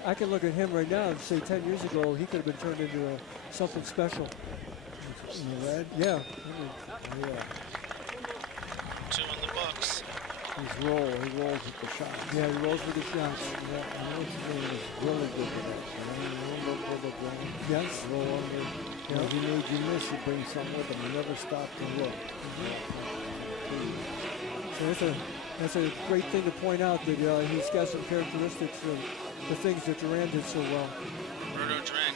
I can look at him right now and say 10 years ago he could have been turned into something special. In the red? Yeah. Yeah. 2 in the books. He rolls with the shot. Yeah, he rolls with the shots. Yeah, I know his game is really good with it. Look for the ground. Yes. Roll under. Yeah. If he made you miss, he brings something with him. He never stopped to look. So that's a great thing to point out that he's got some characteristics of the things that Durand did so well. Roberto Duran,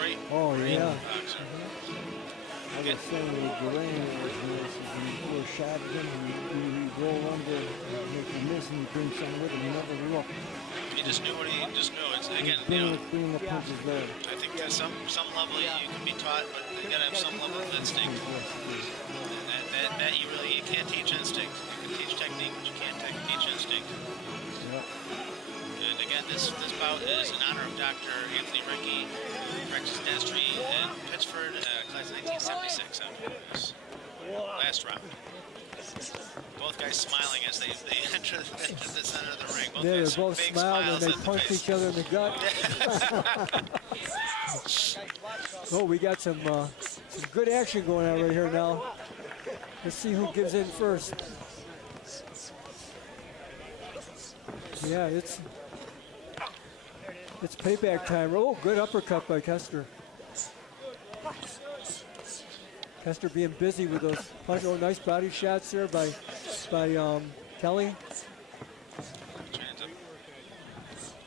great Oh, yeah. boxer. I was saying with Durand, when you throw a shot at him, he roll under, make you miss, and he brings something with him. He never look. He just knew what he just knew. It's, again, Bringing the punches there. I think at some level you can be taught, but you gotta have some level of instinct. And that you can't teach instinct. You can teach technique, but you can't teach instinct. Yep. And again, this bout is in honor of Dr. Anthony Rickey, who practiced dentistry in Pittsford, class 1976. Last round. Both guys smiling as they enter the center of the ring. Both They're guys both big smiled and smiles they at the punched face. each other in the gut. Oh, we got some good action going on right here now. Let's see who gives in first. Yeah, it's payback time. Oh, good uppercut by Kester. Kester being busy with those punch. Oh, nice body shots there by Kelly.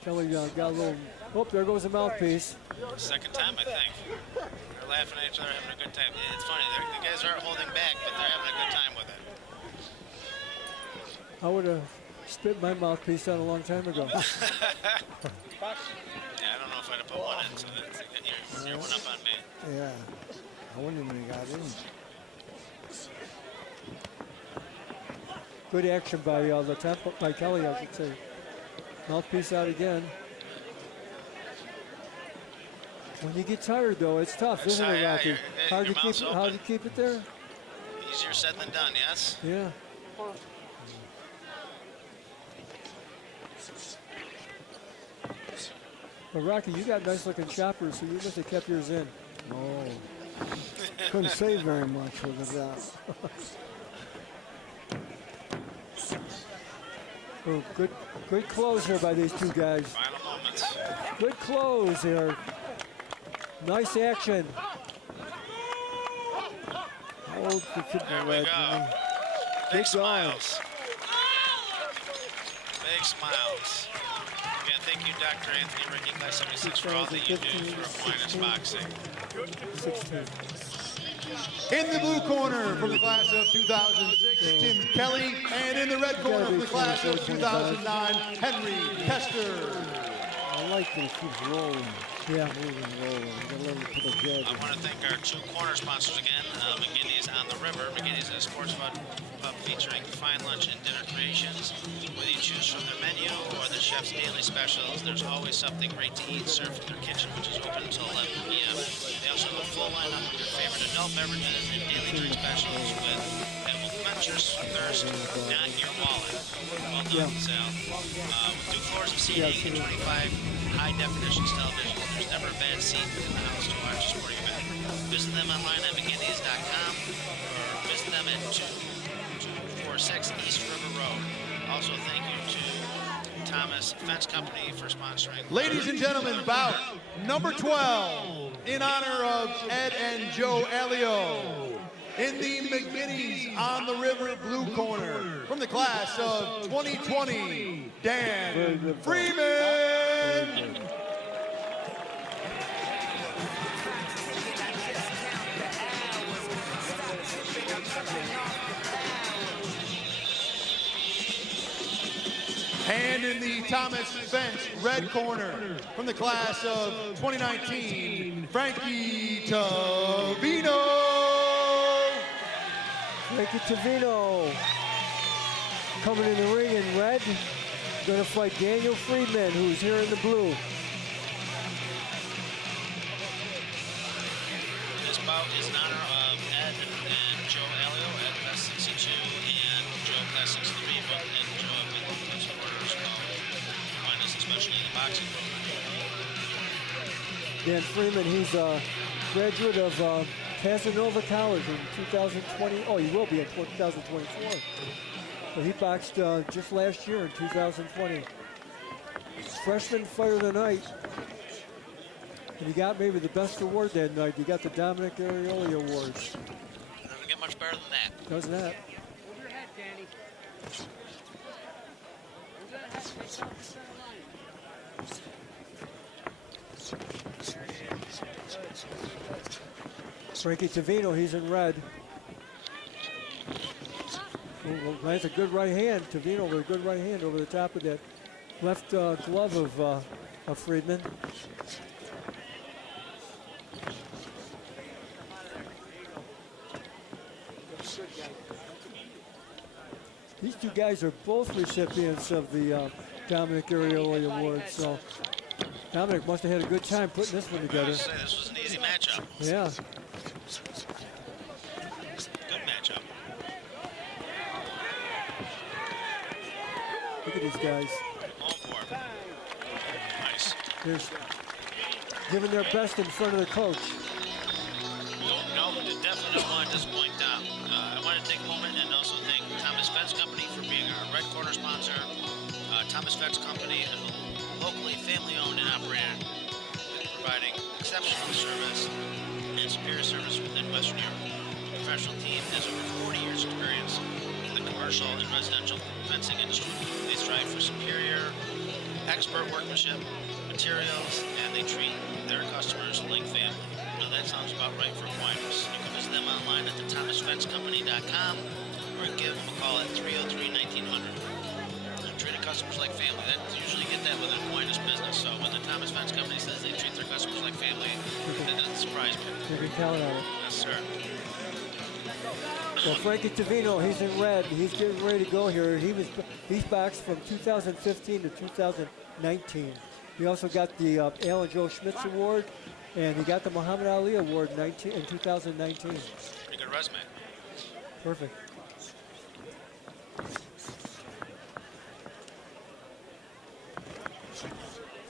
Kelly got a little. Oh, there goes the mouthpiece. Second time, I think. They're laughing at each other, having a good time. It's funny, the guys aren't holding back, but they're having a good time with it. I would have spit my mouthpiece out a long time ago. Yeah, I don't know if I'd have put one in, so you're one up on me. Yeah. I wouldn't even got in. Good action by by Kelly, I should say. Mouthpiece out again. When you get tired, though, it's tough, isn't it, Rocky? Hard to keep it there. Easier said than done, yes? Yeah. But Rocky, you got nice looking choppers, so you must have kept yours in. Oh. Couldn't say very much with that. Oh, good close here by these two guys. Final moments. Good close here. Nice action. Hold the tip There of we red. go. Big smiles. Big smiles. Again, thank you, Dr. Anthony Rickey, Class 76, for all that you do for Aquinas Boxing. 16. In the blue corner from the class of 2006, Tim Kelly. And in the red corner from the class of 2009, Henry Kester. I like that it keeps rolling. Yeah. Moving, rolling. Got a little bit of jab. I want to thank our two corner sponsors again, McGinnis on the River. McGinnis is a sports pub featuring fine lunch and dinner creations. Whether you choose from their menu or the chef's daily specials, there's always something great to eat served in their kitchen, which is open until 11 p.m. They also have a full lineup of your favorite adult beverages and daily drink specials that will quench your thirst, not your wallet. Well done, Sal. With 2 floors of seating and 25 high-definition television, there's never a bad seat in the house to watch a sporting event. Visit them online at McGinnis.com or visit them at 246 East River Road. Also, thank you to Thomas Fence Company for sponsoring. Ladies and gentlemen, bout number 12 in honor of Ed and Joe Elio. In the McGinnis on the River blue corner from the class of 2020, Dan Freeman. And in the Thomas Fence red corner from the class of 2019, Frankie Tavino. Frankie Tavino coming in the ring in red. Going to fight Daniel Freeman, who's here in the blue. This bout is in honor of Ed and Joe Elio, Ed class 62 and Joe class 63, both Ed and Joe have been close for boxing program. Dan Freeman, he's a graduate of Casanova College in 2020. Oh, he will be in 2024. So he boxed just last year in 2020. Freshman fighter of the night. And he got maybe the best award that night. He got the Dominic Arioli Award. Doesn't get much better than that. Doesn't that? Move your head, Danny. Move that head, face off the center line. Frankie Tavino, he's in red. Oh, that's a good right hand. Tavino with a good right hand over the top of that left glove of Freeman. These two guys are both recipients of the Dominic Arioli Award, so Dominic must have had a good time putting this one I together. was say this was an easy matchup. Yeah. Good matchup. Look at these guys. Going for it. Nice. They're giving their best in front of the coach. No, definitely don't want to disappoint Tom. I want to take a moment and also thank Thomas Fence Company for being our red corner sponsor. Thomas Fence Company is locally family-owned and operated, providing exceptional service and superior service within Western Europe. The professional team has over 40 years' experience in the commercial and residential fencing industry. They strive for superior, expert workmanship, materials, and they treat their customers like family. Now that sounds about right for Aquinas. You can visit them online at thethomasfencecompany.com or give them a call at 303-1900. Treating customers like family. That usually get that with an Aquinas business. So when the Thomas Fence Company says they treat their customers like family, that doesn't surprise me. You can count on it. Yes, sir. Well, Frankie Tavino, he's in red. He's getting ready to go here. He's boxed from 2015 to 2019. He also got the Alan Joe Schmitz Award, and he got the Muhammad Ali Award in 2019. Pretty good resume. Perfect.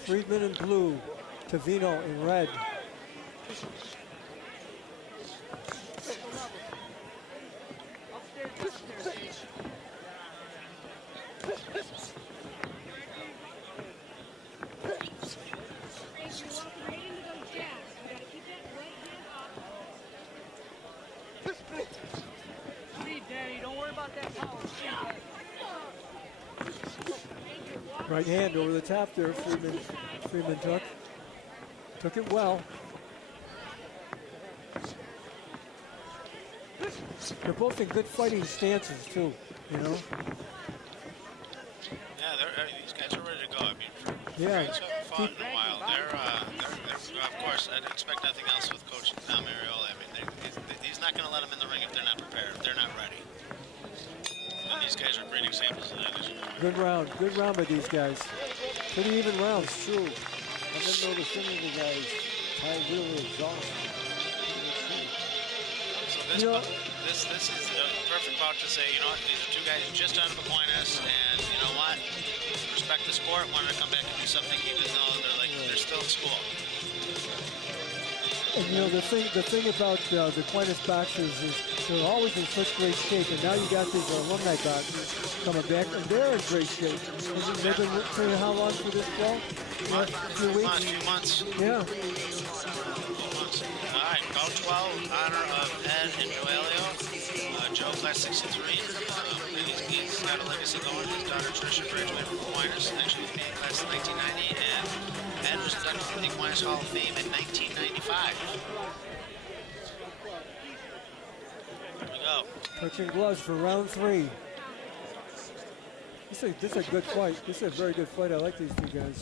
Freeman in blue, Tavino in red. Speed, Danny. Don't worry about that power. Right hand over the top there, Freeman took it well. They're both in good fighting stances too, you know. Yeah, these guys are ready to go. I mean, Yeah. guys haven't fought in a while. They're of course, I'd expect nothing else with Coach Tom Arioli. I mean, he's not going to let them in the ring if they're not prepared, if they're not ready. And these guys are great examples of that, as you know. Good round by these guys. Pretty even rounds, true. I've been noticing the guys tied really exhausted. So this is a perfect bout to say, you know what, these are two guys just out of Aquinas, and you know what, respect the sport, wanted to come back and do something you didn't know, they're still in school. And you know the thing about the Aquinas boxers is they're always in such great shape, and now you got these alumni boxers coming back, and they're in great shape. They've been training how long for this ball? A few weeks? Few months. Yeah. All right, bout 12, honor of Ed and Joelio. Joe, class 63. He's got a legacy going. His daughter Tricia graduated from Aquinas, actually was class in 1990, and Ed was inducted from the Aquinas Hall of Fame in 1995. Here we go. Touching gloves for round 3. This is a good fight. This is a very good fight. I like these two guys.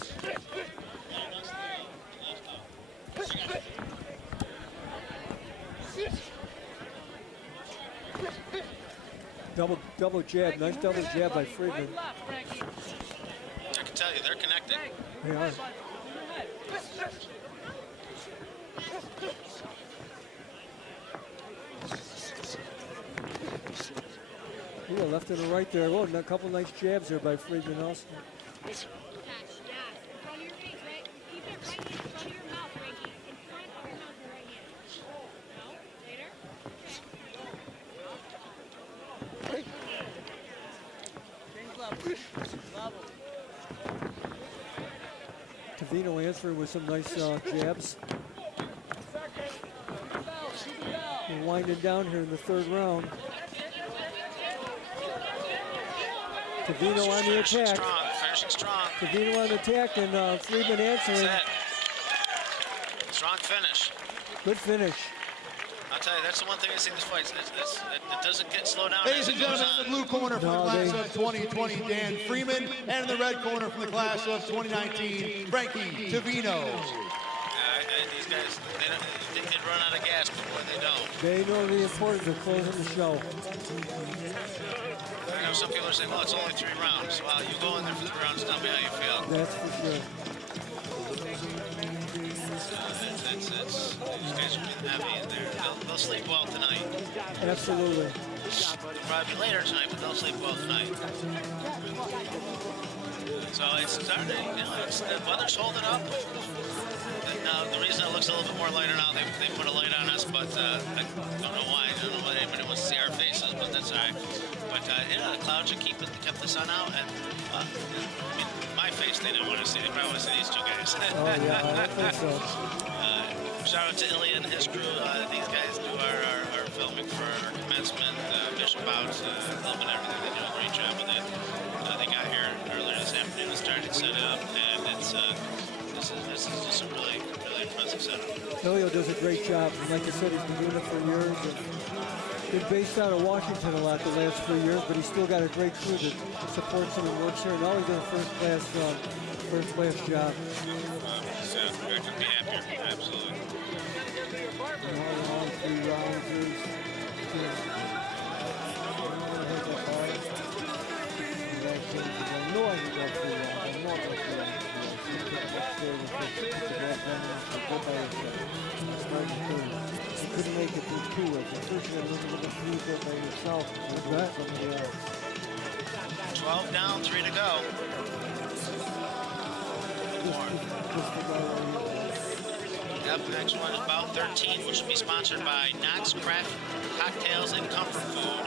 Double jab. Nice double jab by Freeman. I can tell you, they're connected. They are. Ooh, a left and a right there. Oh, a couple nice jabs there by Freeman also. Tavino answering with some nice jabs. We're winding down here in the third round. Tavino on the attack. Finishing strong. Tavino on the attack and Freeman answering. That's it. Strong finish. Good finish. I'll tell you, that's the one thing I see in these fights. It doesn't get slowed down. Ladies and gentlemen, in the blue corner from the class of 2020, Dan Freeman, and in the red corner from the class of 2019, Frankie Tavino. These guys, they can run out of gas, but boy, they don't. They know the importance of closing the show. I know some people are saying, well, it's only 3 rounds. Well, you go in there for 3 rounds, tell me how you feel. That's for sure. These guys are getting heavy in there. They'll sleep well tonight. Absolutely. They'll probably be later tonight, but they'll sleep well tonight. So it's starting, the weather's holding up. Now, the reason it looks a little bit more lighter now, they put a light on us, but I don't know why. I don't know why anybody wants to see our faces, but that's all right. But, the clouds have kept the sun out, and I mean, my face they didn't want to see. They probably want to see these 2 guys. Oh, yeah, I think so. Shout out to Ilya and his crew. These guys do our filming for our commencement, Mission Bouts, filming everything. They do a great job with it. They got here earlier this afternoon and started setting it up, and it's this is just a really, really impressive setup. Ilya does a great job. Like I said, he's been doing it for years. And been based out of Washington a lot the last few years, but he's still got a great crew that supports him and works here. And always doing a first-class job. So I couldn't be happier. Absolutely. All 3 rounds is no, I can go 3 rounds. I'm not going to 3 rounds. You couldn't make it through 2. At the first, you got to look at the 3 there by yourself. With somebody else. 12 down, 3 to go. Yep, the next one is Bout 13, which will be sponsored by Knox Craft Cocktails and Comfort Food.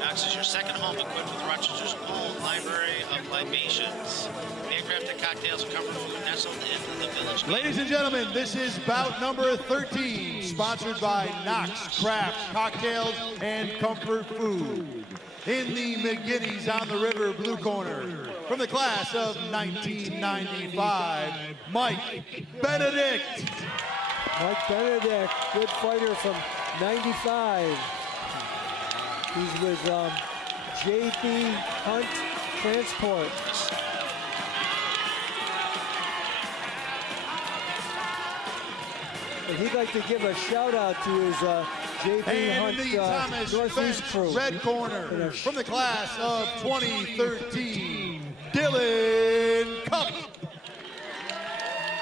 Knox is your second home equipped with Rochester's own library of libations. Handcrafted cocktails and comfort food nestled in the village. Ladies and gentlemen, this is bout number 13, sponsored by Knox Craft Cocktails and Comfort Food. In the McGinnis on the River blue corner, from the class of 1995, Mike Benedict. Mike Benedict, good fighter from 95. He's with J.B. Hunt Transport. And he'd like to give a shout out to his J.B. Hunt Northeast crew. Red corner, from the class of 2013, Dylan Tupp.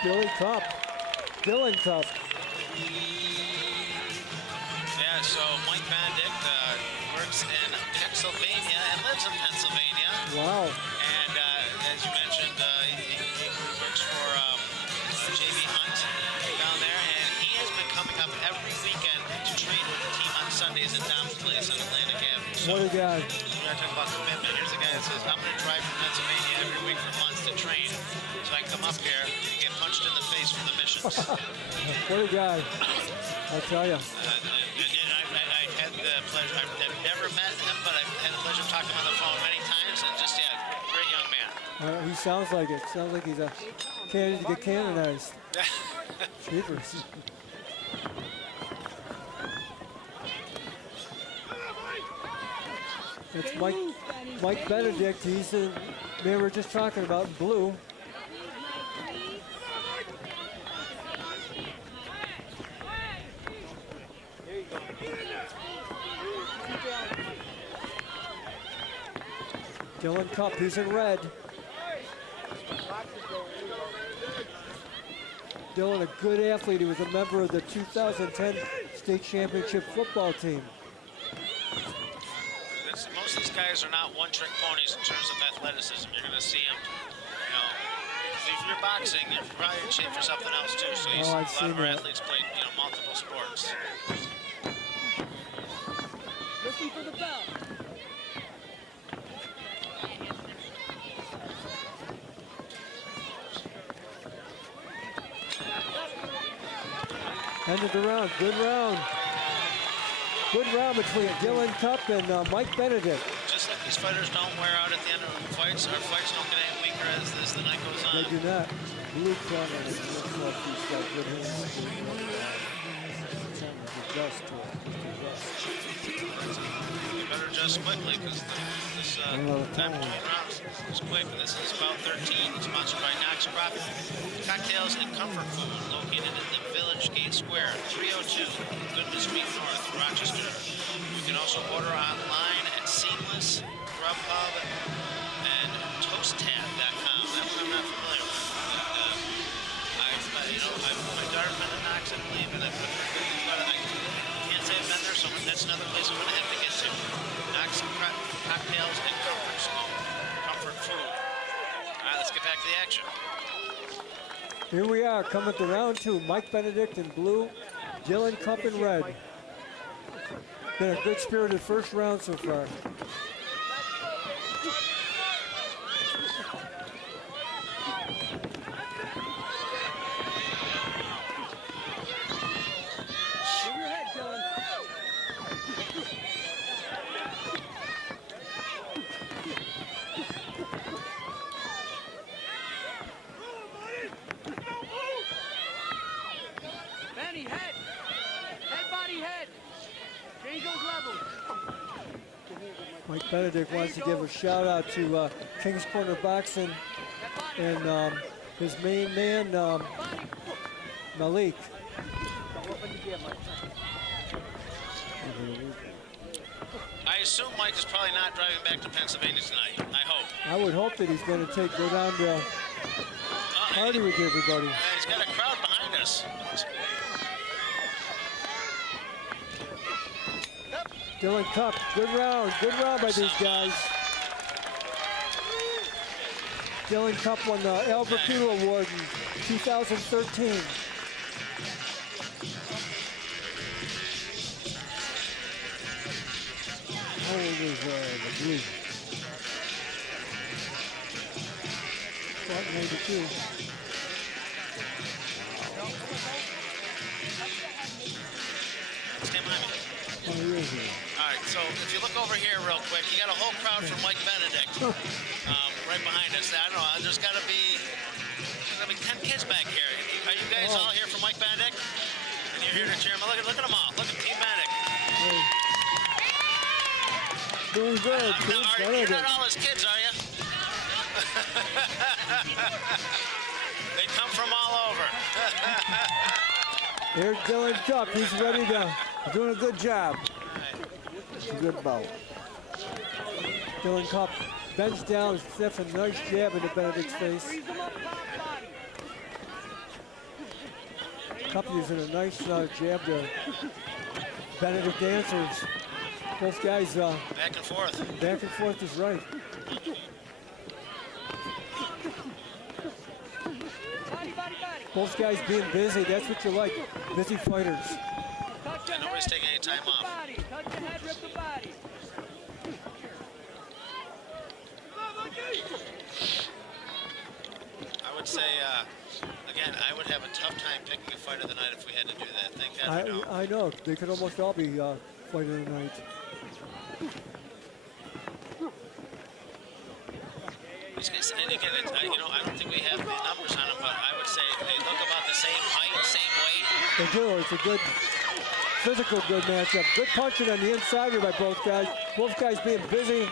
Dylan Tupp. Yeah, so Mike Benedict works in Pennsylvania and lives in Pennsylvania. Wow. And as you mentioned, he works for J.B. Hunt down there, and he has been coming up every weekend to train with the team on Sundays at Dom's Place on Atlantic Avenue. So, what a guy. We're talking about commitment. Here's a guy that says, I'm going to drive from Pennsylvania every week for months to train so I can come up here and get punched in the face from the missions. What a guy. I'll tell you. I had the pleasure, I've never met him, but I've had the pleasure of talking on the phone many times, and just, yeah, great young man. He sounds like it. Sounds like he's a candidate to get canonized. Jeepers. It's Mike Benedict. He's the man we were just talking about in blue. Dylan Tupp, he's in red. Dylan, a good athlete. He was a member of the 2010 state championship football team. Most of these guys are not one-trick ponies in terms of athleticism. You're going to see them, you know, if you're boxing, you're probably in shape for something else too. So a lot of our athletes play, you know, multiple sports. Listen for the bell. End of the round. Good round. Good round between Dylan Tupp and Mike Benedict. Just like these fighters don't wear out at the end of the fights, our fights don't get any weaker as the night goes on. They do not. Blue club and his blue club, he's got good hands. You better adjust quickly because this time between rounds is quick. This is about 13. It's sponsored by Knox Cocktails and Comfort Food, located in the Village Gate Square, 302 Goodman Street North, Rochester. You can also order online at Seamless, Grubhub, and ToastTab.com. That one I'm not familiar with. My daughter's been to Knox, I believe, and I've been but I can't say I've been there, so that's another place I'm going to have to get to. Knox Cocktails and Comfort Food. All right, let's get back to the action. Here we are, coming to round 2. Mike Benedict in blue, Dylan Tupp in red. Been a good spirited first round so far. Mike Benedict wants to give a shout out to King's Corner Boxing and his main man, Malik. I assume Mike is probably not driving back to Pennsylvania tonight. I hope. I would hope that he's going to go down to party with everybody. He's got a crowd behind us. Dylan Tupp, good round by these guys. Dylan Tupp won the Albert Pugh Award in 2013. How old is the blue? Fought in 92. Stand behind me. 20 years ago. All right, so if you look over here real quick, you got a whole crowd from Mike Benedict right behind us. I don't know, there's got to be 10 kids back here. Are you guys all here from Mike Benedict? And you're here to cheer him? Look at them all. Look at Team Benedict. Doing good. You're not all his kids, are you? They come from all over. Here's Dylan Tupp. He's ready to, doing a good job. It's a good bout. Dylan Tupp bends down, sniffs a nice jab into Benedict's face. Tupp using a nice jab to Benedict answers. Both guys back and forth. Back and forth is right. Both guys being busy, that's what you like, busy fighters. And nobody's taking any time off. I would say, again, I would have a tough time picking a fight of the night if we had to do that. Thank God we don't. I know, they could almost all be fight of the night. And again, I don't think we have the numbers on them, but I would say they look about the same height, same weight. They do. It's a good, physical good matchup. Good punching on the inside here by both guys. Both guys being busy.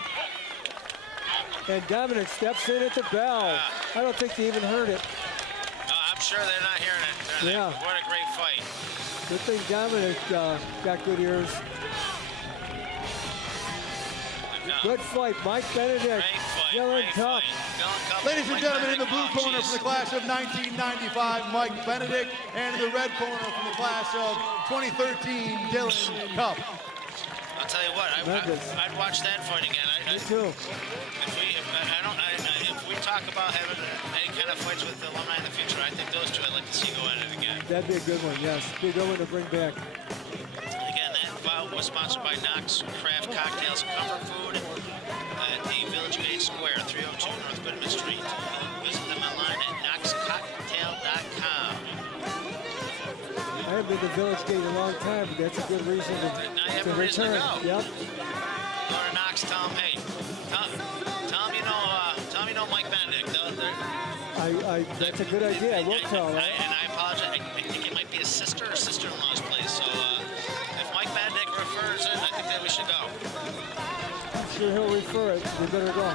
And Dominic steps in at the bell. I don't think they even heard it. I'm sure they're not hearing it. Yeah. What a great fight. Good thing Dominic got good ears. Good fight, Mike Benedict, Dylan Tupp. Ladies and gentlemen, in the blue corner from the class of 1995, Mike Benedict, and in the red corner from the class of 2013, Dylan Tupp. I'll tell you what, I'd watch that fight again. Me too. If we talk about having any kind of fights with the alumni in the future, I think those two I'd like to see go at it again. That'd be a good one, yes. Be a good one to bring back. Again, that bout was sponsored by Knox Craft Cocktails and Comfort Food at the Village Gate Square, 302 North Goodman Street. Visit them online at knoxcocktail.com. I am to the village gate a long time, but that's a good reason Now you have to a reason to return. go. Yep. Go to Knox, tell him, hey, tell him you know Mike Benedict. That's a good idea. I will tell him. And I apologize. I think it might be his sister or sister-in-law's place. So if Mike Benedict refers it, I think that we should go. I'm sure he'll refer it. We better go.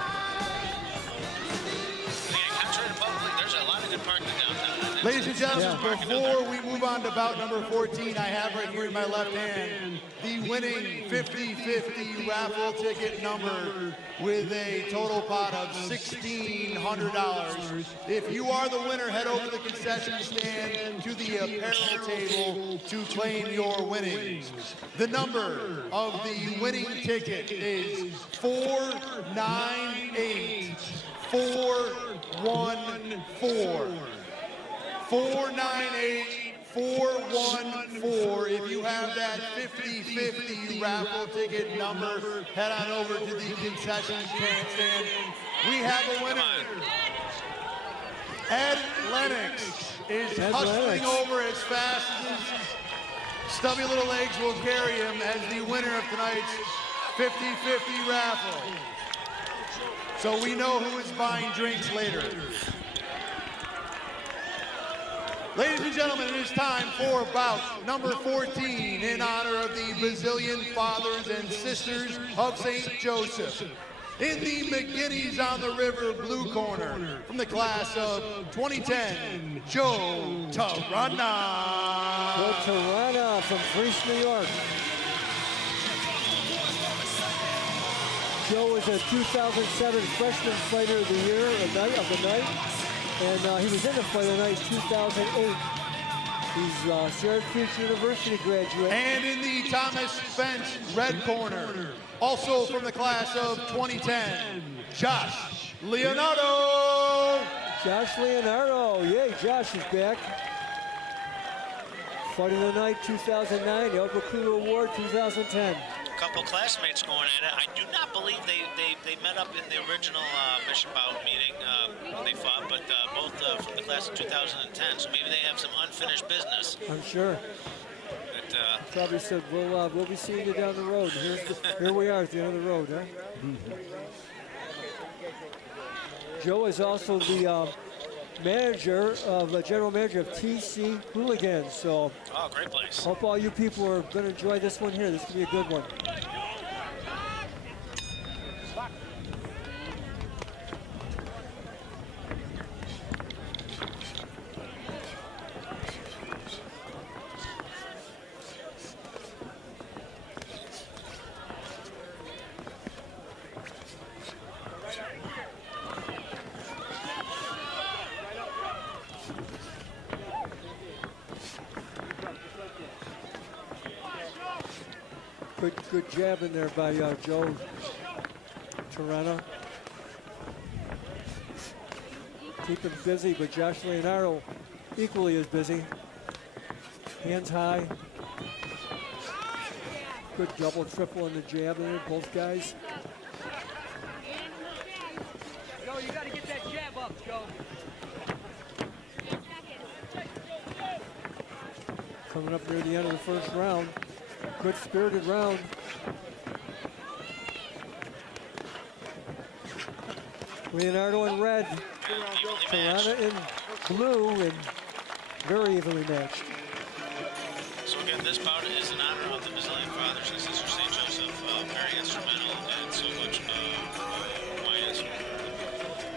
There's a lot of good parking downtown. Ladies and gentlemen, before we move on to bout number 14, I have right here in my left hand the winning 50-50 raffle ticket number with a total pot of $1,600. If you are the winner, head over to the concession stand to the apparel table to claim your winnings. The number of the winning ticket is 498414. 498414. If you have that 50-50 raffle ticket number, head on over to the concession stand. We have a winner. Ed Lennox is hustling over as fast as his stubby little legs will carry him as the winner of tonight's 50-50 raffle. So we know who is buying drinks later. Ladies and gentlemen, it is time for bout number 14 in honor of the Brazilian fathers and sisters of St. Joseph. In the McGinnis on the River blue corner, from the class of 2010, Joe Tarrant. Joe Tarrant from Greece, New York. Joe was a 2007 Freshman Fighter of the Year of the night. And he was in the fight tonight, 2008. He's Syracuse University graduate. And in the Thomas Bench red corner, also from the class of 2010, Josh Leonardo. Josh Leonardo, yay, Josh is back. Fight of the night, 2009, El Bakudo Award, 2010. A couple classmates going at it. I do not believe they met up in the original mission bout meeting when they fought, but both from the class of 2010, so maybe they have some unfinished business. I'm sure. But, probably said, we'll be seeing you down the road. Here we are at the end of the road, huh? Joe is also the general manager of TC Hooligans. So, oh, great place. Hope all you people are going to enjoy this one here. This will be a good one. Good jab in there by Joe Tarrant. Keep him busy, but Josh Leonardo equally as busy. Hands high. Good double, triple in the jab in there, both guys. Joe, you got to get that jab up, Joe. Coming up near the end of the first round. Good spirited round. Leonardo in red, Tarrant in blue, and very evenly matched. So again, this bout is in honor of the Brazilian fathers and sisters St. Joseph, very instrumental and so much Aquinas over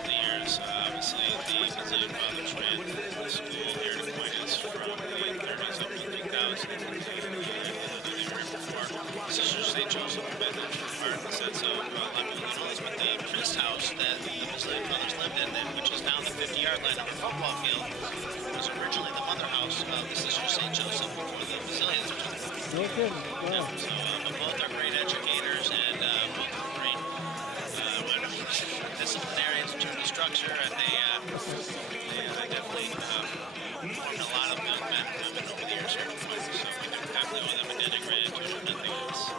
the years. Obviously, the Brazilian fathers ran the school here at Aquinas from the 30s up to the 2000s. Sisters St. Joseph have been part of the sense of but the priest house that the Brazilian brothers lived in, which is now the 50-yard line of the football field, was originally the mother house of the Sisters St. Joseph before the Brazilians took it. No kidding. Wow. Yeah, so both are great educators and both are great disciplinarians in terms of structure, and they definitely formed a lot of young men and women over the years here. So we definitely owe them an integrated tutor, nothing else.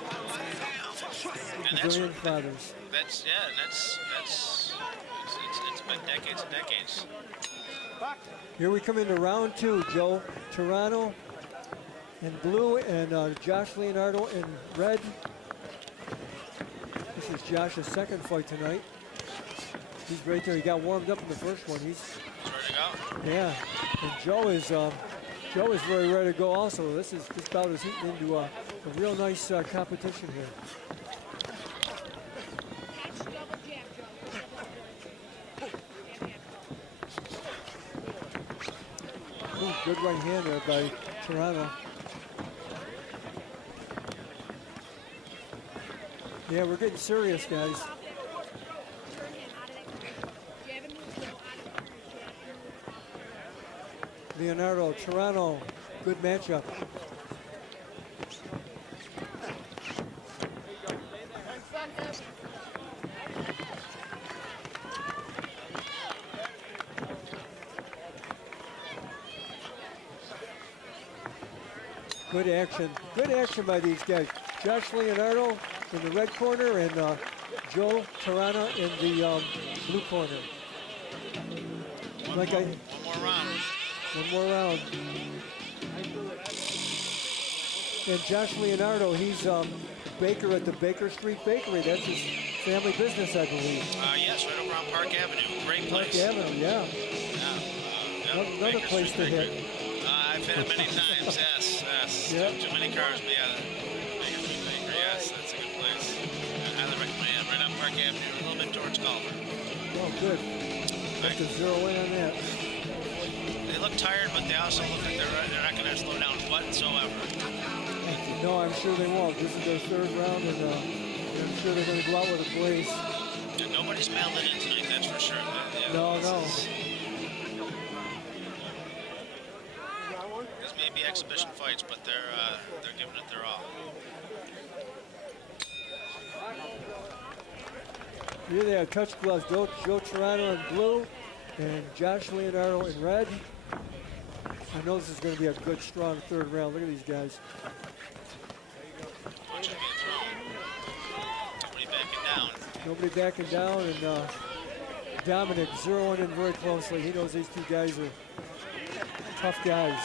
And Brazilian fathers. It's been decades and decades. Here we come into round two. Joe Tarrant in blue and Josh Leonardo in red. This is Josh's second fight tonight. He's right there. He got warmed up in the first one. He's ready to go. Yeah, and Joe is very ready to go also. This bout is heating into a real nice competition here. Ooh, good right hand there by Toronto. Yeah, we're getting serious, guys. Leonardo, Toronto, good matchup. Good action by these guys. Josh Leonardo in the red corner and Joe Toronto in the blue corner. One more round. One more round. And Josh Leonardo, he's baker at the Baker Street Bakery. That's his family business, I believe. Yes, right over on Park Avenue. Great place. Park Avenue, yeah. Another Baker place Street to hit. Bakery. I've hit it many times, yes. Yep. Too many cars, but yeah. Baker Street Bakery, yes, that's a good place. I highly recommend. Right on Park Avenue, a little bit towards Culver. Oh, good. Have to zero in on that. They look tired, but they also look like they're not going to slow down whatsoever. No, I'm sure they won't. This is their third round, and I'm sure they're going to go out with a blaze. And nobody's mailed it in tonight, that's for sure. But, yeah, No. These may be exhibition fights, but they're giving it their all. Here they have touch gloves. Joe Toronto in blue and Josh Leonardo in red. I know this is going to be a good, strong third round. Look at these guys. Nobody backing down. Nobody backing down, and Dominic zeroing in very closely. He knows these two guys are tough guys.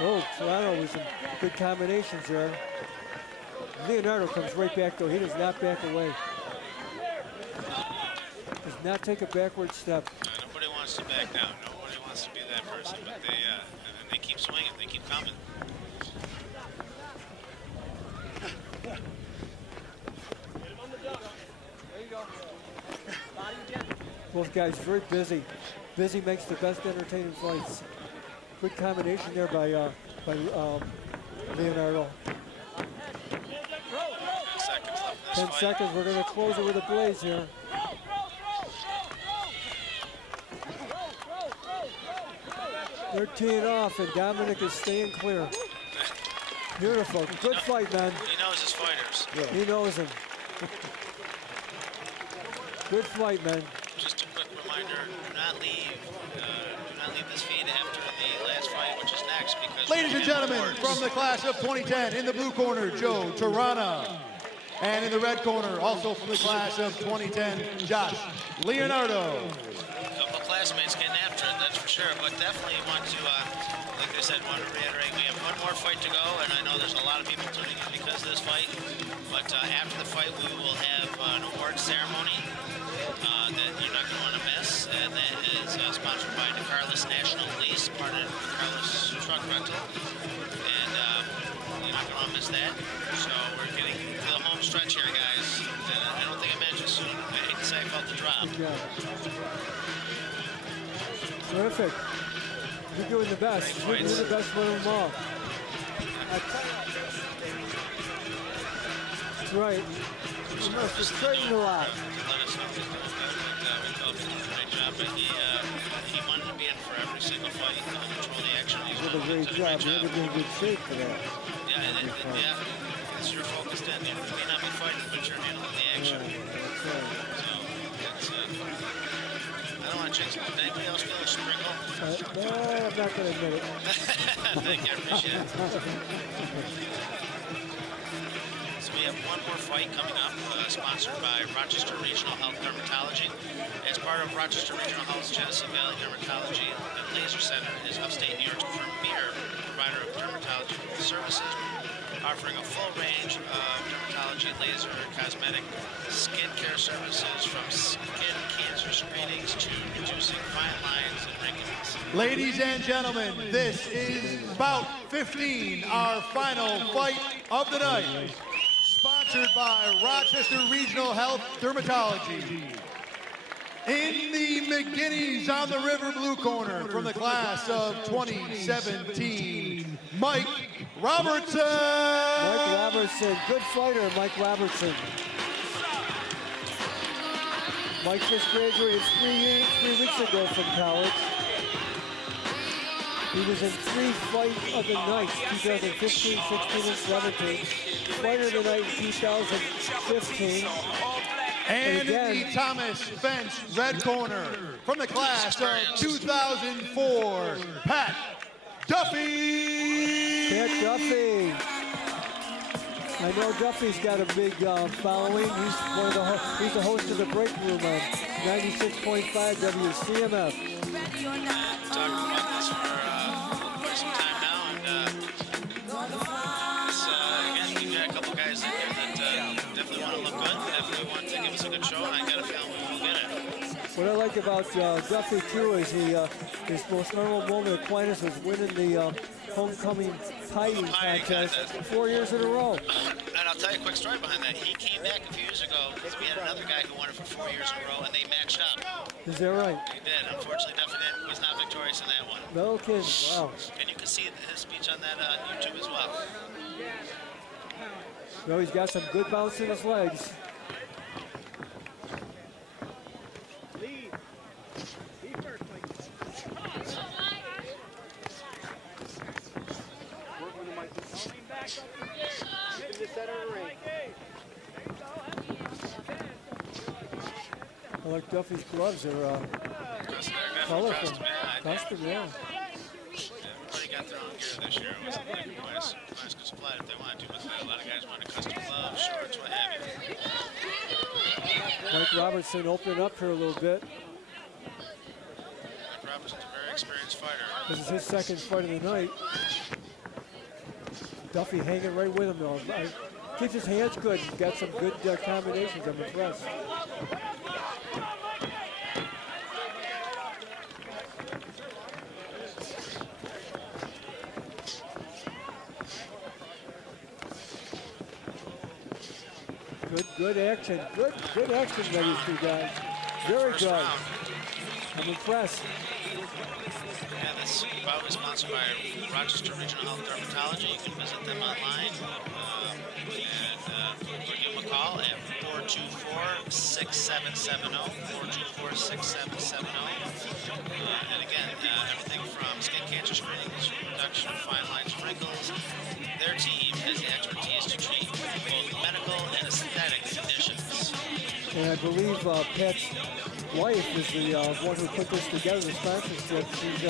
Oh, Toronto with some good combinations there. Leonardo comes right back, though. He does not back away. Does not take a backward step. Nobody wants to back down. Nobody wants to be that person, but they keep swinging. They keep coming. Both guys very busy. Busy makes the best entertaining fights. Good combination there by Leonardo. 10 seconds. We're going to close it with a blaze here. They're teeing off, and Dominic is staying clear. Beautiful. Good fight, man. He knows his fighters. Yeah. He knows him. Good fight, man. Just a quick reminder, do not leave this feed after the last fight, which is next, because Ladies and gentlemen, from the class of 2010, in the blue corner, Joe Toronto. And in the red corner, also from the class of 2010, Josh Leonardo. A couple of classmates getting after it, that's for sure, but definitely want to, like I said, want to reiterate, we have one more fight to go, and I know there's a lot of people tuning in because of this fight, but after the fight, we will have an award ceremony that you're not going to want to miss, and that is sponsored by the Carlos National Lease, part of the Carlos Truck Rental, and you're not going to want to miss that. So we're getting to the home stretch here, guys, and I don't think I mentioned soon. I hate to say I felt the drop. Yeah. Terrific. You're doing the best. You're the best one of them all. That's right. You must have trained a lot. But he wanted to be in for every single fight, control the action. He did a great job. He had to be in good shape for that. Yeah, it's your focused in. You may not be fighting, but you're handling the action. That's right. So, I don't want to jinx it. Anybody else feel a sprinkle? No, I'm not going to admit it. Thank you, I appreciate it. So we have one one more fight coming up, sponsored by Rochester Regional Health Dermatology. As part of Rochester Regional Health's Genesee Valley Dermatology and Laser Center is upstate New York's premier provider of dermatology services, offering a full range of dermatology, laser, cosmetic, skin care services, from skin cancer screenings to reducing fine lines and wrinkles. Ladies and gentlemen, this is Bout 15, our final fight of the night. Sponsored by Rochester Regional Health Dermatology. In the McGinnis on the River Blue corner from the class of 2017, Mike Robertson. Mike Robertson, good fighter, Mike Robertson. Mike just graduated 3 weeks ago from college. He was in 3 fight of the nights, 2015, 16, and 17. Fight of the night in 2015. And in the Thomas Bench red corner from the class of 2004, Pat Duffy. Pat Duffy. I know Duffy's got a big following. He's he's the host of the Break Room on 96.5 WCMF. Talking about this for some time now, and again, we've got a couple guys in here that definitely want to look good, definitely want to give us a good show, and I got a feeling we will get it. What I like about Duffy too is his most memorable moment at Aquinas was winning the homecoming pieing contest 4 years in a row. And I'll tell you a quick story behind that. He came back a few years ago because we had another guy who won it for 4 years in a row, and they matched up. Is that right? He did. Unfortunately, Duffy was not victorious in that one. No kidding. Wow. And you can see his speech on that on YouTube as well. Well, he's got some good bounce in his legs. I like Duffy's gloves. They're colorful. Custom, yeah. Everybody got their own gear this year. It wasn't like Aquinas could supply it if they wanted to, but a lot of guys wanted custom gloves, shorts, what have you. Mike Robertson opening up here a little bit. Mike Robertson's a very experienced fighter. This is his second fight of the night. Duffy hanging right with him though. Keeps his hands good. He's got some good combinations. I'm impressed. Good action. Good action by these two guys. Very good. I'm impressed. Yeah, this bout is sponsored by Rochester Regional Health Dermatology. You can visit them online and give them a call at 424-6770, 424-6770. And again, everything from skin cancer screenings, reduction of fine lines and wrinkles. Their team has the expertise to treat both medical and aesthetic conditions. And I believe Pat's wife is the one who put this together, the sponsorship. She's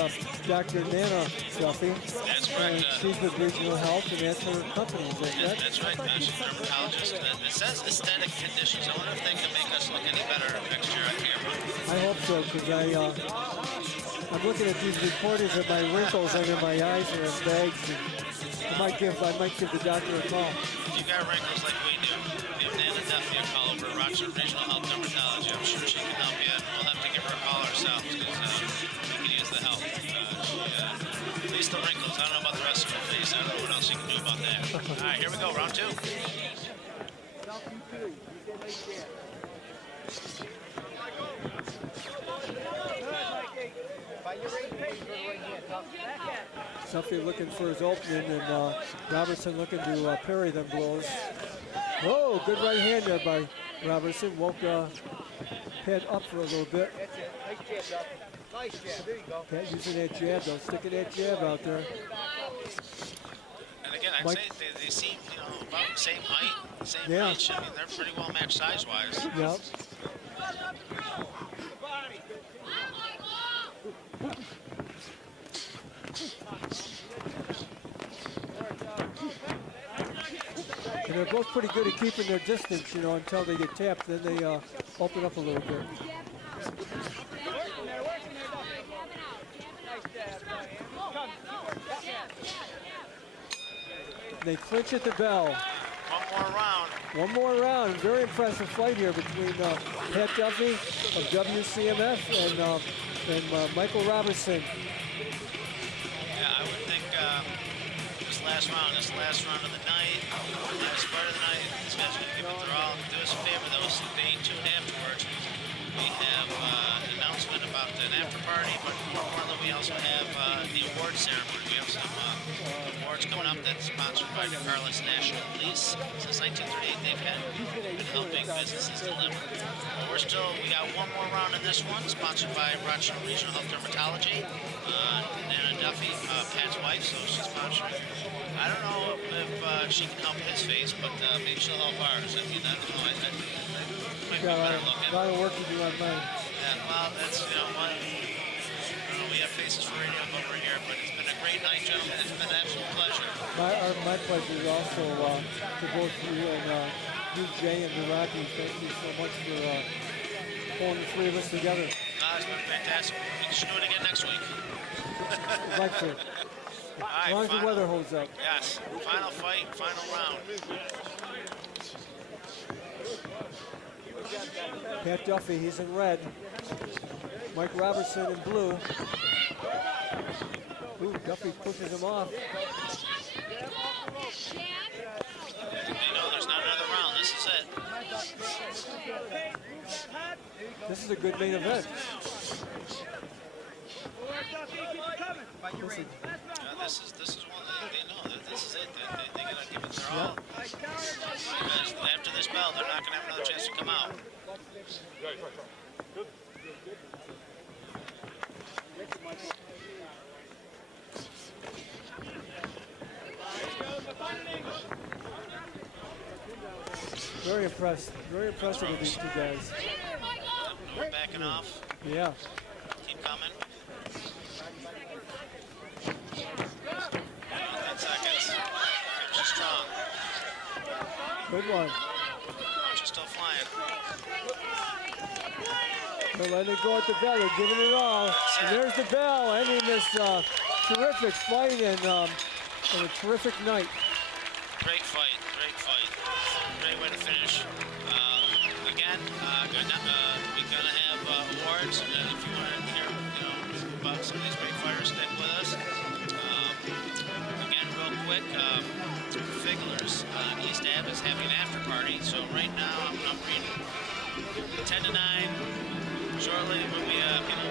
Dr. Nana Duffy. That's correct. And she's with Regional Health, and that's her company. Is that correct? That's right. She's a dermatologist. It says aesthetic conditions. I wonder if they can make us look any better next year on camera. I hope so, because I'm looking at these recordings of my wrinkles under my eyes and bags. And I might give the doctor a call. If you got wrinkles like we do, give Nana Duffy a call over at Rochester Regional Health Dermatology. I'm sure she can help you. We'll have to give her a call ourselves because we can use the help. At least the wrinkles. I don't know about the rest of her face. I don't know what else you can do about that. All right, here we go. Round 2. Duffy looking for his opening, and Robertson looking to parry them blows. Oh, good right hand there by Robertson. Woke Pat up for a little bit. Nice jab. There you go. Pat using that jab, though. Sticking that jab out there. And again, I'd say they seem, about the same height, same reach. I mean, they're pretty well matched size-wise. Yep. And they're both pretty good at keeping their distance, you know, until they get tapped. Then they open up a little bit. They clinch at the bell. One more round. One more round. Very impressive fight here between Pat Duffy of WCMF and Michael Robertson. Yeah, I would think this last round of the night, last part of the night, these guys are going to give it their all. Do us a favor, though, stay tuned afterwards. We have an announcement about an after party, but more importantly, we also have the award ceremony. We have some awards coming up that's sponsored by the Carlos National Police. Since 1938, they've been helping businesses deliver. We got one more round in this one, sponsored by Rochester Regional Health Dermatology. Nana Duffy, Pat's wife, so she's sponsoring. I don't know if she can help his face, but maybe she'll help ours. I mean, I don't know. Got a lot of work to do on mine. Yeah, well, that's, you know, one. I don't know, we have faces for radio over here, but it's been a great night, gentlemen. It's been an absolute pleasure. My pleasure is also to both you and you, Jay, and Dorado. Thank you so much for pulling the three of us together. It's been fantastic. We should do it again next week. I'd like to. As long as the weather holds up. Yes. Final fight, final round. Pat Duffy, he's in red. Mike Robertson in blue. Ooh, Duffy pushes him off. They know there's not another round. This is it. This is a good main event. This is one they know that this is it. They gotta give it their all. Because after this bell, they're not gonna have another chance to come out. Very impressed. Very impressive with these two guys. We're backing off. Yeah. Keep coming. 10 seconds. She's strong. Good one. She's still flying. They're letting it go at the bell. They're giving it all. And there's the bell, ending this terrific fight and a terrific night. Great fight. Great fight. Great way to finish. Again, we're gonna have awards. If you want to hear, about some of these great fighters, stick with us. Again, real quick, Figler's East Ave is having an after party. So right now, I'm reading 10 to 9. Shortly, we'll be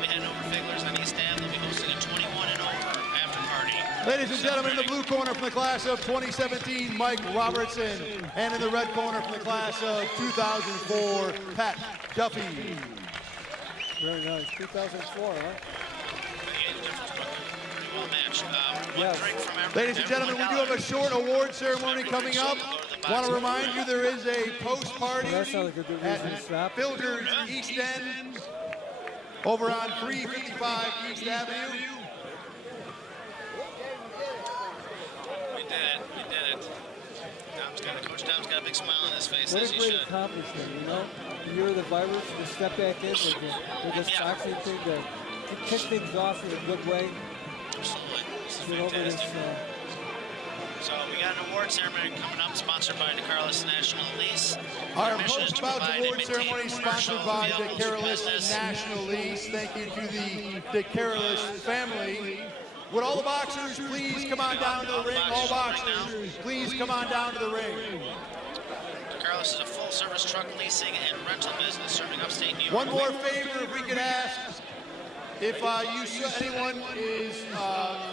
heading over Figler's on East Ave. They'll be hosting a 21 and over after party. Ladies and gentlemen, in the blue corner from the class of 2017, Mike Robertson. And in the red corner from the class of 2004, Pat Duffy. Very nice. 2004, huh? Well matched. Yes. Drink from Ladies and gentlemen, we do have a short award ceremony coming up. Want to remind you there is a post party That sounds like a good reason to stop. Builders East End over on 355 East Avenue. We did it. Coach Dom's got a big smile on his face, What as a he great should. accomplishment, you know? The year of the virus, to step back in with this boxing thing, to kick things off in a good way. Absolutely. This is Get over this. fantastic. So we got an award ceremony coming up, sponsored by the Carlos National Lease. Our Intermission is to post-bout provide award and ceremony maintain sponsored commercial by the vehicles Carolus business. National Lease. Thank you to the Carolus family. Would all the boxers please come on down to the ring? All boxers, please come on down to the ring. Carlos is a full-service truck leasing and rental business serving upstate New York. One more favor, if we could ask, if anyone is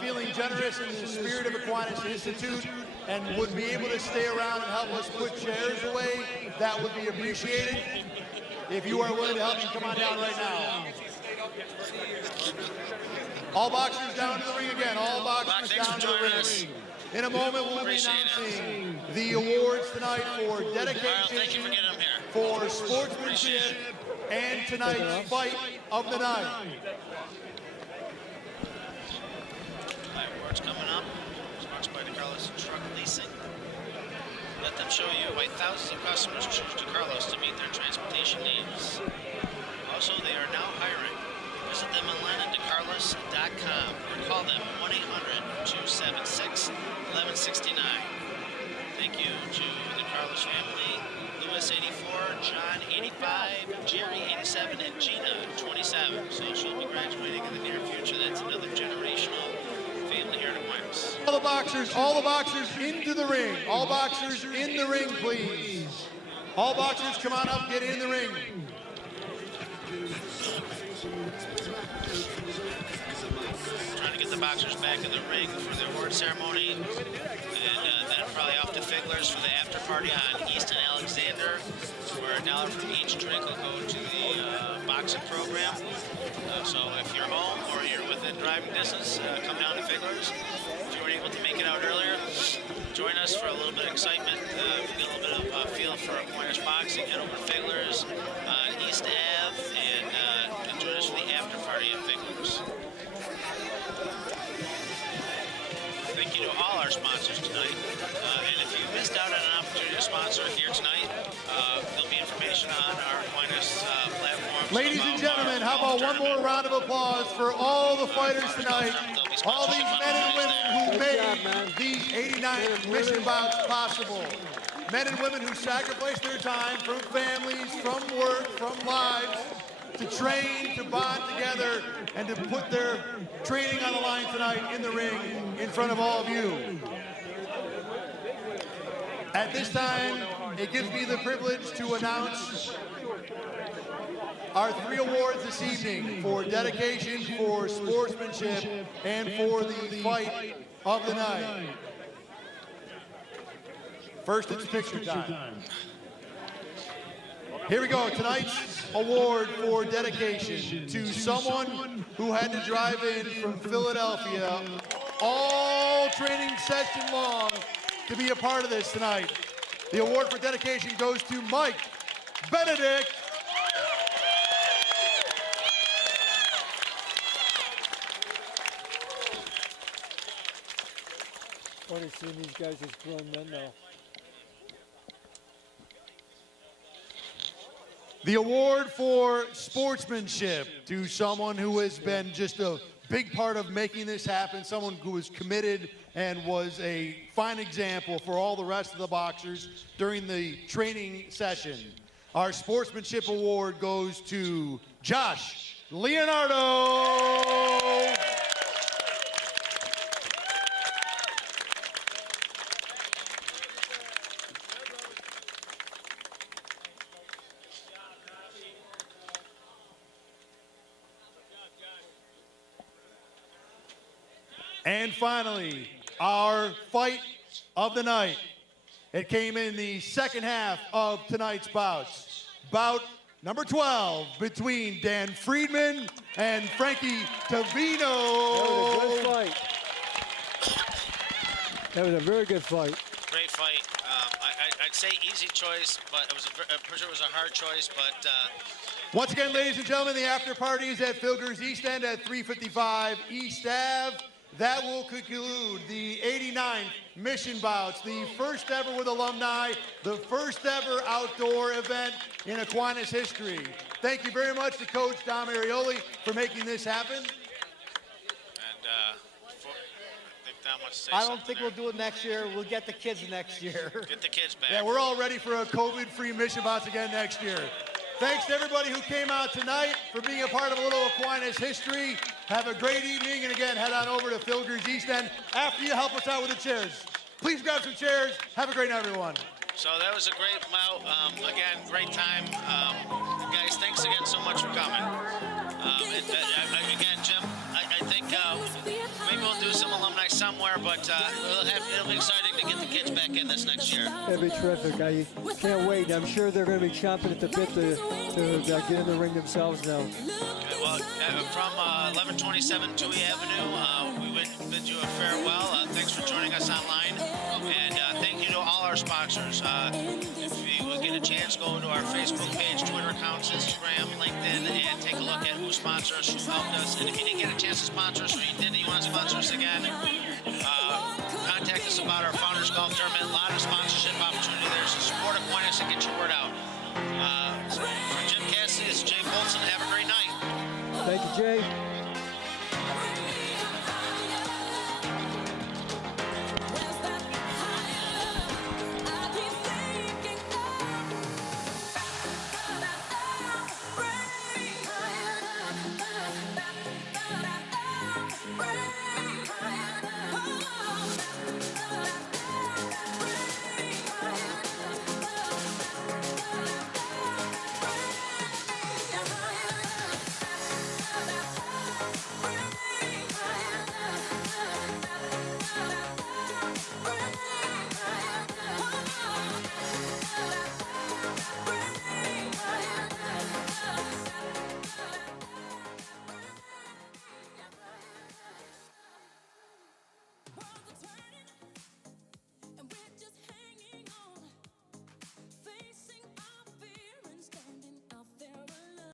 feeling generous in the spirit of Aquinas Institute and would be able to stay around and help us put chairs away, that would be appreciated. If you are willing to help, you come on down right now. All boxers down to the ring again. All boxers down to the ring. In a moment, we'll be announcing the awards tonight for dedication, for sportsmanship, and tonight's fight of the night. Awards coming up, sponsored by the Carlos Truck Leasing. Let them show you why thousands of customers choose DeCarlos to meet their transportation needs. Also, they are now hiring. Visit them online at DeCarlos.com or call them 1-800-276-1169. Thank you to the Carlos family, Louis 84, John 85, Jerry 87, and Gina 27. So she'll be graduating in the near future. That's another generational family here at Aquinas. All the boxers into the ring. All boxers in the ring, please. All boxers, come on up, get in the ring. Trying to get the boxers back in the ring for their award ceremony. And then probably off to Figler's for the after party on East and Alexander, where $1 from each drink will go to the boxing program. So if you're home or you're within driving distance, come down to Figler's. If you weren't able to make it out earlier, join us for a little bit of excitement. Get a little bit of feel for Aquinas boxing. Head over to Figler's on East Ave and join us for the after party at Figler's. Thank you to all our sponsors tonight. And if you missed out on an opportunity to sponsor here tonight, there'll be information on our Aquinas platforms. Ladies and gentlemen, how about one more round of applause for all the fighters tonight, all these men and women who made these 89 mission bouts possible. Men and women who sacrificed their time from families, from work, from lives, to train, to bond together, and to put their training on the line tonight in the ring in front of all of you. At this time, it gives me the privilege to announce our 3 awards this evening for dedication, for sportsmanship, and for the fight of the night. First, it's picture time. Here we go, tonight's award for dedication to someone who had to drive in from Philadelphia all training session long to be a part of this tonight. The award for dedication goes to Mike Benedict. Funny seeing these guys as grown men now. The award for sportsmanship to someone who has been just a big part of making this happen, someone who was committed and was a fine example for all the rest of the boxers during the training session. Our sportsmanship award goes to Josh Leonardo. And finally, our fight of the night. It came in the second half of tonight's bouts. Bout number 12 between Dan Freeman and Frankie Tavino. That was a good fight. That was a very good fight. Great fight. I'd say easy choice, but it was a hard choice, but once again, ladies and gentlemen, the after party is at Filger's East End at 355 East Ave. That will conclude the 89th Mission Bouts, the first ever with alumni, the first ever outdoor event in Aquinas history. Thank you very much to Coach Dom Arioli for making this happen. And I think Dom wants to say I don't think we'll do it next year. We'll get the kids next year. Get the kids back. Yeah, we're all ready for a COVID-free Mission Bouts again next year. Thanks to everybody who came out tonight for being a part of a little Aquinas history. Have a great evening, and again, head on over to Filger's East End after you help us out with the chairs. Please grab some chairs. Have a great night, everyone. So that was a great bout. Again, great time. Guys, thanks again so much for coming. Again, Jim, I think maybe we'll do some alumni somewhere, but it'll be exciting to get the kids back in this next year. It'll be terrific. I can't wait. I'm sure they're going to be chomping at the bit to get in the ring themselves now. Okay, well, from 1127 Dewey Avenue, we would bid you a farewell. Thanks for joining us online. And thank you to all our sponsors. If you get a chance, go to our Facebook page, Twitter accounts, Instagram, LinkedIn, and take a look at who sponsors us, who helped us. And if you didn't get a chance to sponsor us, or you want to sponsor us again, contact contact us about our Founders Golf Tournament. A lot of sponsorship opportunity there, so support Aquinas and get your word out. For Jim Cassidy, it's Jay Bolson. Have a great night. Thank you, Jay.